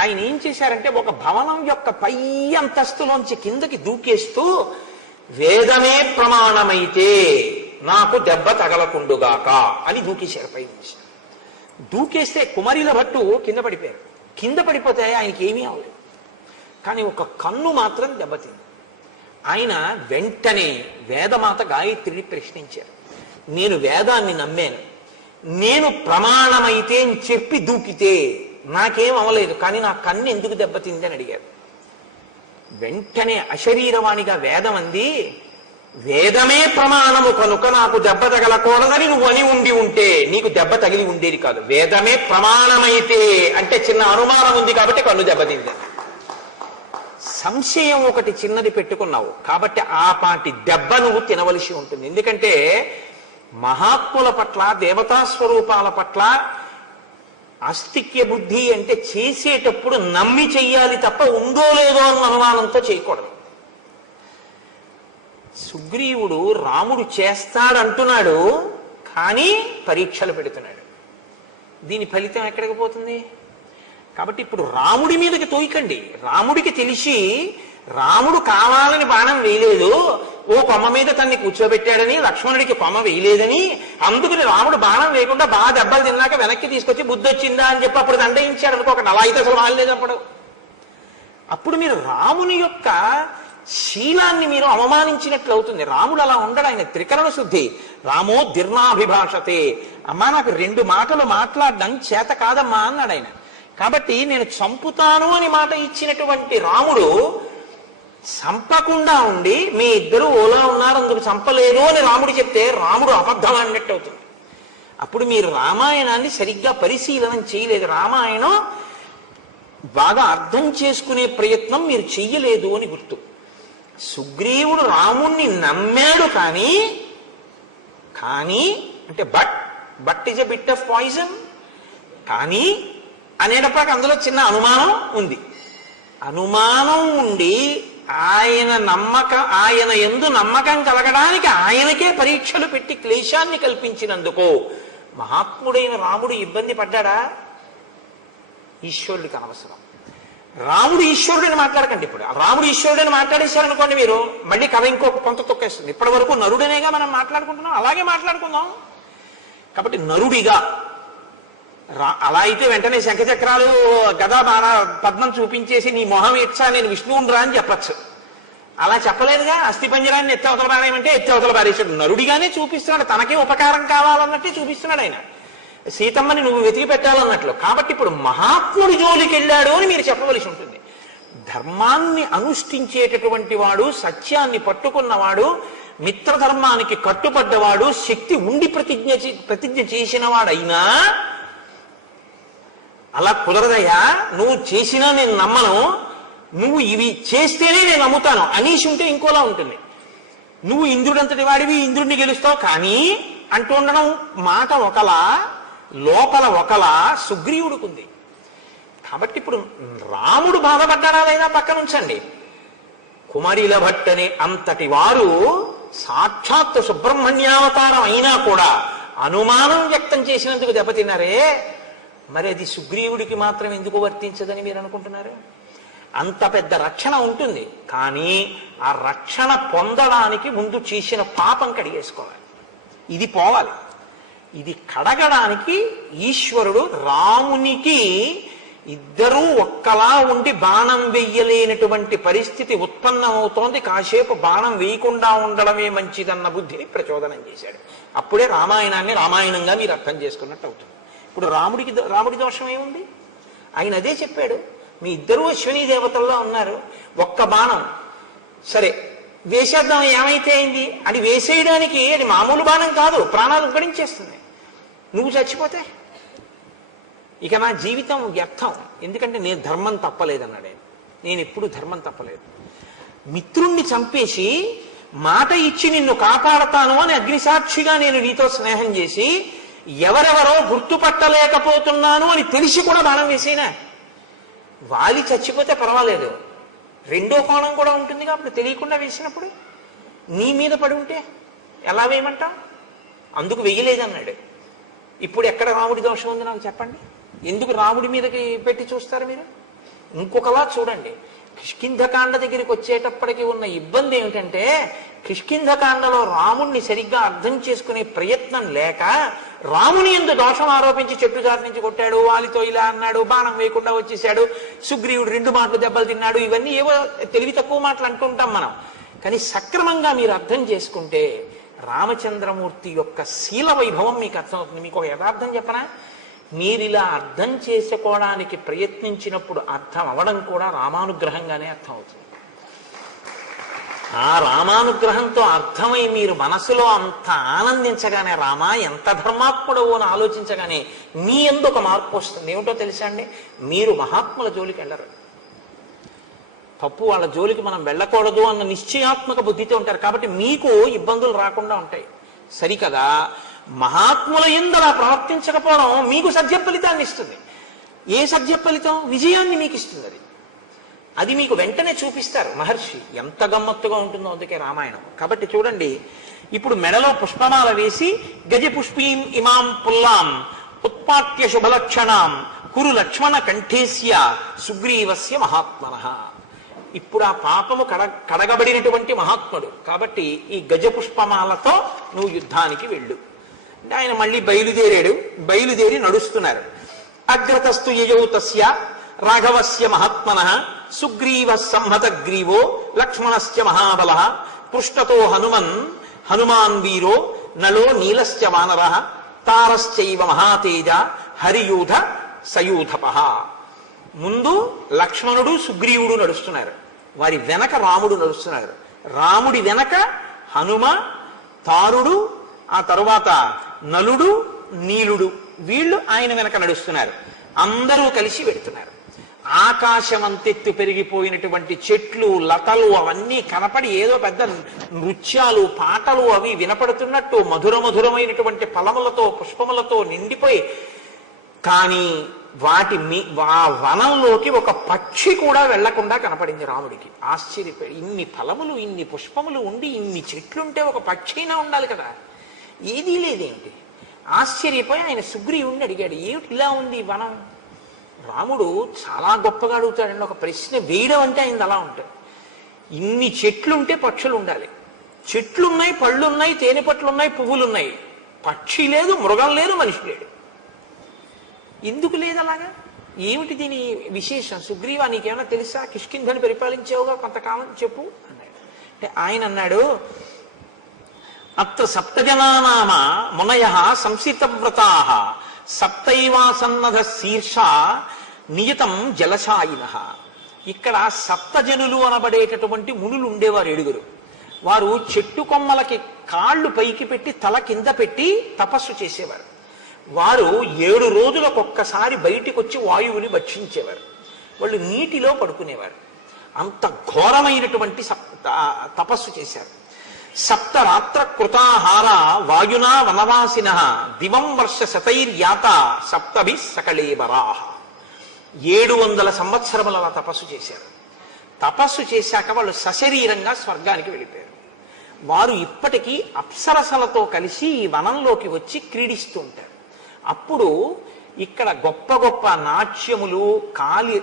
ఆయన ఏం చేశారంటే ఒక భవనం యొక్క పై అంతస్తులోంచి కిందకి దూకేస్తూ వేదమే ప్రమాణమైతే నాకు దెబ్బ తగలకుండుగాక అని దూకేశారు పై నుంచి. దూకేస్తే కుమరిల భట్టు కింద పడిపోయారు. కింద పడిపోతే ఆయనకి ఏమీ అవ్వలేదు, కానీ ఒక కన్ను మాత్రం దెబ్బతింది. ఆయన వెంటనే వేదమాత గాయత్రిని ప్రశ్నించారు. నేను వేదాన్ని నమ్మాను, నేను ప్రమాణమైతే అని చెప్పి దూకితే నాకేం అవ్వలేదు, కానీ నా కన్ను ఎందుకు దెబ్బతింది అని అడిగారు. వెంటనే అశరీరవాణిగా వేదం అంది, వేదమే ప్రమాణము కనుక నాకు దెబ్బ తగలకూడదని నువ్వు అని ఉండి ఉంటే నీకు దెబ్బ తగిలి ఉండేది కాదు. వేదమే ప్రమాణమైతే అంటే చిన్న అనుమానం ఉంది కాబట్టి కన్ను దెబ్బతింది. సంశయం ఒకటి చిన్నది పెట్టుకున్నావు కాబట్టి ఆ పాటి దెబ్బ నువ్వు తినవలసి ఉంటుంది. ఎందుకంటే మహాత్ముల పట్ల, దేవతా స్వరూపాల పట్ల ఆస్తిక్య బుద్ధి అంటే చేసేటప్పుడు నమ్మి చెయ్యాలి తప్ప ఉందో లేదో అన్న అనుమానంతో చేయకూడదు. సుగ్రీవుడు రాముడు చేస్తాడంటున్నాడు, కానీ పరీక్షలు పెడుతున్నాడు. దీని ఫలితం ఎక్కడికి పోతుంది? కాబట్టి ఇప్పుడు రాముడి మీదకి తోయకండి. రాముడికి తెలిసి రాముడు కావాలని బాణం వేయలేదు, ఓ కొమ్మ మీద తన్ని కూర్చోబెట్టాడని, లక్ష్మణుడికి కొమ్మ వేయలేదని, అందుకని రాముడు బాణం వేయకుండా బాగా దెబ్బలు తిన్నాక వెనక్కి తీసుకొచ్చి బుద్ధి వచ్చిందా అని చెప్పి అప్పుడు దండయించాడు అనుకోకండి. అలా అయితే అసలు వాళ్ళలేదు అప్పుడు. అప్పుడు మీరు రాముని యొక్క శీలాన్ని మీరు అవమానించినట్లు అవుతుంది. రాముడు అలా ఉండడు, ఆయన త్రికరణ శుద్ధి. రామో దిర్నాభిభాషతే, అమ్మా నాకు 2 మాటలు మాట్లాడడం చేత కాదమ్మా అన్నాడు ఆయన. కాబట్టి నేను చంపుతాను అని మాట ఇచ్చినటువంటి రాముడు చంపకుండా ఉండి మీ ఇద్దరు ఓలా ఉన్నారు అందుకు చంపలేదు అని రాముడు చెప్తే రాముడు అబద్ధం అన్నట్టు అవుతుంది. అప్పుడు మీరు రామాయణాన్ని సరిగ్గా పరిశీలన చేయలేదు, రామాయణం బాగా అర్థం చేసుకునే ప్రయత్నం మీరు చెయ్యలేదు అని గుర్తు. సుగ్రీవుడు రాముణ్ణి నమ్మాడు, కానీ అంటే but is a bit of poison, కానీ అనేటప్పటికి అందులో చిన్న అనుమానం ఉంది. అనుమానం ఉండి ఆయన యందు నమ్మకం కలగడానికి ఆయనకే పరీక్షలు పెట్టి క్లేశాన్ని కల్పించినందుకు మహాత్ముడైన రాముడు ఇబ్బంది పడ్డాడా? ఈశ్వరుడికి అనవసరం. రాముడు ఈశ్వరుడని మాట్లాడకండి. ఇప్పుడు రాముడు ఈశ్వరుడని మాట్లాడేశారనుకోండి మీరు, మళ్ళీ కథ ఇంకొక కొంత తొక్కేస్తుంది. ఇప్పటి వరకు నరుడనేగా మనం మాట్లాడుకుంటున్నాం, అలాగే మాట్లాడుకుందాం. కాబట్టి నరుడిగా అలా అయితే వెంటనే శంఖచక్రాలు గదా బాణ పద్మం చూపించేసి నీ మొహం ఇచ్చా నేను విష్ణువుని రా అని చెప్పచ్చు. అలా చెప్పలేదుగా. అస్థిపంజరాన్ని ఎత్తవతల పారేయమంటే ఎత్తవతల పారేశాడు. నరుడిగానే చూపిస్తున్నాడు, తనకే ఉపకారం కావాలన్నట్టే చూపిస్తున్నాడు ఆయన. సీతమ్మని నువ్వు వెతికి పెట్టాలన్నట్లు. కాబట్టి ఇప్పుడు మహాత్ముడి జోలికి వెళ్ళాడు అని మీరు చెప్పవలసి ఉంటుంది. ధర్మాన్ని అనుష్ఠించేటటువంటి వాడు, సత్యాన్ని పట్టుకున్నవాడు, మిత్రధర్మానికి కట్టుబడ్డవాడు, శక్తి ఉండి ప్రతిజ్ఞ చేసిన వాడైనా అలా కుదరదయ్యా, నువ్వు చేసినా నేను నమ్మను, నువ్వు ఇవి చేస్తేనే నేను నమ్ముతాను అనీష్ ఉంటే ఇంకోలా ఉంటుంది. నువ్వు ఇంద్రుడంతటి వాడివి, ఇంద్రుడిని గెలుస్తావు కానీ అంటూ ఉండడం మాట ఒకలా, లోపల ఒకలా సుగ్రీవుడికుంది. కాబట్టి ఇప్పుడు రాముడు బాధపడ్డాడా లేదా పక్కన ఉంచండి. కుమరిల భట్టనే అంతటి వారు సాక్షాత్ సుబ్రహ్మణ్యావతారం అయినా కూడా అనుమానం వ్యక్తం చేసినందుకు దెబ్బతిన్నారే, మరి అది సుగ్రీవుడికి మాత్రం ఎందుకు వర్తించదని మీరు అనుకుంటున్నారు? అంత పెద్ద రక్షణ ఉంటుంది, కానీ ఆ రక్షణ పొందడానికి ముందు చేసిన పాపం కడిగేసుకోవాలి. ఇది పోవాలి. ఇది కడగడానికి ఈశ్వరుడు రామునికి ఇద్దరూ ఒక్కలా ఉండి బాణం వెయ్యలేనటువంటి పరిస్థితి ఉత్పన్నమవుతోంది. కాసేపు బాణం వేయకుండా ఉండడమే మంచిదన్న బుద్ధిని ప్రచోదనం చేశాడు. అప్పుడే రామాయణాన్ని రామాయణంగా మీరు అర్థం చేసుకున్నట్టు అవుతుంది. ఇప్పుడు రాముడి దోషం ఏముంది? ఆయన అదే చెప్పాడు, మీ ఇద్దరూ అశ్విని దేవతల్లో ఉన్నారు, ఒక్క బాణం సరే వేసేద్దాం, ఏమైతే అయింది. అది వేసేయడానికి అది మామూలు బాణం కాదు, ప్రాణాలు ఉగ్గడించేస్తుంది. నువ్వు చచ్చిపోతే ఇక నా జీవితం వ్యర్థం. ఎందుకంటే నేను ధర్మం తప్పలేదన్నాడే. నేను ఎప్పుడు ధర్మం తప్పలేదు. మిత్రుణ్ణి చంపేసి మాట ఇచ్చి నిన్ను కాపాడతాను అని అగ్నిసాక్షిగా నేను నీతో స్నేహం చేసి ఎవరెవరో గుర్తుపట్టలేకపోతున్నాను అని తెలిసి కూడా బాణం వేసేనా? వాలి చచ్చిపోతే పర్వాలేదు, రెండో కోణం కూడా ఉంటుందిగా. అప్పుడు తెలియకుండా వేసినప్పుడు నీ మీద పడి ఉంటే ఎలా వేయమంటావు? అందుకు వెయ్యలేదన్నాడు. ఇప్పుడు ఎక్కడ రాముడి దోషం ఉంది నాకు చెప్పండి. ఎందుకు రాముడి మీదకి పెట్టి చూస్తారు మీరు? ఇంకొకలా చూడండి. కిష్కింధకాండ దగ్గరికి వచ్చేటప్పటికి ఉన్న ఇబ్బంది ఏమిటంటే, కిష్కింధకాండలో రాముణ్ణి సరిగ్గా అర్థం చేసుకునే ప్రయత్నం లేక రాముని యందు దోషం ఆరోపించి చెట్టు జాతి నుంచి కొట్టాడు, వాలితో ఇలా అన్నాడు, బాణం వేయకుండా వచ్చేసాడు, సుగ్రీవుడు 2 మాటలు దెబ్బలు తిన్నాడు, ఇవన్నీ ఏవో తెలివి తక్కువ మాటలు అంటుంటాం మనం. కానీ సక్రమంగా మీరు అర్థం చేసుకుంటే రామచంద్రమూర్తి యొక్క శీల వైభవం మీకు అర్థమవుతుంది. మీకు ఒక యథార్థం చెప్పనా? మీరు ఇలా అర్థం చేసుకోవడానికి ప్రయత్నించినప్పుడు అర్థం అవడం కూడా రామానుగ్రహంగానే అర్థమవుతుంది. ఆ రామానుగ్రహంతో అర్థమై మీరు మనసులో అంత ఆనందించగానే, రామా ఎంత ధర్మాత్ముడవు అని ఆలోచించగానే మీ యందు ఒక మార్పు వస్తుంది. ఏమిటో తెలుసా అండి? మీరు మహాత్ముల జోలికి వెళ్ళరు. తప్పు వాళ్ళ జోలికి మనం వెళ్ళకూడదు అన్న నిశ్చయాత్మక బుద్ధితో ఉంటారు కాబట్టి మీకు ఇబ్బందులు రాకుండా ఉంటాయి. సరికదా? మహాత్ముల యందు అలా ప్రవర్తించకపోవడం మీకు సత్య ఫలితాన్ని ఇస్తుంది. ఏ సత్య ఫలితం? విజయాన్ని మీకు ఇస్తుంది. అది మీకు వెంటనే చూపిస్తారు మహర్షి. ఎంత గమ్మత్తుగా ఉంటుందో అందుకే రామాయణం. కాబట్టి చూడండి, ఇప్పుడు మెడలో పుష్పమాల వేసి గజపుష్పీం ఇమాం పుల్లాం ఉత్పాట్య శుభలక్షణాం కురు లక్ష్మణ కంఠేస్య సుగ్రీవస్య మహాత్మనః. ఇప్పుడు ఆ పాపము కడగబడినటువంటి మహాత్ముడు కాబట్టి ఈ గజపుష్పమాలతో నువ్వు యుద్ధానికి వెళ్ళు అంటే ఆయన మళ్ళీ బయలుదేరి నడుస్తున్నారు. అగ్రతస్తు యయౌ తస్య రాఘవస్య మహాత్మనః సుగ్రీవ సంహత గ్రీవో లక్ష్మణస్య మహాబలః పృష్ఠతో హనుమాన్ వీరో నలో నీలశ్చ వానరః తారశ్చైవ మహాతేజ హరియూధ సయూధపః. ముందు లక్ష్మణుడు సుగ్రీవుడు నడుస్తున్నారు, వారి వెనక రాముడు నడుస్తున్నారు. రాముడి వెనక హనుమ, తారుడు, ఆ తరువాత నలుడు, నీలుడు, వీళ్ళు ఆయన వెనక నడుస్తున్నారు. అందరూ కలిసి వెడుతున్నారు. ఆకాశం అంతెత్తు పెరిగిపోయినటువంటి చెట్లు, లతలు అవన్నీ కనపడి ఏదో పెద్ద నృత్యాలు, పాటలు అవి వినపడుతున్నట్టు మధురమైనటువంటి ఫలములతో పుష్పములతో నిండిపోయి, కానీ ఆ వనంలోకి ఒక పక్షి కూడా వెళ్లకుండా కనపడింది రాముడికి. ఆశ్చర్యపోయి, ఇన్ని ఫలములు ఇన్ని పుష్పములు ఉండి ఇన్ని చెట్లుంటే ఒక పక్షి అయినా ఉండాలి కదా, ఏదీ లేదేంటి? ఆశ్చర్యపోయి ఆయన సుగ్రీవుణ్ణి అడిగాడు, ఏమిటి ఇలా ఉంది వనం? రాముడు చాలా గొప్పగా అడుగుతాడండి. ఒక ప్రశ్న వేయడం అంటే ఆయన అలా ఉంటాడు. ఇన్ని చెట్లుంటే పక్షులు ఉండాలి, చెట్లున్నాయి, పళ్ళున్నాయి, తేనె పట్లున్నాయి, పువ్వులున్నాయి, పక్షి లేదు, మృగం లేదు, మనిషి లేడు. ఎందుకు లేదు అలాగా? ఏమిటి దీని విశేషం? సుగ్రీవా, నీకేమైనా తెలుసా? కిష్కింధని పరిపాలించావుగా కొంతకాలం, చెప్పు అన్నాడు. అంటే ఆయన అన్నాడు, అత్ర సప్తజనానామ మునయః సంసితవ్రతాః సప్తైవాసన్నధ శీర్ష నియతం జలశాయినః. ఇక్కడ సప్తజనులు అనబడేటటువంటి మునులు ఉండేవారు 7. వారు చెట్టు కొమ్మలకి కాళ్ళు పైకి పెట్టి తల కింద పెట్టి తపస్సు చేసేవారు. వారు 7 రోజులకొక్కసారి బయటికి వచ్చి వాయువుని భక్షించేవారు. వాళ్ళు నీటిలో పడుకునేవారు. అంత ఘోరమైనటువంటి తపస్సు చేశారు. సప్తరాత్ర కృతాహార వాయునా వనవాసిన దివం వర్ష శతైర్యాత సప్తభి సకళేబరాః. 700 సంవత్సరముల అలా తపస్సు చేశారు. తపస్సు చేశాక వాళ్ళు సశరీరంగా స్వర్గానికి వెళ్ళిపోయారు. వారు ఇప్పటికీ అప్సరసలతో కలిసి ఈ వనంలోకి వచ్చి క్రీడిస్తూ ఉంటారు. అప్పుడు ఇక్కడ గొప్ప గొప్ప నాట్యములు, కాలి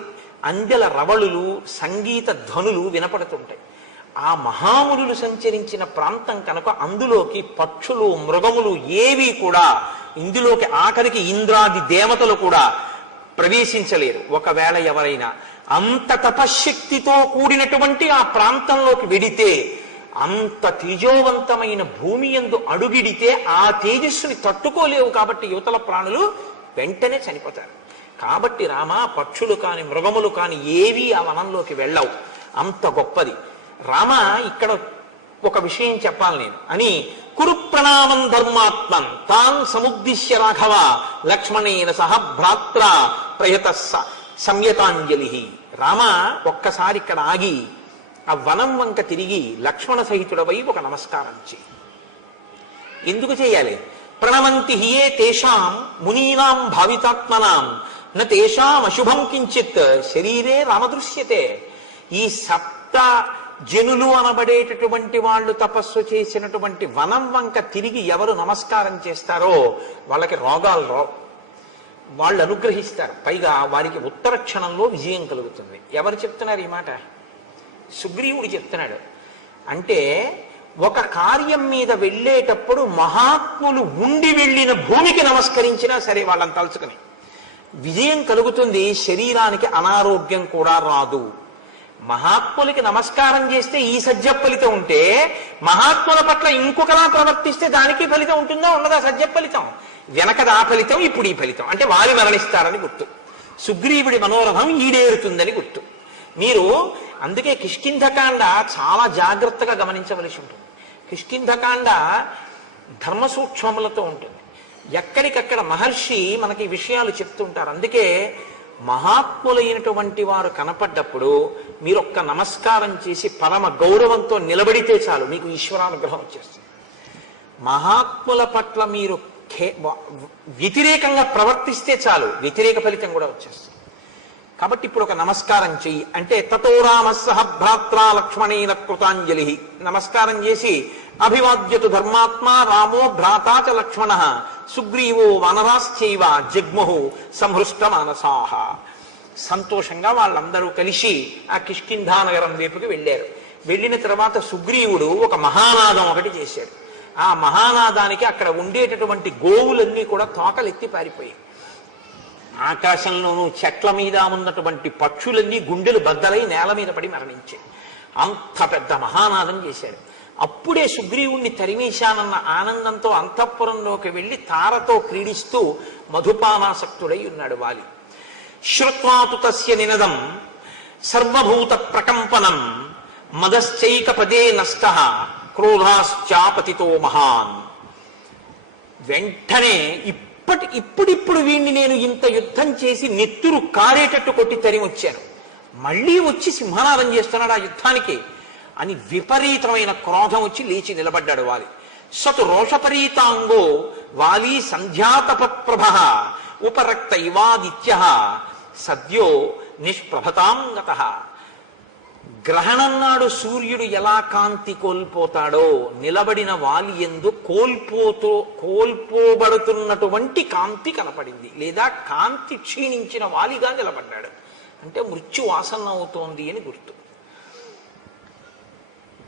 అందెల రవళులు, సంగీత ధ్వనులు వినపడుతుంటాయి. ఆ మహామునులు సంచరించిన ప్రాంతం కనుక అందులోకి పక్షులు, మృగములు ఏవి కూడా, ఇందులోకి ఆఖరికి ఇంద్రాది దేవతలు కూడా ప్రవేశించలేరు. ఒకవేళ ఎవరైనా అంత తపశ్శక్తితో కూడినటువంటి ఆ ప్రాంతంలోకి వెడితే, అంత తేజోవంతమైన భూమి యందు అడుగిడితే ఆ తేజస్సుని తట్టుకోలేవు. కాబట్టి యువతల ప్రాణులు వెంటనే చనిపోతారు. కాబట్టి రామ, పక్షులు కాని మృగములు కాని ఏవి ఆ వనంలోకి వెళ్ళవు. అంత గొప్పది. రామ, ఇక్కడ ఒక విషయం చెప్పాలి నేను అని కురు ప్రణామం ధర్మాత్మన్ తాన్ సముద్దిశ్య రాఘవ లక్ష్మణేన సహ భ్రాత్ర ప్రయత సంయతాంజలి. రామ, ఒక్కసారి ఇక్కడ ఆగి ఆ వనం వంక తిరిగి లక్ష్మణ సహితుడవై ఒక నమస్కారం చేయి. ఎందుకు చేయాలి? ప్రణమంతి హియే తేషాం మునీనాం భావితాత్మనాం న తేషాం అశుభం కించిత్ శరీరే రామదృశ్యతే. ఈ సప్త జనులు అనబడేటటువంటి వాళ్ళు తపస్సు చేసినటువంటి వనం వంక తిరిగి ఎవరు నమస్కారం చేస్తారో వాళ్ళకి రోగాలు రావు, వాళ్ళు అనుగ్రహిస్తారు. పైగా వారికి ఉత్తర క్షణంలో విజయం కలుగుతుంది. ఎవరు చెప్తున్నారు ఈ మాట? సుగ్రీవుడు చెప్తున్నాడు. అంటే ఒక కార్యం మీద వెళ్ళేటప్పుడు మహాత్ములు ఉండి వెళ్ళిన భూమికి నమస్కరించినా సరే వాళ్ళని తలుచుకుని విజయం కలుగుతుంది, శరీరానికి అనారోగ్యం కూడా రాదు. మహాత్ములకి నమస్కారం చేస్తే ఈ సజ్జ ఫలితం ఉంటే మహాత్ముల పట్ల ఇంకొకలా ప్రవర్తిస్తే దానికి ఫలితం ఉంటుందా ఉండదా? సజ్జ ఫలితం వెనకదా ఫలితం, ఇప్పుడు ఈ ఫలితం. అంటే వారి మరణిస్తారని గుర్తు, సుగ్రీవుడి మనోరథం ఈడేరుతుందని గుర్తు. మీరు అందుకే కిష్కింధకాండ చాలా జాగ్రత్తగా గమనించవలసి ఉంటుంది. కిష్కింధకాండ ధర్మ సూక్ష్మములతో ఉంటుంది. ఎక్కడికక్కడ మహర్షి మనకి విషయాలు చెప్తుంటారు. అందుకే మహాత్ములైనటువంటి వారు కనపడ్డప్పుడు మీరు ఒక్క నమస్కారం చేసి పరమ గౌరవంతో నిలబడితే చాలు, మీకు ఈశ్వరానుగ్రహం వచ్చేస్తుంది. మహాత్ముల పట్ల మీరు వ్యతిరేకంగా ప్రవర్తిస్తే చాలు, వ్యతిరేక ఫలితం కూడా వచ్చేస్తుంది. కాబట్టి ఇప్పుడు ఒక నమస్కారం చెయ్యి అంటే తతో రామ సహ భ్రాత్రా లక్ష్మణేన కృతాంజలి. నమస్కారం చేసి అభివాద్యతు ధర్మాత్మా రామో భ్రాతా చ లక్ష్మణ సుగ్రీవో వనరాశ్చైవ జగ్ముహు సంహృష్ట మానసాహ. సంతోషంగా వాళ్ళందరూ కలిసి ఆ కిష్కింధానగరం వైపుకి వెళ్ళారు. వెళ్ళిన తర్వాత సుగ్రీవుడు ఒక మహానాదం ఒకటి చేశాడు. ఆ మహానాదానికి అక్కడ ఉండేటటువంటి గోవులన్నీ కూడా తోకలెత్తి పారిపోయాయి. ఆకాశంలోనూ చెట్ల మీద ఉన్నటువంటి పక్షులన్నీ గుండెలు బద్దలై నేల మీద పడి మరణించాయి. అంత పెద్ద మహానాదం చేశాడు. అప్పుడే సుగ్రీవుణ్ణి తరిమేశానన్న ఆనందంతో అంతఃపురంలోకి వెళ్ళి తారతో క్రీడిస్తూ మధుపానాసక్తుడై ఉన్నాడు వాలి. శ్రుత్వాతు తస్య నినదం సర్వభూత ప్రకంపనం మదశ్చైక పదే నష్ట క్రోధాశ్చాపతితో మహాన్. వెంటనే ఇప్పుడిప్పుడు వీణ్ణి నేను ఇంత యుద్ధం చేసి నెత్తురు కారేటట్టు కొట్టి తరిమొచ్చాను, మళ్ళీ వచ్చి సింహనాదం చేస్తున్నాడు ఆ యుద్ధానికి అని విపరీతమైన క్రోధం వచ్చి లేచి నిలబడ్డాడు వాలి. సతు రోషపరీతాంగో వాలి సంధ్యాతపప్రభ ఉపరక్త ఇవాదిత్య సద్యో నిష్ప్రభతాంగత. గ్రహణం సూర్యుడు ఎలా కాంతి కోల్పోతాడో నిలబడిన వాలి యందు కోల్పోబడుతున్నటువంటి కాంతి కనపడింది, లేదా కాంతి క్షీణించిన వాలిగా నిలబడ్డాడు. అంటే మృత్యు ఆసన్న అవుతోంది అని గుర్తు.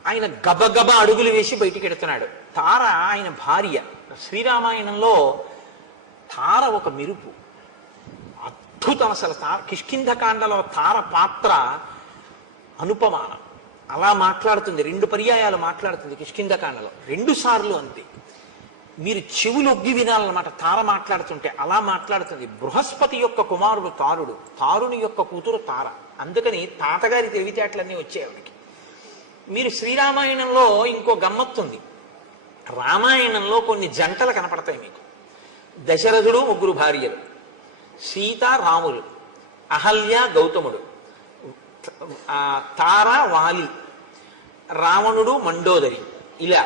ఆయన గబగబ అడుగులు వేసి బయటికి ఎడుతున్నాడు. తార ఆయన భార్య. శ్రీరామాయణంలో తార ఒక మెరుపు, అద్భుతం. అసలు తార కిష్కింధకాండలో తార పాత్ర అనుపమానం. అలా మాట్లాడుతుంది, 2 పర్యాయాలు మాట్లాడుతుంది కిష్కింధకాండలో, 2 సార్లు అంతే. మీరు చెవులు ఒగ్గి వినాలన్నమాట తార మాట్లాడుతుంటే. అలా మాట్లాడుతుంది. బృహస్పతి యొక్క కుమారుడు తారుడు, తారుని యొక్క కూతురు తార. అందుకని తాతగారి తెలివితేటలన్నీ వచ్చాయి ఆవిడికి. మీరు శ్రీరామాయణంలో ఇంకో గమ్మత్తుంది. రామాయణంలో కొన్ని జంటలు కనపడతాయి మీకు. దశరథుడు 3 భార్యలు, సీత రాములు, అహల్య గౌతముడు, తార వాలి, రావణుడు మండోదరి. ఇలా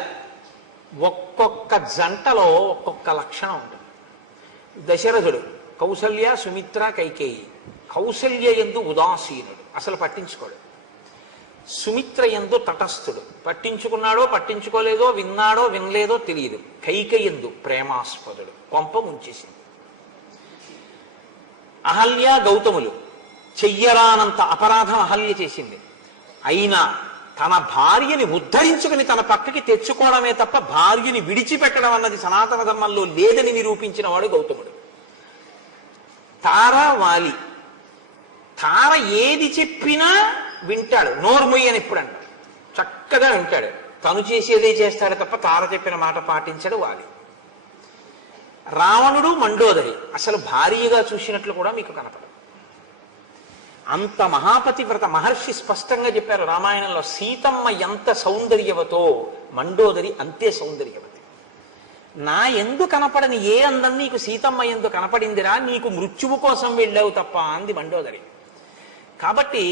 ఒక్కొక్క జంటలో ఒక్కొక్క లక్షణం ఉంటుంది. దశరథుడు కౌసల్య సుమిత్ర కైకేయి. కౌసల్య యందు ఉదాసీనుడు, అసలు పట్టించుకోడు. సుమిత్ర యందు తటస్థుడు, పట్టించుకున్నాడో పట్టించుకోలేదో, విన్నాడో వినలేదో తెలియదు. కైకేయందు ప్రేమాస్పదుడు, కొంప ముంచేసింది. అహల్య గౌతములు చెయ్యరానంత అపరాధం అహల్య చేసింది. అయినా తన భార్యని ఉద్ధరించుకుని తన పక్కకి తెచ్చుకోవడమే తప్ప భార్యని విడిచిపెట్టడం అన్నది సనాతన ధర్మంలో లేదని నిరూపించిన వాడు గౌతముడు. తార వాలి. తార ఏది చెప్పినా వింటాడు, నోర్మొయ్యని ఎప్పుడు అంటాడు, చక్కగా వింటాడు. తను చేసేదే చేస్తాడు తప్ప తార చెప్పిన మాట పాటించడు వాలి. రావణుడు మండోదరి అసలు భార్యగా చూసినట్లు కూడా మీకు కనపడదు. అంత మహాపతివ్రత. మహర్షి స్పష్టంగా చెప్పారు రామాయణంలో, సీతమ్మ ఎంత సౌందర్యవతో మండోదరి అంతే సౌందర్యవతి. నా ఎందు కనపడని ఏ అందం నీకు సీతమ్మ ఎందు కనపడిందిరా, నీకు మృత్యువు కోసం వెళ్ళావు తప్ప అంది మండోదరి. కాబట్టి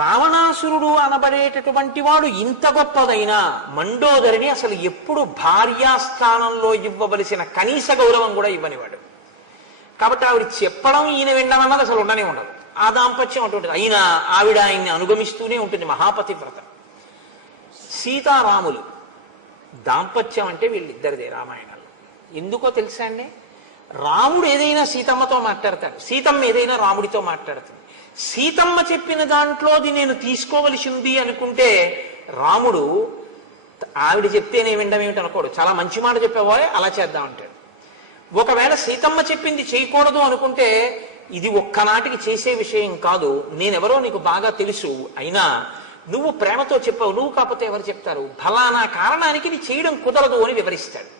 రావణాసురుడు అనబడేటటువంటి వాడు ఇంత గొప్పదైనా మండోదరిని అసలు ఎప్పుడు భార్యాస్థానంలో ఇవ్వవలసిన కనీస గౌరవం కూడా ఇవ్వనివాడు. కాబట్టి ఆవిడ చెప్పడం ఈయన వినడం అన్నది అసలు ఉండనే ఉండదు. ఆ దాంపత్యం అటువంటి. అయినా ఆవిడ ఆయన్ని అనుగమిస్తూనే ఉంటుంది, మహాపతివ్రత. సీతారాములు దాంపత్యం అంటే వీళ్ళిద్దరిదే రామాయణంలో. ఎందుకో తెలుసా అండి? రాముడు ఏదైనా సీతమ్మతో మాట్లాడతాడు, సీతమ్మ ఏదైనా రాముడితో మాట్లాడుతుంది. సీతమ్మ చెప్పిన దాంట్లోది నేను తీసుకోవలసింది అనుకుంటే రాముడు ఆవిడ చెప్తేనే వినడం ఏమిటి అనుకోడు, చాలా మంచి మాట చెప్పావో అలా చేద్దాం అంటాడు. ఒకవేళ సీతమ్మ చెప్పింది చేయకూడదు అనుకుంటే ఇది ఒక్కనాటికి చేసే విషయం కాదు, నేనెవరో నీకు బాగా తెలుసు, అయినా నువ్వు ప్రేమతో చెప్పావు, నువ్వు కాకపోతే ఎవరు చెప్తారు, ఫలానా కారణానికి ఇది చేయడం కుదరదు అని వివరిస్తాడు.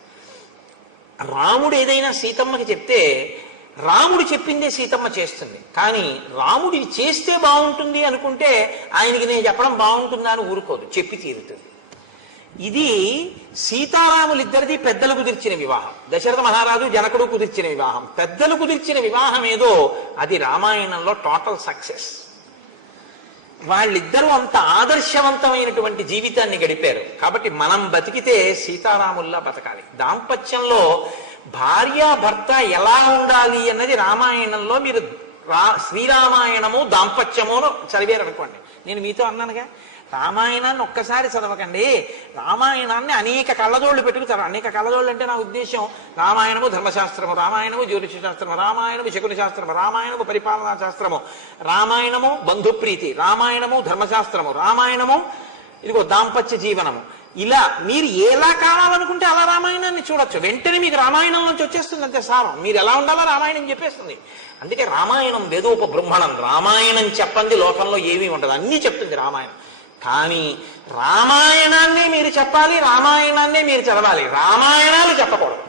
రాముడు ఏదైనా సీతమ్మకి చెప్తే రాముడు చెప్పిందే సీతమ్మ చేస్తుంది. కానీ రాముడు ఇది చేస్తే బాగుంటుంది అనుకుంటే ఆయనకి నేను చెప్పడం బాగుంటుందా అని ఊరుకోదు, చెప్పి తీరుతుంది. ఇది సీతారాములిద్దరిది పెద్దలు కుదిర్చిన వివాహం. దశరథ మహారాజు జనకుడు కుదిర్చిన వివాహం. పెద్దలు కుదిర్చిన వివాహం ఏదో అది రామాయణంలో టోటల్ సక్సెస్. వాళ్ళిద్దరూ అంత ఆదర్శవంతమైనటువంటి జీవితాన్ని గడిపారు. కాబట్టి మనం బతికితే సీతారాముల్లా బతకాలి. దాంపత్యంలో భార్యాభర్త ఎలా ఉండాలి అన్నది రామాయణంలో మీరు శ్రీరామాయణము దాంపత్యము చదివారు అనుకోండి. నేను మీతో అన్నానుగా, రామాయణాన్ని ఒక్కసారి చదవకండి, రామాయణాన్ని అనేక కళ్ళజోళ్ళు పెట్టుకు చదవ. అనేక కళ్ళజోళ్ళు అంటే నా ఉద్దేశం రామాయణము ధర్మశాస్త్రము, రామాయణము జ్యోతిష శాస్త్రము, రామాయణము శకున శాస్త్రము, రామాయణము పరిపాలనా శాస్త్రము, రామాయణము బంధుప్రీతి, రామాయణము ధర్మశాస్త్రము, రామాయణము ఇదిగో దాంపత్య జీవనము. ఇలా మీరు ఎలా కావాలనుకుంటే అలా రామాయణాన్ని చూడొచ్చు. వెంటనే మీకు రామాయణం నుంచి వచ్చేస్తుంది అంతే సారం. మీరు ఎలా ఉండాలో రామాయణం చెప్పేస్తుంది. అందుకే రామాయణం వేదోపబృంహణం. రామాయణం చెప్పండి లోకంలో ఏమీ ఉండదు, అన్నీ చెప్తుంది రామాయణం. కానీ రామాయణాన్నే మీరు చెప్పాలి, రామాయణాన్నే మీరు చదవాలి, రామాయణాలు చెప్పకూడదు.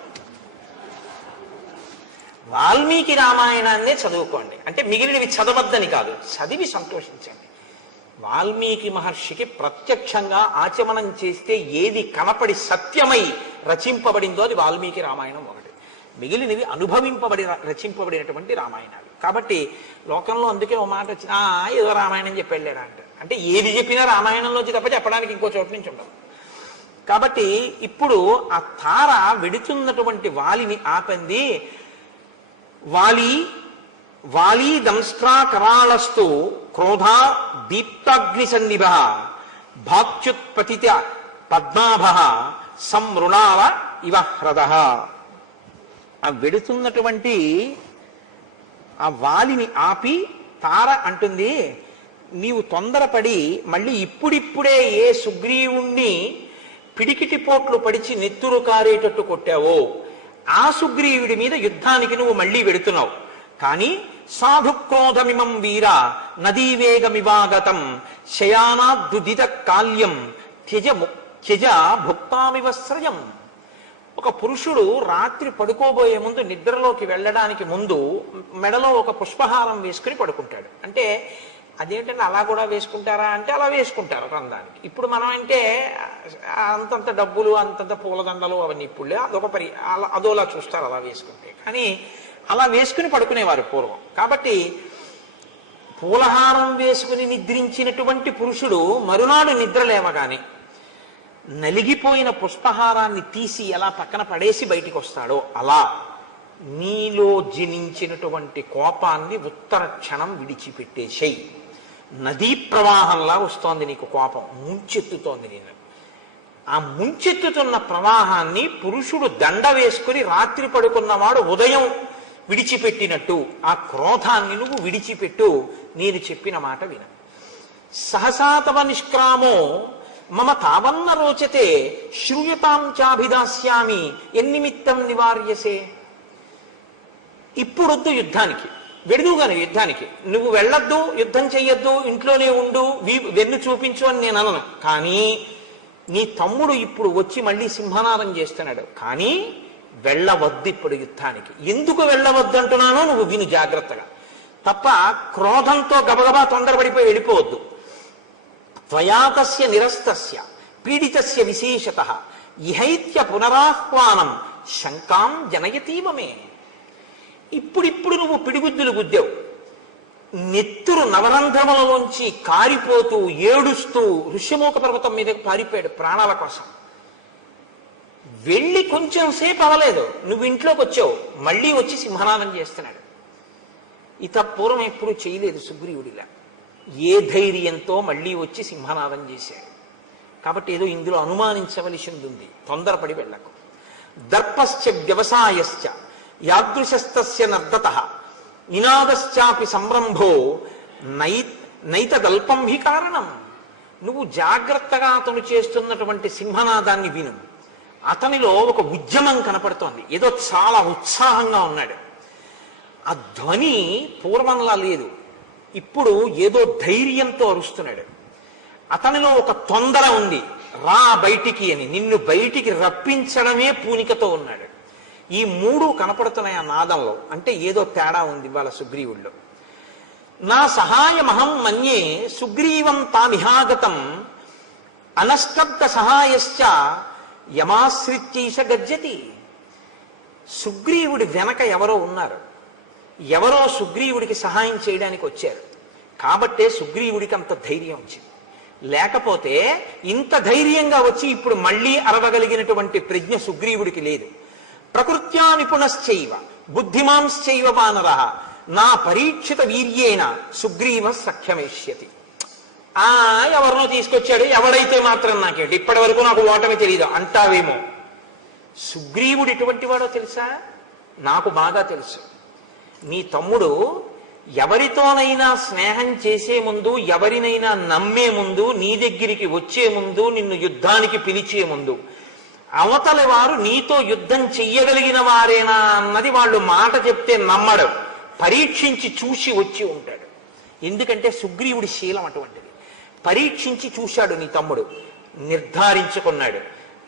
వాల్మీకి రామాయణాన్నే చదువుకోండి, అంటే మిగిలినవి చదవద్దని కాదు, చదివి సంతోషించండి. వాల్మీకి మహర్షికి ప్రత్యక్షంగా ఆచమనం చేస్తే ఏది కనపడి సత్యమై రచింపబడిందో అది వాల్మీకి రామాయణం ఒకటి. మిగిలినవి అనుభవింపబడి రచింపబడినటువంటి రామాయణాలు. కాబట్టి లోకంలో అందుకే ఓ మాట వచ్చిన ఏదో రామాయణం చెప్పి వెళ్ళారా అంటే ఏది చెప్పినా రామాయణంలోంచి తప్ప చెప్పడానికి ఇంకో చోటు నుంచి ఉండదు. కాబట్టి ఇప్పుడు ఆ తార వెడుతున్నటువంటి వాలిని ఆపంది. వాలి దంస్ట్రా కరాళస్తు క్రోధా దీప్తాగ్ని సన్నిభ భాక్యుత్పతిత పద్మాభ సంమృణాల ఇవ హ్రద. ఆ వెడుతున్నటువంటి ఆ వాలిని ఆపి తార అంటుంది, నీవు తొందరపడి మళ్ళీ ఇప్పుడిప్పుడే ఏ సుగ్రీవుణ్ణి పిడికిటి పోట్లు పడిచి నెత్తురు కారేటట్టు కొట్టావో ఆ సుగ్రీవుడి మీద యుద్ధానికి నువ్వు మళ్ళీ వెడుతున్నావు. కానీ సాధుక్రోధమిమం వీర నదీవేగమివాగతం శయానాద్దుదిత కాల్యం త్యజ భుక్తామివస్రయం. ఒక పురుషుడు రాత్రి పడుకోబోయే ముందు, నిద్రలోకి వెళ్ళడానికి ముందు మెడలో ఒక పుష్పహారం వేసుకుని పడుకుంటాడు. అంటే అదేంటంటే అలా కూడా వేసుకుంటారా అంటే అలా వేసుకుంటారు రంధానికి. ఇప్పుడు మనం అంటే అంతంత డబ్బులు అంతంత పూలదండలు అవన్నీ ఇప్పుడులే, అదోలా చూస్తారు అలా వేసుకుంటే. కానీ అలా వేసుకుని పడుకునేవారు పూర్వం. కాబట్టి పూలహారం వేసుకుని నిద్రించినటువంటి పురుషుడు మరునాడు నిద్ర లేవగానే నలిగిపోయిన పుష్పహారాన్ని తీసి ఎలా పక్కన పడేసి బయటికి వస్తాడో అలా నీలో జనించినటువంటి కోపాన్ని ఉత్తర క్షణం విడిచిపెట్టేసేయి. నదీ ప్రవాహంలా వస్తోంది నీకు కోపం, ముంచెత్తుతోంది నేను. ఆ ముంచెత్తుతున్న ప్రవాహాన్ని పురుషుడు దండ వేసుకుని రాత్రి పడుకున్నవాడు ఉదయం విడిచిపెట్టినట్టు ఆ క్రోధాన్ని నువ్వు విడిచిపెట్టు. నేను చెప్పిన మాట విన. సహసా తవ నిష్క్రామో మమ తావన్న రోచతే శ్రూయతాం చాభిదాస్యామి ఎన్నిమిత్తం నివార్యసే. ఇప్పుడొద్దు యుద్ధానికి, వెడుదుగానే యుద్ధానికి నువ్వు వెళ్ళొద్దు, యుద్ధం చెయ్యొద్దు, ఇంట్లోనే ఉండు, వెన్ను చూపించు అని నేను అనను. కానీ నీ తమ్ముడు ఇప్పుడు వచ్చి మళ్ళీ సింహనాదం చేస్తున్నాడు. కానీ వెళ్ళవద్దు ఇప్పుడు యుద్ధానికి. ఎందుకు వెళ్ళవద్దు అంటున్నానో నువ్వు విను జాగ్రత్తగా. తప్ప క్రోధంతో గబగబా తొందరపడిపోయి వెళ్ళిపోవద్దు. త్వయాతస్య నిరస్తస్య పీడితస్య విశేషతః ఇహైత్య పునరాహ్వానం శంకాం జనయతీవమే. ఇప్పుడిప్పుడు నువ్వు పిడిగుద్దులు గుద్దావు, నెత్తురు నవరంధ్రములలోంచి కారిపోతూ ఏడుస్తూ ఋష్యమూక పర్వతం మీదకి పారిపోయాడు ప్రాణాల కోసం. వెళ్ళి కొంచెం సేపు అవ్వలేదు, నువ్వు ఇంట్లోకి వచ్చావు, మళ్ళీ వచ్చి సింహనాదం చేస్తున్నాడు. పూర్వం ఎప్పుడు చేయలేదు సుగ్రీవుడిలా. ఏ ధైర్యంతో మళ్ళీ వచ్చి సింహనాదం చేశాడు. కాబట్టి ఏదో ఇందులో అనుమానించవలసింది ఉంది, తొందరపడి వెళ్ళకు. దర్పశ్చ వ్యవసాయశ్చ యాదృశస్తస్య నర్దతః నినాదశ్చాపి సంరంభో నైతదల్పం హి కారణం. నువ్వు జాగ్రత్తగా అతను చేస్తున్నటువంటి సింహనాదాన్ని విను. అతనిలో ఒక ఉద్యమం కనపడుతోంది, ఏదో చాలా ఉత్సాహంగా ఉన్నాడు. ఆ ధ్వని పూర్వంలా లేదు, ఇప్పుడు ఏదో ధైర్యంతో అరుస్తున్నాడు. అతనిలో ఒక తొందర ఉంది, రా బయటికి అని, నిన్ను బయటికి రప్పించడమే పూనికతో ఉన్నాడు. ఈ మూడు కనపడుతున్నాయి ఆ నాదంలో. అంటే ఏదో తేడా ఉంది వాళ్ళ సుగ్రీవుల్లో. నా సహాయమహం మన్యే సుగ్రీవం తామిహాగతం అనష్టబ్ద సహాయశ్చ యమాశ్రిత్యైష గర్జతి. సుగ్రీవుడి వెనక ఎవరో ఉన్నారు, ఎవరో సుగ్రీవుడికి సహాయం చేయడానికి వచ్చారు. కాబట్టే సుగ్రీవుడికి అంత ధైర్యం వచ్చింది. లేకపోతే ఇంత ధైర్యంగా వచ్చి ఇప్పుడు మళ్ళీ అరవగలిగినటువంటి ప్రజ్ఞ సుగ్రీవుడికి లేదు. ప్రకృత్యా నిపుణశ్చైవ బుద్ధిమాంశ్చైవ వానరః నా పరీక్షిత వీర్యేణ సుగ్రీవ సఖ్యమేష్యతి. ఎవరినో తీసుకొచ్చాడు, ఎవడైతే మాత్రం నాకేంటి, ఇప్పటి వరకు నాకు ఓటమి తెలియదు అంటావేమో. సుగ్రీవుడు ఎటువంటి వాడో తెలుసా? నాకు బాగా తెలుసు. నీ తమ్ముడు ఎవరితోనైనా స్నేహం చేసే ముందు, ఎవరినైనా నమ్మే ముందు, నీ దగ్గరికి వచ్చే ముందు, నిన్ను యుద్ధానికి పిలిచే ముందు అవతలి వారు నీతో యుద్ధం చెయ్యగలిగిన వారేనా అన్నది వాళ్ళు మాట చెప్తే నమ్మడం, పరీక్షించి చూసి వచ్చి ఉంటాడు. ఎందుకంటే సుగ్రీవుడి శీలం అటువంటిది. పరీక్షించి చూశాడు నీ తమ్ముడు, నిర్ధారించుకున్నాడు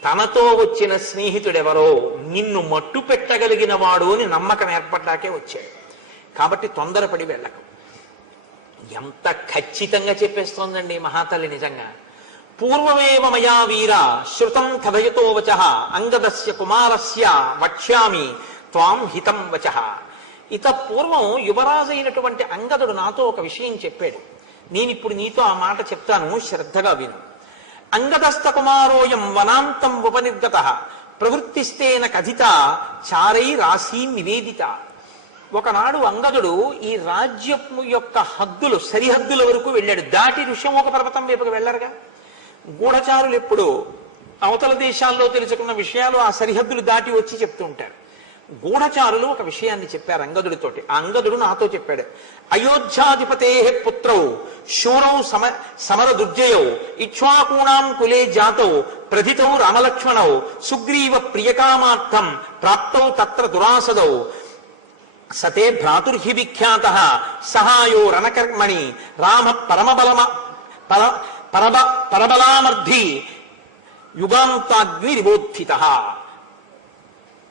తనతో వచ్చిన స్నేహితుడెవరో నిన్ను మట్టు పెట్టగలిగిన వాడు అని నమ్మకం ఏర్పడ్డాకే వచ్చాడు. కాబట్టి తొందరపడి వెళ్ళకు. ఎంత ఖచ్చితంగా చెప్పేస్తోందండి మహాతల్లి నిజంగా. పూర్వమేవ మయా వీర శృతం కథయతో వచః అంగదస్య కుమారస్య వక్ష్యామి త్వాం హితం వచః. పూర్వం యువరాజు అయినటువంటి అంగదుడు నాతో ఒక విషయం చెప్పాడు. నేనిప్పుడు నీతో ఆ మాట చెప్తాను, శ్రద్ధగా విను. అంగదస్త కుమారోయం వనాంతం ఉపనిర్గతః ప్రవృత్తిస్తేన కథిత చారై రాశీ నివేదిత. ఒకనాడు అంగదుడు ఈ రాజ్యము యొక్క హద్దులు, సరిహద్దుల వరకు వెళ్ళాడు. దాటి ఋష్యమూక పర్వతం వైపుకు వెళ్ళరుగా. గూఢచారులు ఎప్పుడు అవతల దేశాల్లో తెలుసుకున్న విషయాలు ఆ సరిహద్దులు దాటి వచ్చి చెప్తూ ఉంటారు. గూఢచారులు ఒక విషయాన్ని చెప్పారు అంగదుడితోటి. ఆ అంగదుడు నాతో చెప్పాడు, అయోధ్యాధిపతే పుత్రౌ శూరౌ సమర దుర్జయౌ ఇక్ష్వాకూణాం కులే జాతౌ ప్రథితౌ రామలక్ష్మణౌ సుగ్రీవ ప్రియకామార్థం ప్రాప్తౌ తత్ర దురాసదౌ సతే భ్రాతుర్హి విఖ్యాతః సహాయో రణకర్మణి రామ పరబలామర్ధి యుగాంతాగ్ని నిబోధితః.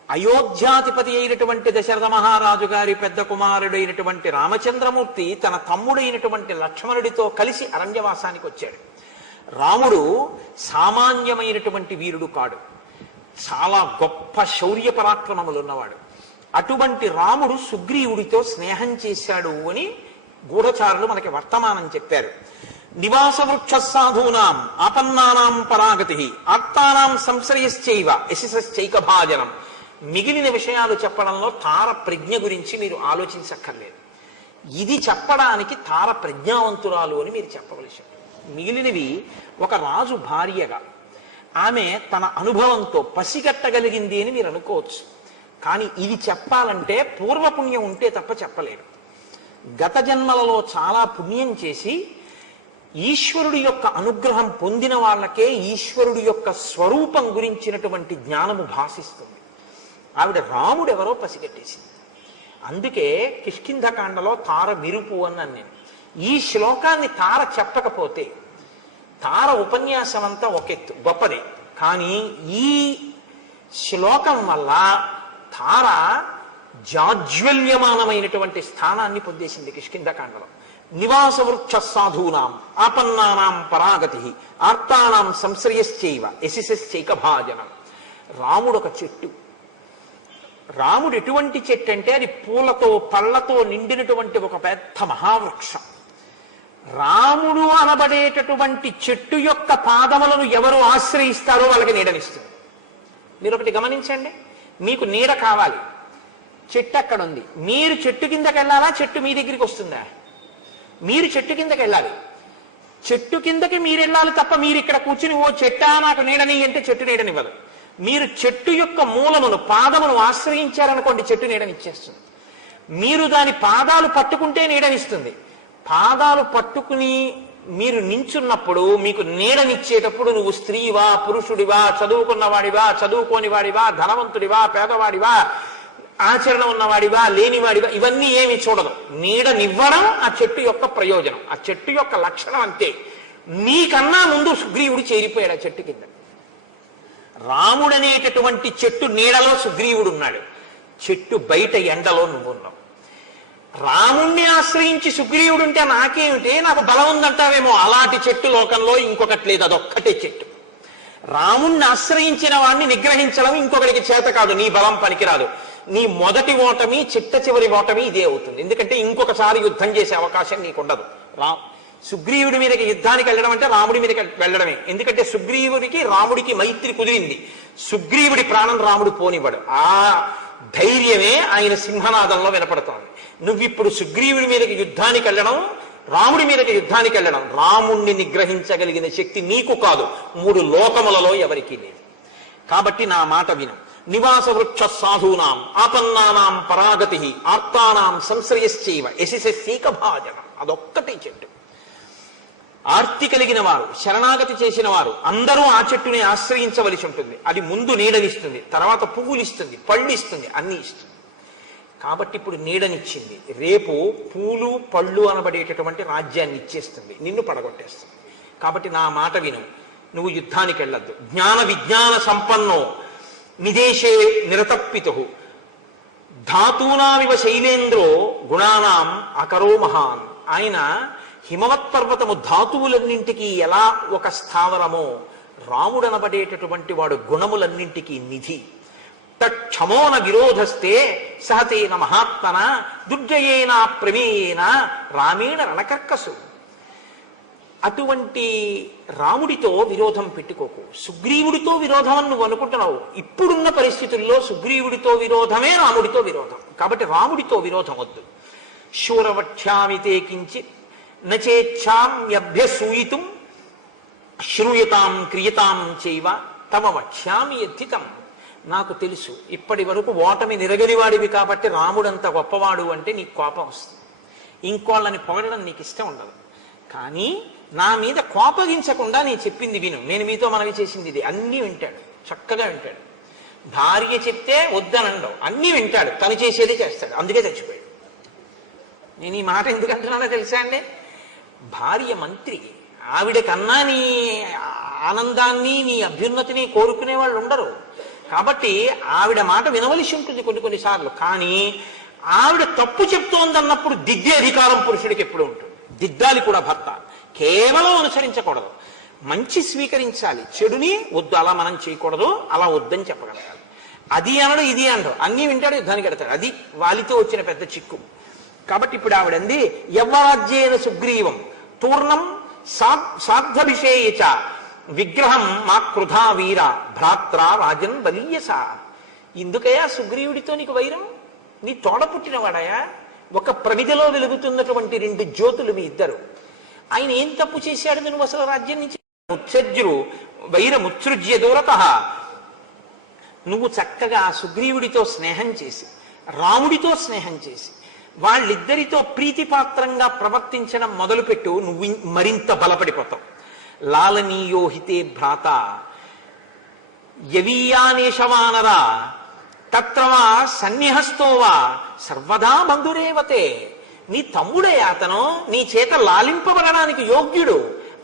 అయోధ్యాధిపతి అయినటువంటి దశరథ మహారాజు గారి పెద్ద కుమారుడైనటువంటి రామచంద్రమూర్తి తన తమ్ముడైనటువంటి లక్ష్మణుడితో కలిసి అరణ్యవాసానికి వచ్చాడు. రాముడు సామాన్యమైనటువంటి వీరుడు కాడు, చాలా గొప్ప శౌర్య పరాక్రమములు ఉన్నవాడు. అటువంటి రాముడు సుగ్రీవుడితో స్నేహం చేశాడు అని గూఢచారులు మనకి వర్తమానం చెప్పారు. నివాస వృక్ష సాధూనాం ఆపన్నానాం పరాగతి ఆర్తానాం సంశ్రయశ్చైవ యశశ్చైక భాజనం. మిగిలిన విషయాలు చెప్పడంలో తార ప్రజ్ఞ గురించి మీరు ఆలోచించక్కర్లేదు. ఇది చెప్పడానికి తార ప్రజ్ఞావంతురాలు అని మీరు చెప్పవలసి. మిగిలినవి ఒక రాజు భార్యగా ఆమె తన అనుభవంతో పసిగట్టగలిగింది అని మీరు అనుకోవచ్చు. కానీ ఇది చెప్పాలంటే పూర్వపుణ్యం ఉంటే తప్ప చెప్పలేరు. గత జన్మలలో చాలా పుణ్యం చేసి ఈశ్వరుడి యొక్క అనుగ్రహం పొందిన వాళ్ళకే ఈశ్వరుడి యొక్క స్వరూపం గురించినటువంటి జ్ఞానము భాషిస్తుంది. ఆవిడ రాముడెవరో పసిగట్టేసింది. అందుకే కిష్కింధకాండలో తార విరుపు అన్నాను నేను. ఈ శ్లోకాన్ని తార చెప్పకపోతే, తార ఉపన్యాసం అంతా ఒకెత్తు గొప్పదే, కానీ ఈ శ్లోకం వల్ల తార జాజ్వల్యమానమైనటువంటి స్థానాన్ని పొందేసింది కిష్కింధకాండలో. నివాస వృక్ష సాధూనాం ఆపన్నానాం పరాగతి ఆర్తానాం సంశ్రయశ్చైవ యశశ్చైక భాజనం. రాముడు ఒక చెట్టు. రాముడు ఎటువంటి చెట్టు అంటే అది పూలతో పళ్ళతో నిండినటువంటి ఒక పెద్ద మహావృక్షం. రాముడు అనబడేటటువంటి చెట్టు యొక్క పాదములను ఎవరు ఆశ్రయిస్తారో వాళ్ళకి నీడనిస్తుంది. మీరు ఒకటి గమనించండి, మీకు నీడ కావాలి, చెట్టు అక్కడ ఉంది, మీరు చెట్టు కిందకి వెళ్ళాలా, చెట్టు మీ దగ్గరికి వస్తుందా? మీరు చెట్టు కిందకి వెళ్ళాలి. చెట్టు కిందకి మీరు వెళ్ళాలి తప్ప మీరు ఇక్కడ కూర్చుని ఓ చెట్టా నాకు నీడని అంటే చెట్టు నీడనివ్వదు. మీరు చెట్టు యొక్క మూలమును పాదమును ఆశ్రయించారనుకోండి, చెట్టు నీడనిచ్చేస్తుంది. మీరు దాని పాదాలు పట్టుకుంటే నీడనిస్తుంది. పాదాలు పట్టుకుని మీరు నించున్నప్పుడు మీకు నీడనిచ్చేటప్పుడు నువ్వు స్త్రీవా పురుషుడివా, చదువుకున్నవాడివా చదువుకోని వాడివా, ధనవంతుడివా పేదవాడివా, ఆచరణ ఉన్నవాడివా లేనివాడివా, ఇవన్నీ ఏమి చూడదు. నీడనివ్వడం ఆ చెట్టు యొక్క ప్రయోజనం, ఆ చెట్టు యొక్క లక్షణం అంతే. నీకన్నా ముందు సుగ్రీవుడు చేరిపోయాడు ఆ చెట్టు కింద. రాముడనేటటువంటి చెట్టు నీడలో సుగ్రీవుడు ఉన్నాడు, చెట్టు బయట ఎండలో నువ్వు ఉన్నావు. రాముణ్ణి ఆశ్రయించి సుగ్రీవుడు ఉంటే నాకేమిటి, నాకు బలం ఉందంటావేమో, అలాంటి చెట్టు లోకంలో ఇంకొకటి లేదు, అదొక్కటే చెట్టు. రాముణ్ణి ఆశ్రయించిన వాడిని నిగ్రహించడం ఇంకొకరికి చేత కాదు, నీ బలం పనికిరాదు. నీ మొదటి ఓటమి చిట్ట చివరి ఓటమి ఇదే అవుతుంది. ఎందుకంటే ఇంకొకసారి యుద్ధం చేసే అవకాశం నీకుండదు. సుగ్రీవుడి మీదకి యుద్ధానికి వెళ్ళడం అంటే రాముడి మీదకి వెళ్ళడమే. ఎందుకంటే సుగ్రీవుడికి రాముడికి మైత్రి కుదిరింది, సుగ్రీవుడి ప్రాణం రాముడు పోనివ్వడు. ఆ ధైర్యమే ఆయన సింహనాదంలో వినపడుతోంది. నువ్విప్పుడు సుగ్రీవుడి మీదకి యుద్ధానికి వెళ్ళడం, రాముడి మీదకి యుద్ధానికి వెళ్ళడం, రాముణ్ణి నిగ్రహించగలిగిన శక్తి నీకు కాదు, 3 లోకములలో ఎవరికీ లేదు. కాబట్టి నా మాట విను. నివాస వృక్ష సాధూనాం ఆపన్నానాం పరాగతి ఆర్తానాం సంశ్రయశ్చైవ యశిశీక భాజనం, అదొక్కటే చెట్టు. ఆర్తి కలిగిన వారు, శరణాగతి చేసిన వారు అందరూ ఆ చెట్టుని ఆశ్రయించవలసి ఉంటుంది. అది ముందు నీడనిస్తుంది, తర్వాత పువ్వులు ఇస్తుంది, పళ్ళు ఇస్తుంది, అన్నీ ఇస్తుంది. కాబట్టి ఇప్పుడు నీడనిచ్చింది, రేపు పూలు పళ్ళు అనబడేటటువంటి రాజ్యాన్ని ఇచ్చేస్తుంది, నిన్ను పడగొట్టేస్తుంది. కాబట్టి నా మాట విను, నువ్వు యుద్ధానికి వెళ్ళొద్దు. జ్ఞాన విజ్ఞాన సంపన్నో నిదేశే నిరతప్పితు ధాతూనామివ శైలేంద్రో గుణానాం అకరో మహాన్. ఆయన హిమవత్ పర్వతము ధాతువులన్నింటికీ ఎలా ఒక స్థావరమో, రాముడనబడేటటువంటి వాడు గుణములన్నింటికీ నిధి. తక్షమోన విరోధస్తే సహతేన మహాత్మన దుర్జయేన ప్రమేయేన రామేణ రణకర్కసు. అటువంటి రాముడితో విరోధం పెట్టుకోకు. సుగ్రీవుడితో విరోధం అని నువ్వు అనుకుంటున్నావు. ఇప్పుడున్న పరిస్థితుల్లో సుగ్రీవుడితో విరోధమే రాముడితో విరోధం. కాబట్టి రాముడితో విరోధం వద్దు. శూరవక్ష్యామితే కించిత్ నచేచ్ఛామ్యభ్యసూయితుం శ్రూయతాం క్రియతాం చైవ తమ వక్ష్యామి యద్ధితం. నాకు తెలుసు ఇప్పటి వరకు ఓటమి నిరగనివాడివి కాబట్టి రాముడంత గొప్పవాడు అంటే నీకు కోపం వస్తుంది, ఇంకోళ్ళని పొగడడం నీకు ఇష్టం ఉండదు. కానీ నా మీద కోపగించకుండా నేను చెప్పింది విను. నేను మీతో మనవి చేసింది ఇది. అన్నీ వింటాడు, చక్కగా వింటాడు. భార్య చెప్తే వద్దనండవు, అన్నీ వింటాడు, తను చేసేదే చేస్తాడు. అందుకే చచ్చిపోయాడు. నేను ఈ మాట ఎందుకు అంటున్నానో తెలుసా అండి? భార్య మంత్రి, ఆవిడ కన్నా నీ ఆనందాన్ని నీ అభ్యున్నతిని కోరుకునే వాళ్ళు ఉండరు. కాబట్టి ఆవిడ మాట వినవలసి ఉంటుంది కొన్నిసార్లు. కానీ ఆవిడ తప్పు చెప్తోందన్నప్పుడు దిద్దే అధికారం పురుషుడికి ఎప్పుడు ఉంటుంది. దిద్దాలి కూడా భర్త, కేవలం అనుసరించకూడదు. మంచి స్వీకరించాలి, చెడుని వద్దు అలా మనం చేయకూడదు, అలా వద్దని చెప్పగలగాలి. అది అనడు ఇది అనడు, అన్నీ వింటాడు, యుద్ధానికి ఎడతాడు. అది వాలితో వచ్చిన పెద్ద చిక్కు. కాబట్టి ఇప్పుడు ఆవిడంది యవ్వరాజ్యేన సుగ్రీవం తూర్ణం సార్థభిషేయచ విగ్రహం మా కృధా వీర భ్రాత్ర రాజన్ బలీయస. ఇందుకయా సుగ్రీవుడితో నీకు వైరం? నీ తోడ పుట్టినవాడయా, ఒక ప్రమిదలో వెలుగుతున్నటువంటి 2 జ్యోతులు మీ ఇద్దరు. ఆయన ఏం తప్పు చేశాడు నువ్వు అసలు రాజ్యం నుంచి? ముత్సజ్జురు వైరముత్సృజ్య దూరత. నువ్వు చక్కగా సుగ్రీవుడితో స్నేహం చేసి రాముడితో స్నేహం చేసి వాళ్ళిద్దరితో ప్రీతిపాత్రంగా ప్రవర్తించడం మొదలుపెట్టు, నువ్వు మరింత బలపడిపోతావు. లాలనీయోహితే భ్రాత యవీయానేషవానరా తత్రవా సన్నిహస్తోవా సర్వదా బంధురేవతే. నీ తమ్ముడే అతను, నీ చేత లాలింపబడడానికి యోగ్యుడు,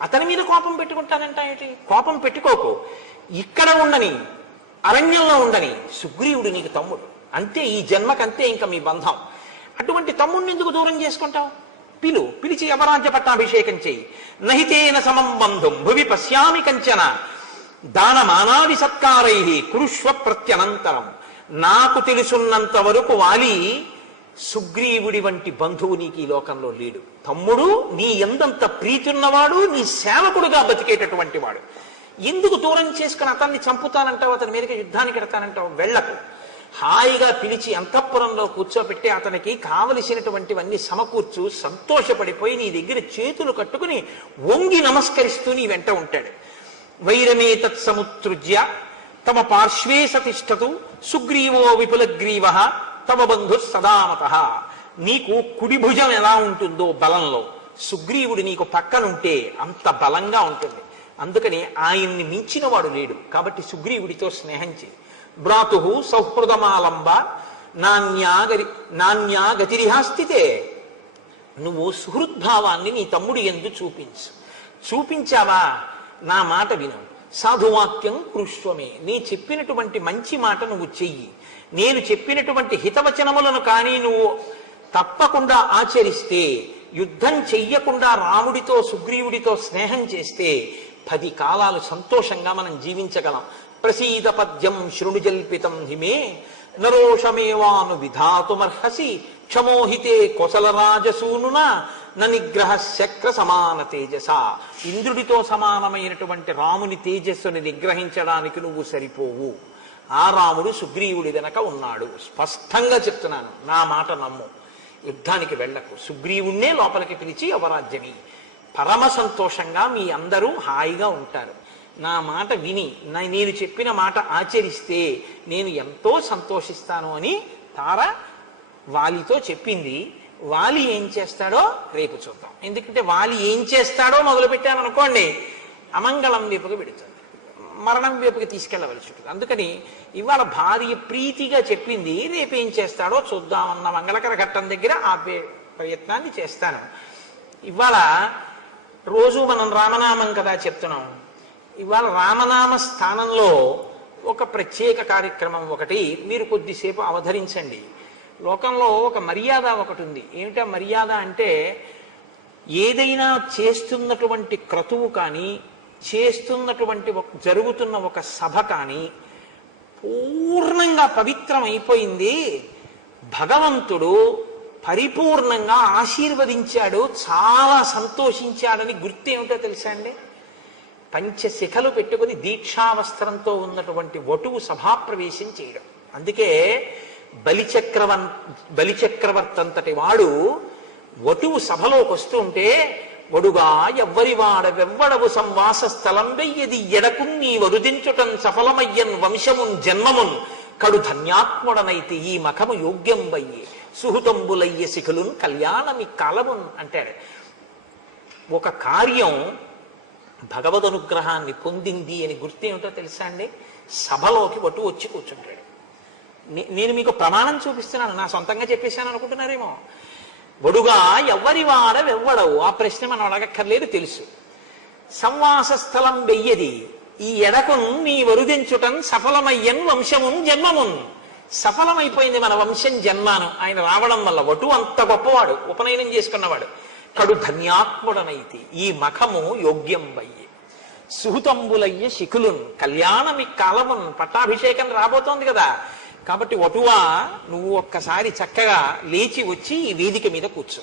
అతని మీద కోపం పెట్టుకుంటానంట ఏంటి? కోపం పెట్టుకోకు. ఇక్కడ ఉండని, అరణ్యంలో ఉండని, సుగ్రీవుడు నీకు తమ్ముడు అంతే, ఈ జన్మకంతే ఇంకా మీ బంధం. అటువంటి తమ్ముడిని ఎందుకు దూరం చేసుకుంటావు? పిలిచి యమరాజ్య పట్టాభిషేకం చేయి. నహితేన సమం బంధుం భువి పశ్యామి కంచన దానమానాది సత్కారై కురుష్వ ప్రత్యనంతరం. నాకు తెలుసున్నంత వరకు వాలి సుగ్రీవుడి వంటి బంధువు నీకు ఈ లోకంలో లేడు. తమ్ముడు నీ ఎందంత ప్రీతి ఉన్నవాడు, నీ సేవకుడుగా బతికేటటువంటి వాడు. ఎందుకు దూరం చేసుకుని అతన్ని చంపుతానంటావు, అతని మీదకి యుద్ధానికి ఎడతానంటావు? వెళ్ళకు. హాయిగా పిలిచి అంతఃపురంలో కూర్చోబెట్టి అతనికి కావలసినటువంటివన్నీ సమకూర్చు, సంతోషపడిపోయి నీ దగ్గర చేతులు కట్టుకుని వంగి నమస్కరిస్తూ నీ వెంట ఉంటాడు. వైరమే తత్సముత్సృజ్య తమ పార్శ్వే సతిష్టతు సుగ్రీవో విపులగ్రీవ తమ బంధు సదామత. నీకు కుడి భుజం ఎలా ఉంటుందో బలంలో, సుగ్రీవుడు నీకు పక్కనుంటే అంత బలంగా ఉంటుంది. అందుకని ఆయన్ని మించిన వాడు లేడు. కాబట్టి సుగ్రీవుడితో స్నేహం చేయి. భ్రాతు సౌహృదమాలంబ నాణ్యా గతిరిహాస్థితే. నువ్వు సుహృద్భావాన్ని నీ తమ్ముడు యందు చూపించావా నా మాట విను. సాధువాక్యం కృష్వమే, నీ చెప్పినటువంటి మంచి మాట నువ్వు చెయ్యి. నేను చెప్పినటువంటి హితవచనములను కానీ నువ్వు తప్పకుండా ఆచరిస్తే, యుద్ధం చెయ్యకుండా రాముడితో సుగ్రీవుడితో స్నేహం చేస్తే 10 కాలాలు సంతోషంగా మనం జీవించగలం. ప్రసీద పద్యం శృణుజల్పితం హిమే నరోషమేవాను విధాతుమర్హసి క్షమోహితే కొసలరాజసూనున నిగ్రహ శక్ర సమాన తేజస. ఇంద్రుడితో సమానమైనటువంటి రాముని తేజస్సుని నిగ్రహించడానికి నువ్వు సరిపోవు. ఆ రాముడు సుగ్రీవుడి వెనక ఉన్నాడు. స్పష్టంగా చెప్తున్నాను, నా మాట నమ్ము. యుద్ధానికి వెళ్ళకు. సుగ్రీవుణ్ణే లోపలికి పిలిచి అవరాజ్యమి. పరమ సంతోషంగా మీ అందరూ హాయిగా ఉంటారు. నా మాట విని నేను చెప్పిన మాట ఆచరిస్తే నేను ఎంతో సంతోషిస్తాను అని తార వాలితో చెప్పింది. వాలి ఏం చేస్తాడో రేపు చూద్దాం. ఎందుకంటే వాలి ఏం చేస్తాడో మొదలుపెట్టాను అనుకోండి, అమంగళం వైపుకి పెడుతుంది, మరణం వైపుకి తీసుకెళ్ళవలసి ఉంటుంది. అందుకని ఇవాళ భార్య ప్రీతిగా చెప్పింది, రేపేం చేస్తాడో చూద్దామన్న మంగళకర ఘట్టం దగ్గర ఆపే ప్రయత్నాన్ని చేస్తాను. ఇవాళ రోజు మనం రామనామం కదా చెప్తున్నాం. ఇవాళ రామనామ స్థానంలో ఒక ప్రత్యేక కార్యక్రమం ఒకటి మీరు కొద్దిసేపు అవధరించండి. లోకంలో ఒక మర్యాద ఒకటి ఉంది. ఏమిటా మర్యాద అంటే, ఏదైనా చేస్తున్నటువంటి క్రతువు కానీ, చేస్తున్నటువంటి జరుగుతున్న ఒక సభ కానీ పూర్ణంగా పవిత్రం అయిపోయింది, భగవంతుడు పరిపూర్ణంగా ఆశీర్వదించాడు, చాలా సంతోషించాడని గుర్తు ఏమిటో తెలుసా అండి? పంచశిఖలు పెట్టుకుని దీక్షావస్త్రంతో ఉన్నటువంటి వటువు సభాప్రవేశం చేయడం. అందుకే బలిచక్రవర్తి అంతటి వాడు వటువు సభలోకి వస్తుంటే, వడుగా ఎవ్వరి వాడవెవ్వడవు సంవాస స్థలం వెయ్యది ఎడకు నీ వరుదించుటం సఫలమయ్యన్ వంశమున్ జన్మమున్ కడు ధన్యాత్ముడనైతే ఈ మఖము యోగ్యం వయ్యే సుహృతంబులయ్య శిఖులున్ కళ్యాణమి కాలమున్ అంటాడు. ఒక కార్యం భగవదనుగ్రహాన్ని పొందింది అని గుర్తు ఏమిటో తెలుసా అండి? సభలోకి వటు వచ్చి కూర్చుంటాడు. నేను మీకు ప్రమాణం చూపిస్తున్నాను, నా సొంతంగా చెప్పేశాను అనుకుంటున్నారేమో. వడుగా ఎవ్వరి వాడవెవ్వడవు, ఆ ప్రశ్న మనం అడగక్కర్లేదు, తెలుసు. సంవాస స్థలం వెయ్యది ఈ ఎడకున్ నీ వరుదించుటన్ సఫలమయ్యన్ వంశమున్ జన్మమున్. సఫలమైపోయింది మన వంశం జన్మాను ఆయన రావడం వల్ల. వటు అంత గొప్పవాడు, ఉపనయనం చేసుకున్నవాడు. కడు ధన్యాత్ముడనైతే ఈ మఖము యోగ్యం వయ్యే సుహృతంబులయ్య శిఖులున్ కళ్యాణమి కాలమున్. పట్టాభిషేకం రాబోతోంది కదా, కాబట్టి వటువా నువ్వు ఒక్కసారి చక్కగా లేచి వచ్చి ఈ వేదిక మీద కూర్చో.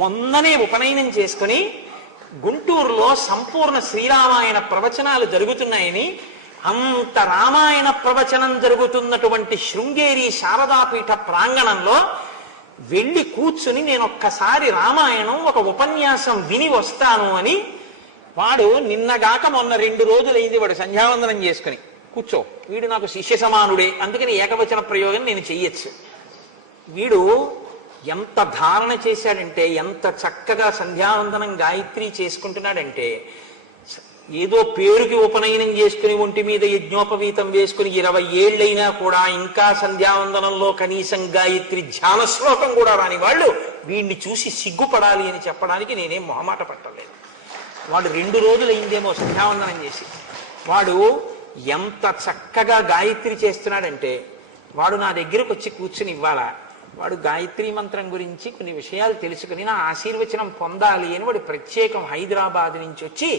మొన్ననే ఉపనయనం చేసుకుని గుంటూరులో సంపూర్ణ శ్రీరామాయణ ప్రవచనాలు జరుగుతున్నాయని, అంత రామాయణ ప్రవచనం జరుగుతున్నటువంటి శృంగేరి శారదాపీఠ ప్రాంగణంలో వెళ్ళి కూర్చుని నేను ఒక్కసారి రామాయణం ఒక ఉపన్యాసం విని వస్తాను అని వాడు నిన్నగాక మొన్న 2 రోజులైంది వాడు సంధ్యావందనం చేసుకుని కూర్చో. వీడు నాకు శిష్య సమానుడే, అందుకని ఏకవచన ప్రయోగం నేను చెయ్యొచ్చు. వీడు ఎంత ధారణ చేశాడంటే, ఎంత చక్కగా సంధ్యావందనం గాయత్రి చేసుకుంటున్నాడంటే, ఏదో పేరుకి ఉపనయనం చేసుకుని ఒంటి మీద యజ్ఞోపవీతం వేసుకుని 20 ఏళ్ళైనా కూడా ఇంకా సంధ్యావందనంలో కనీసం గాయత్రి ధ్యాన శ్లోకం కూడా రాని వాళ్ళు వీడిని చూసి సిగ్గుపడాలి అని చెప్పడానికి నేనేం మొహమాట పట్టలేదు. వాడు 2 రోజులైందేమో సంధ్యావందనం చేసి. వాడు ఎంత చక్కగా గాయత్రి చేస్తున్నాడంటే, వాడు నా దగ్గరకు వచ్చి కూర్చుని ఇవ్వాల వాడు గాయత్రి మంత్రం గురించి కొన్ని విషయాలు తెలుసుకుని నా ఆశీర్వచనం పొందాలి అని వాడు ప్రత్యేకం హైదరాబాద్ నుంచి వచ్చి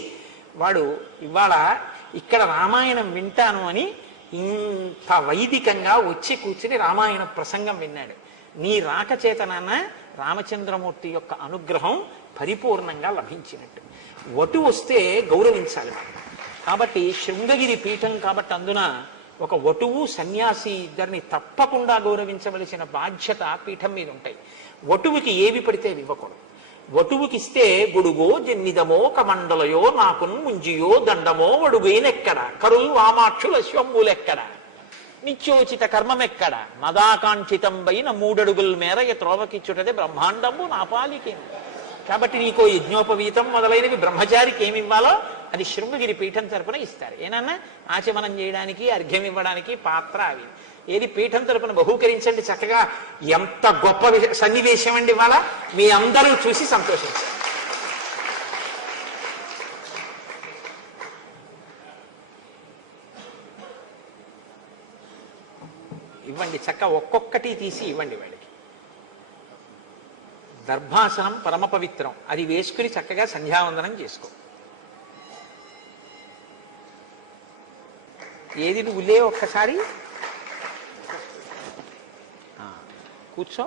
వాడు ఇవాళ ఇక్కడ రామాయణం వింటాను అని ఇంత వైదికంగా వచ్చి కూర్చుని రామాయణ ప్రసంగం విన్నాడు. నీ రాక చేత నాన్న రామచంద్రమూర్తి యొక్క అనుగ్రహం పరిపూర్ణంగా లభించినట్టు. వటు వస్తే గౌరవించాలి. కాబట్టి శృంగగిరి పీఠం కాబట్టి అందున ఒక వటువు సన్యాసి ఇద్దరిని తప్పకుండా గౌరవించవలసిన బాధ్యత పీఠం మీద ఉంటాయి. వటువుకి ఏవి పడితే ఇవ్వకూడదు. వటువుకిస్తే గొడుగో జన్నిదమో కమండలయో నాకున్ ముంజియో దండమో వడుగైనెక్కడ కరుల్ వామాక్షుల అశ్వంబులెక్కడ నిత్యోచిత కర్మమెక్కడ మదాకాంక్షితంబైన 3 అడుగుల మేర త్రోవకిచ్చుటదే బ్రహ్మాండంబు నా పాలికి. కాబట్టి నీకో యజ్ఞోపవీతం మొదలైనవి బ్రహ్మచారికి ఏమి ఇవ్వాలో అది శృంగగిరి పీఠం తరపున ఇస్తారు. ఏనన్నా ఆచమనం చేయడానికి, అర్ఘ్యం ఇవ్వడానికి పాత్ర అవి. ఏది పీఠం తరపున బహూకరించండి. చక్కగా ఎంత గొప్ప సన్నివేశం అండి ఇవాళ, మీ అందరూ చూసి సంతోషించారు. ఇవ్వండి, చక్క ఒక్కొక్కటి తీసి ఇవ్వండి వాడికి. దర్భాసనం పరమ పవిత్రం, అది వేసుకుని చక్కగా సంధ్యావందనం చేసుకో. ఏది నువ్వు లే ఒక్కసారి కూర్చో.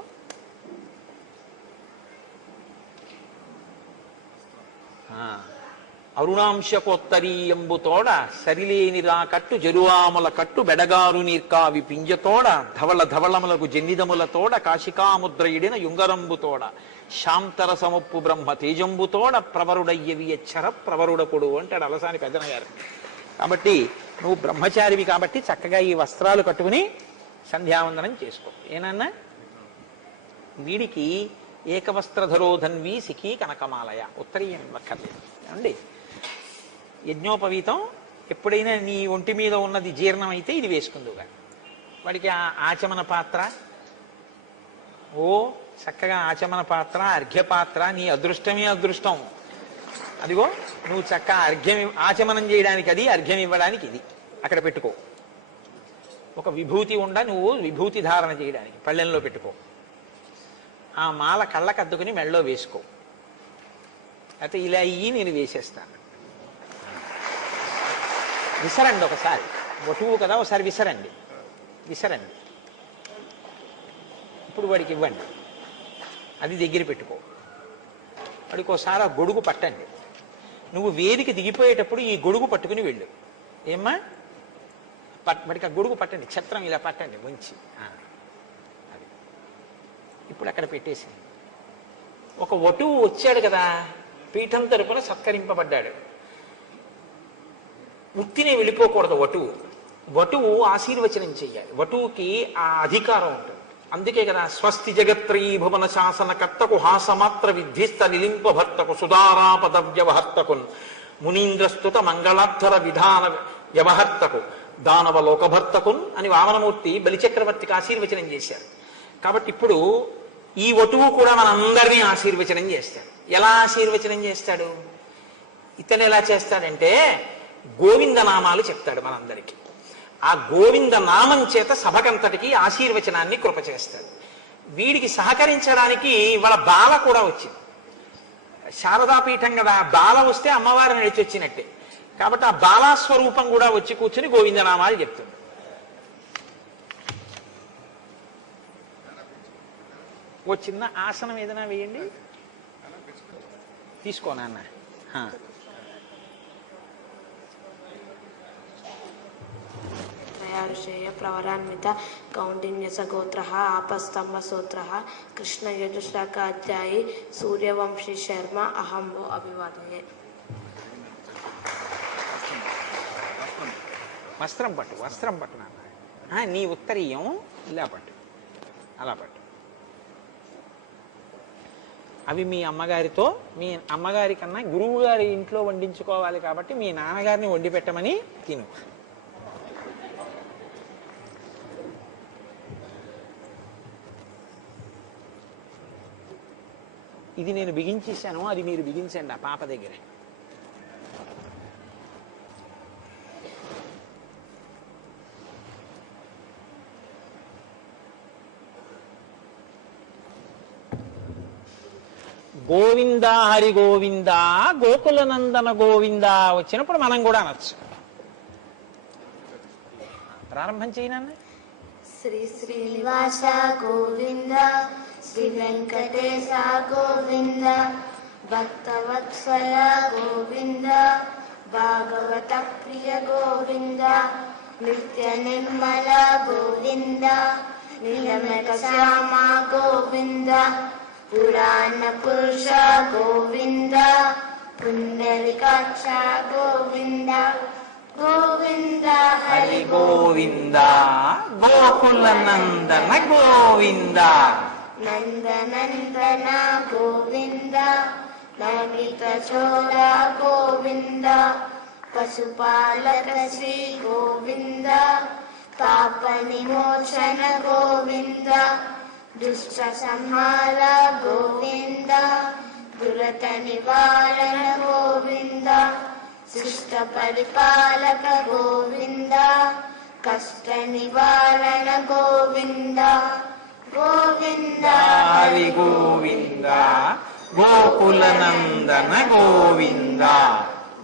అరుణాంశకోత్తరీయంబుతోడ సరిలేని రాకట్టు జరువాముల కట్టు బెడగారు నీర్కావి పింజతోడ ధవళ ధవళములకు జన్నిదములతోడ కాశికాముద్రయుడిన యుంగరంబుతోడ శాంతరసముప్పు బ్రహ్మ తేజంబుతోడ ప్రవరుడయ్యవి ఎచ్చర ప్రవరుడకుడు అంటాడు అలసాని పెద్దన గారు. కాబట్టి నువ్వు బ్రహ్మచారివి కాబట్టి చక్కగా ఈ వస్త్రాలు కట్టుకుని సంధ్యావందనం చేసుకో. ఏనన్నా వీడికి ఏకవస్త్రధరోధన్వి సిఖీ కనకమాలయ ఉత్తరీయం ఇవ్వక్కర్లేదు అండి. యజ్ఞోపవీతం ఎప్పుడైనా నీ ఒంటి మీద ఉన్నది జీర్ణమైతే ఇది వేసుకుందుగా. వాడికి ఆచమన పాత్ర, ఓ చక్కగా ఆచమన పాత్ర, అర్ఘ్యపాత్ర, నీ అదృష్టమే అదృష్టం. అదిగో నువ్వు చక్క అర్ఘ్యం ఆచమనం చేయడానికి అది, అర్ఘ్యం ఇవ్వడానికి ఇది అక్కడ పెట్టుకో. ఒక విభూతి ఉండ నువ్వు విభూతి ధారణ చేయడానికి పళ్ళెంలో పెట్టుకో. ఆ మాల కళ్ళకద్దుకుని మెళ్ళలో వేసుకో. అయితే ఇలా అయ్యి నేను వేసేస్తాను. విసరండి ఒకసారి, వటువు కదా ఒకసారి విసరండి, విసరండి. ఇప్పుడు వాడికి ఇవ్వండి, అది దగ్గర పెట్టుకో. వాడికి ఒకసారి ఆ గొడుగు పట్టండి. నువ్వు వేదిక దిగిపోయేటప్పుడు ఈ గొడుగు పట్టుకుని వెళ్ళు. ఏమ్మా వాడికి ఆ గొడుగు పట్టండి, ఛత్రం ఇలా పట్టండి వంచి. అది ఇప్పుడు అక్కడ పెట్టేసి. ఒక వటువు వచ్చాడు కదా, పీఠం తరపున సత్కరింపబడ్డాడు. ఉత్తినే వెళ్ళిపోకూడదు వటువు. వటువు ఆశీర్వచనం చెయ్యాలి. వటువుకి ఆ అధికారం ఉంటుంది. అందుకే కదా స్వస్తి జగత్రీ భువన శాసన కర్తకు హాసమాత్ర విద్ధిస్త నిలింప భర్తకు సుధారాపద వ్యవహర్తకున్ మునీంద్రస్తుత మంగళార్థర విధాన వ్యవహర్తకు దానవ లోకభర్తకున్ అని వామనమూర్తి బలిచక్రవర్తికి ఆశీర్వచనం చేశారు. కాబట్టి ఇప్పుడు ఈ వటువు కూడా మనందరినీ ఆశీర్వచనం చేస్తాడు. ఎలా ఆశీర్వచనం చేస్తాడు? ఇతను ఎలా చేస్తాడంటే గోవిందనామాలు చెప్తాడు మనందరికీ. ఆ గోవింద నామం చేత సభకంతటికి ఆశీర్వచనాన్ని కృప చేస్తాడు. వీడికి సహకరించడానికి వాళ్ళ బాల కూడా వచ్చింది. శారదాపీఠం కదా, బాల వస్తే అమ్మవారు నడిచి వచ్చినట్టే. కాబట్టి ఆ బాలాస్వరూపం కూడా వచ్చి కూర్చుని గోవిందనామాలు చెప్తుంది. ఓ చిన్న ఆసనం ఏదైనా వేయండి, తీసుకో నాన్న. ఋషేయ ప్రవరాన్విత కౌండిన్యసగోత్ర ఆపస్తంభ సూత్ర కృష్ణ యజుశాఖాధ్యాయి సూర్యవంశీ శర్మ అహంభో అభివాదయే. వస్త్రం పట్టు, వస్త్రం పట్టు నాన్న. నీ ఉత్తరీయం ఇలా పట్టు, అలా పట్టు. అవి మీ అమ్మగారితో, మీ అమ్మగారి కన్నా గురువు గారి ఇంట్లో వండించుకోవాలి కాబట్టి మీ నాన్నగారిని వండి పెట్టమని తిను. ఇది నేను బిగించేశాను, అది మీరు బిగించండి ఆ పాప దగ్గర. గోవింద హరి గోవింద గోకుల నందన గోవింద వచ్చినప్పుడు మనం కూడా అనొచ్చు. ప్రారంభం చేయనన్న. శ్రీ శ్రీనివాస గోవింద, శ్రీ వెంకటేశ గోవింద, భక్తవత్సల గోవింద, భాగవత ప్రియ గోవింద, నిత్య నిర్మల గోవింద నీలమేఘ శ్యామ గోవింద పురాణ పురుష గోవింద పుండరీకాక్ష గోవింద గోవింద హరి గోవింద గోకుల నందన గోవింద నందనందన గోవింద నమిత చోళ గోవింద పశుపాలక శ్రీ గోవింద పాప విమోచన గోవింద దుష్ట సంహార గోవింద దురత నివారణ గోవింద శిష్ట పరిపాలక గోవింద కష్ట నివారణ గోవింద గోవింద హరి గోవింద గోకుల నందన గోవింద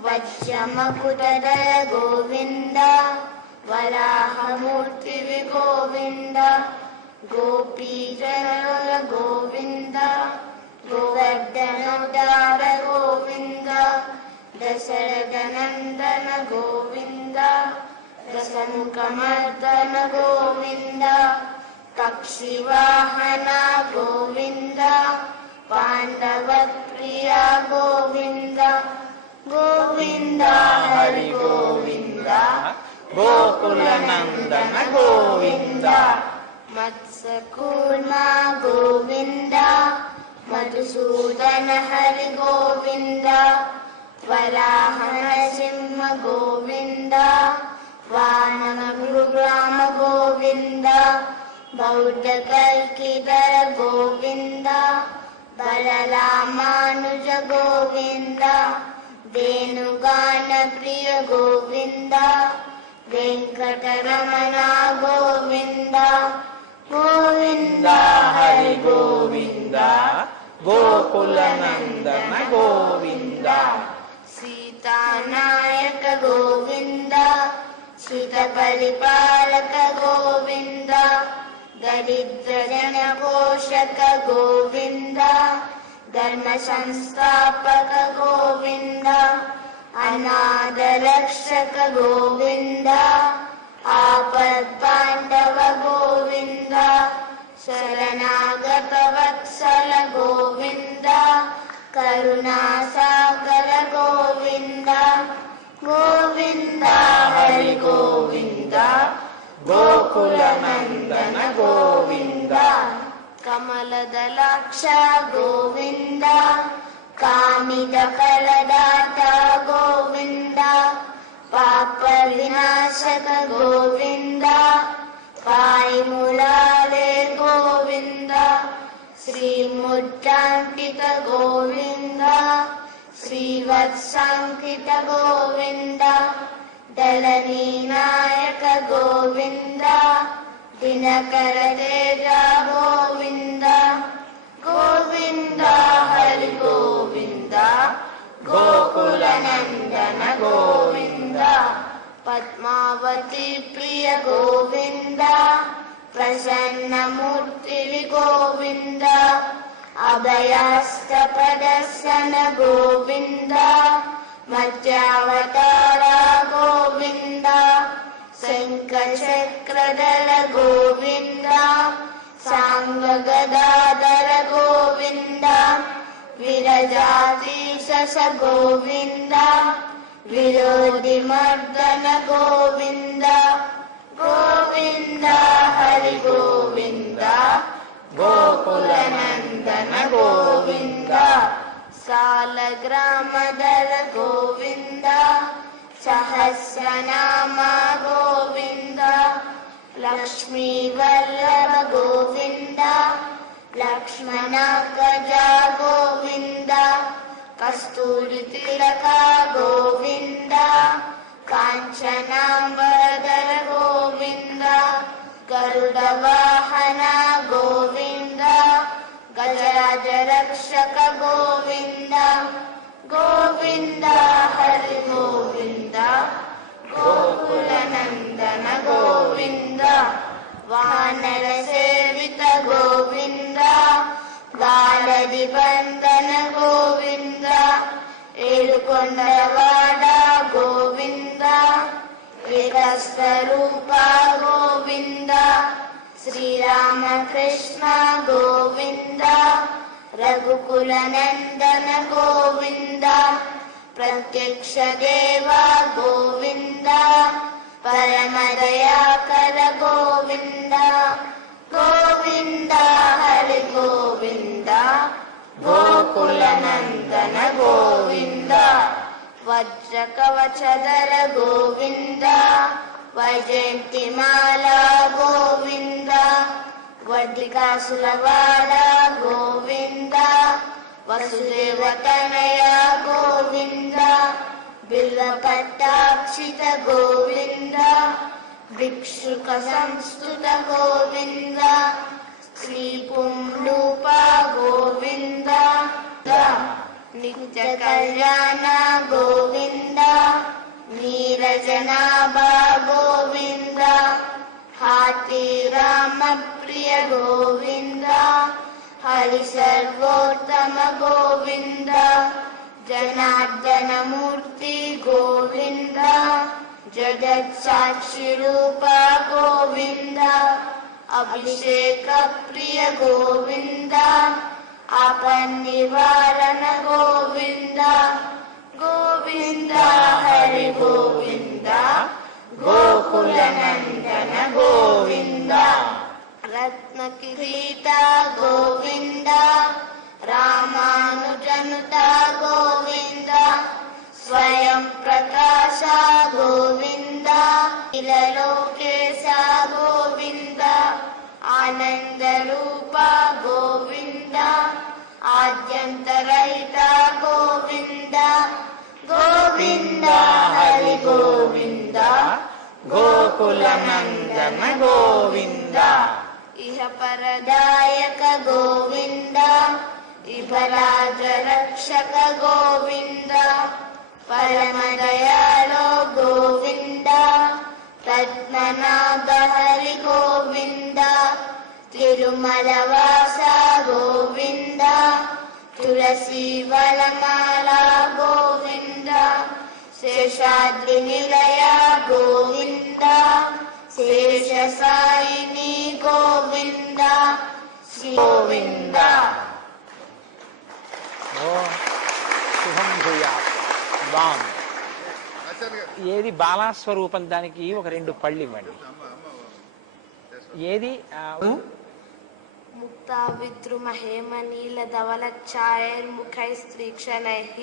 వజ్రమకుటధర గోవింద వరాహమూర్తి గోవింద గోపీజనల గోవింద గోవర్ధనోదార గోవింద దశరథ నందన గోవింద దశముఖమర్దన గోవింద పక్షివాహన గోవింద పాండవ ప్రియ గోవింద గోవింద హరి గోవింద గోకుల నందన గోవింద మత్స్యకూర్మ గోవింద మధుసూదన హరి గోవింద వరాహ నరసింహ గోవింద వానర గురుగ్రామ గోవింద బౌద్ధ కల్కిధర గోవింద బలరామానుజ గోవింద వేణుగాన ప్రియ గోవింద వెంకటరమణ గోవింద గోవింద హరి గోవింద గోకుల నందన గోవింద సీతానాయక గోవింద సీత పరిపాలక గోవింద దరిద్ర జన పోషక గోవింద ధర్మ సంస్థాపక గోవింద అనాథ రక్షక గోవింద ఆపద్ పాండవ గోవింద శరణాగత వత్సల గోవింద కరుణా సాగర గోవింద గోవింద హరి గోవింద గోకుల నందన గోవింద కమలదలాక్ష గోవింద కామిత ఫలదాత గోవింద పాప వినాశక గోవింద పాయి మురారే గోవింద శ్రీముద్రాంకిత గోవింద శ్రీవత్సాంకిత గోవింద దళనీ నాయక గోవింద దినకర తేజ గోవింద గోవింద హరి గోవింద గోకుల నందన గోవింద పద్మావతి ప్రియ గోవింద ప్రసన్నమూర్తి గోవింద అభయాస్త ప్రదర్శన గోవింద మధ్యావతార గోవింద శంఖ చక్రధర గోవింద సాంగ గదాధర గోవింద విరజాతీశ గోవింద విరోధి మర్దన గోవింద గోవింద హరి గోవింద గోకుల నందన గోవింద సాలగ్రామధర గోవింద సహస్రనామ గోవింద లక్ష్మీ వల్లభ గోవింద లక్ష్మణ గజ గోవింద కస్తూరి తిలక గోవింద కాంచనాంబరధర గోవింద గరుడ వాహన గోవింద గజరాజ రక్షక గోవింద గోవింద హరి గోవింద గోకుల నందన గోవింద వానర సేవిత గోవింద బాలది బంధన గోవింద ఏడుకొండవాడ గోవింద ఏక స్వరూప గోవింద శ్రీరామకృష్ణ గోవింద రఘుకుల నందన గోవింద ప్రత్యక్ష దేవ గోవింద పరమదయాకర గోవింద గోవింద హరి గోవింద గోకుల నందన గోవింద వజ్ర కవచధర గోవింద వైజయంతిమాల గోవింద వడ్డికాసులవాడ గోవింద వసుదేవతనయ గోవింద బిల్వపట్టాక్షిత గోవింద భిక్షుక సంస్థుత గోవింద శ్రీపుండూప గోవింద నిత్య కళ్యాణ గోవింద నీరజనాభా గోవింద హాతి రామ ప్రియ గోవింద హరి సర్వోత్తమ గోవింద జనార్దన మూర్తి గోవింద జగత్ సాక్షి రూప గోవింద అభిషేక ప్రియ గోవింద ఆపన్నివారణ గోవింద గోవింద హరి గోవింద గోకుల నందన గోవింద రత్న కిరీట గోవింద రామానుజనుత గోవింద స్వయం ప్రకాశ గోవింద ఇలలోకేశ గోవింద ఆనంద రూప గోవింద ఆద్యంతరహిత గోవింద గోవింద హరి గోవింద గోకుల నందన గోవింద ఇహ పరదాయక గోవింద ఇహరాజ రక్షక గోవింద పరమదయాలో గోవింద రత్ననాభ హరి గోవింద తిరుమల వాస గోవింద తులసి వనమాల గోవింద శేషాద్రి నిలయ గోవింద శేష సాయిని గోవింద శ్రీ గోవింద. శుభం భూయాత్. బాగుంది. ఏది బాలాస్వరూపం, దానికి ఒక 2 పళ్ళు ఇవ్వండి. ఏది ముక్తా విద్రుమహేమ నీల ధవల ఛాయైర్ముఖైస్త్రీక్షణైః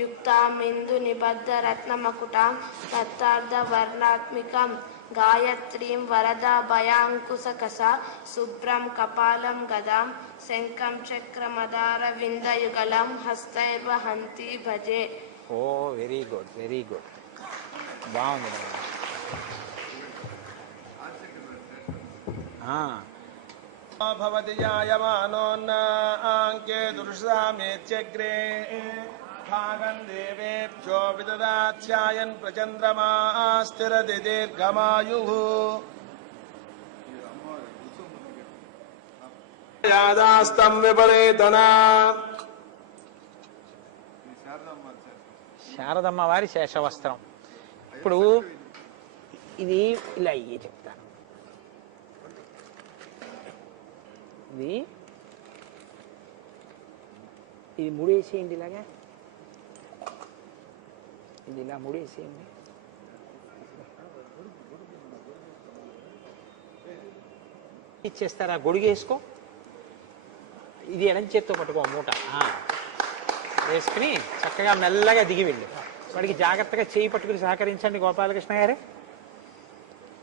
యుక్తామిందు నిబద్ధ రత్నమకుటాం తత్తార్థ వర్ణాత్మికం గాయత్రీం వరదా భయాంకుశకస శుభ్రం కపాలం గదాం శంఖం చక్రమదార విందయుగళం హస్తైర్వహంతి భజే. ఓ వెరీ గుడ్, వెరీ గుడ్. బాగుంది. భవతి జాయమానోన్నాంకే దుర్షామేత్యగ్రే భాగం దేవేభ్యో విదదాధ్యాయన్ ప్రచంద్రమా స్థిరతి దీర్ఘమాయుః. యాదాస్తం విపరీతనా. శారదమ్మ వారి శేషవస్త్రం. ఇప్పుడు ఇది ఇలా అయ్యే చెప్తాను. ఇది ముడేసేయండి, ఇలాగా ఇది ఇలా ముడేసేయండి. ఇచ్చేస్తారా? గొడుగేసుకో. ఇది ఎడం చేత్తో పట్టుకో, మూట వేసుకుని చక్కగా మెల్లగా దిగి వెళ్ళు. వాడికి జాగ్రత్తగా చేయి పట్టుకుని సహకరించండి గోపాలకృష్ణ గారు.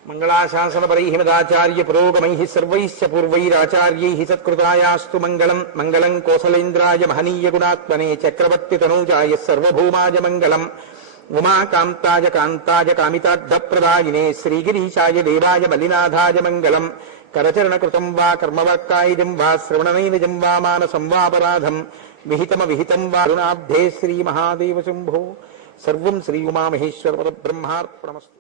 మంగళాశాసనపరైః మదాచార్య పురోగమైః సర్వైశ్చ పూర్వైరాచార్యైః సత్కృతాయాస్తు మంగళం. మంగళం కోసలేంద్రాయ మహనీయ గుణాత్మనే చక్రవర్తి తనూజాయ సర్వభౌమాయ మంగళం. ఉమాకాంతాయ కాంతాయ కామితార్థప్రదాయినే శ్రీగిరీశాయ దేవాయ మల్లినాథాయ మంగళం. కరచరణకృతం వా కర్మవర్కాయుజం వా శ్రవణనైనజం వా మానసం వాపరాధం విహితమవిహితం వా అరుణాబ్ధే శ్రీమహాదేవ శంభో. సర్వం శ్రీ ఉమామహేశ్వర పరబ్రహ్మార్పణమస్తు.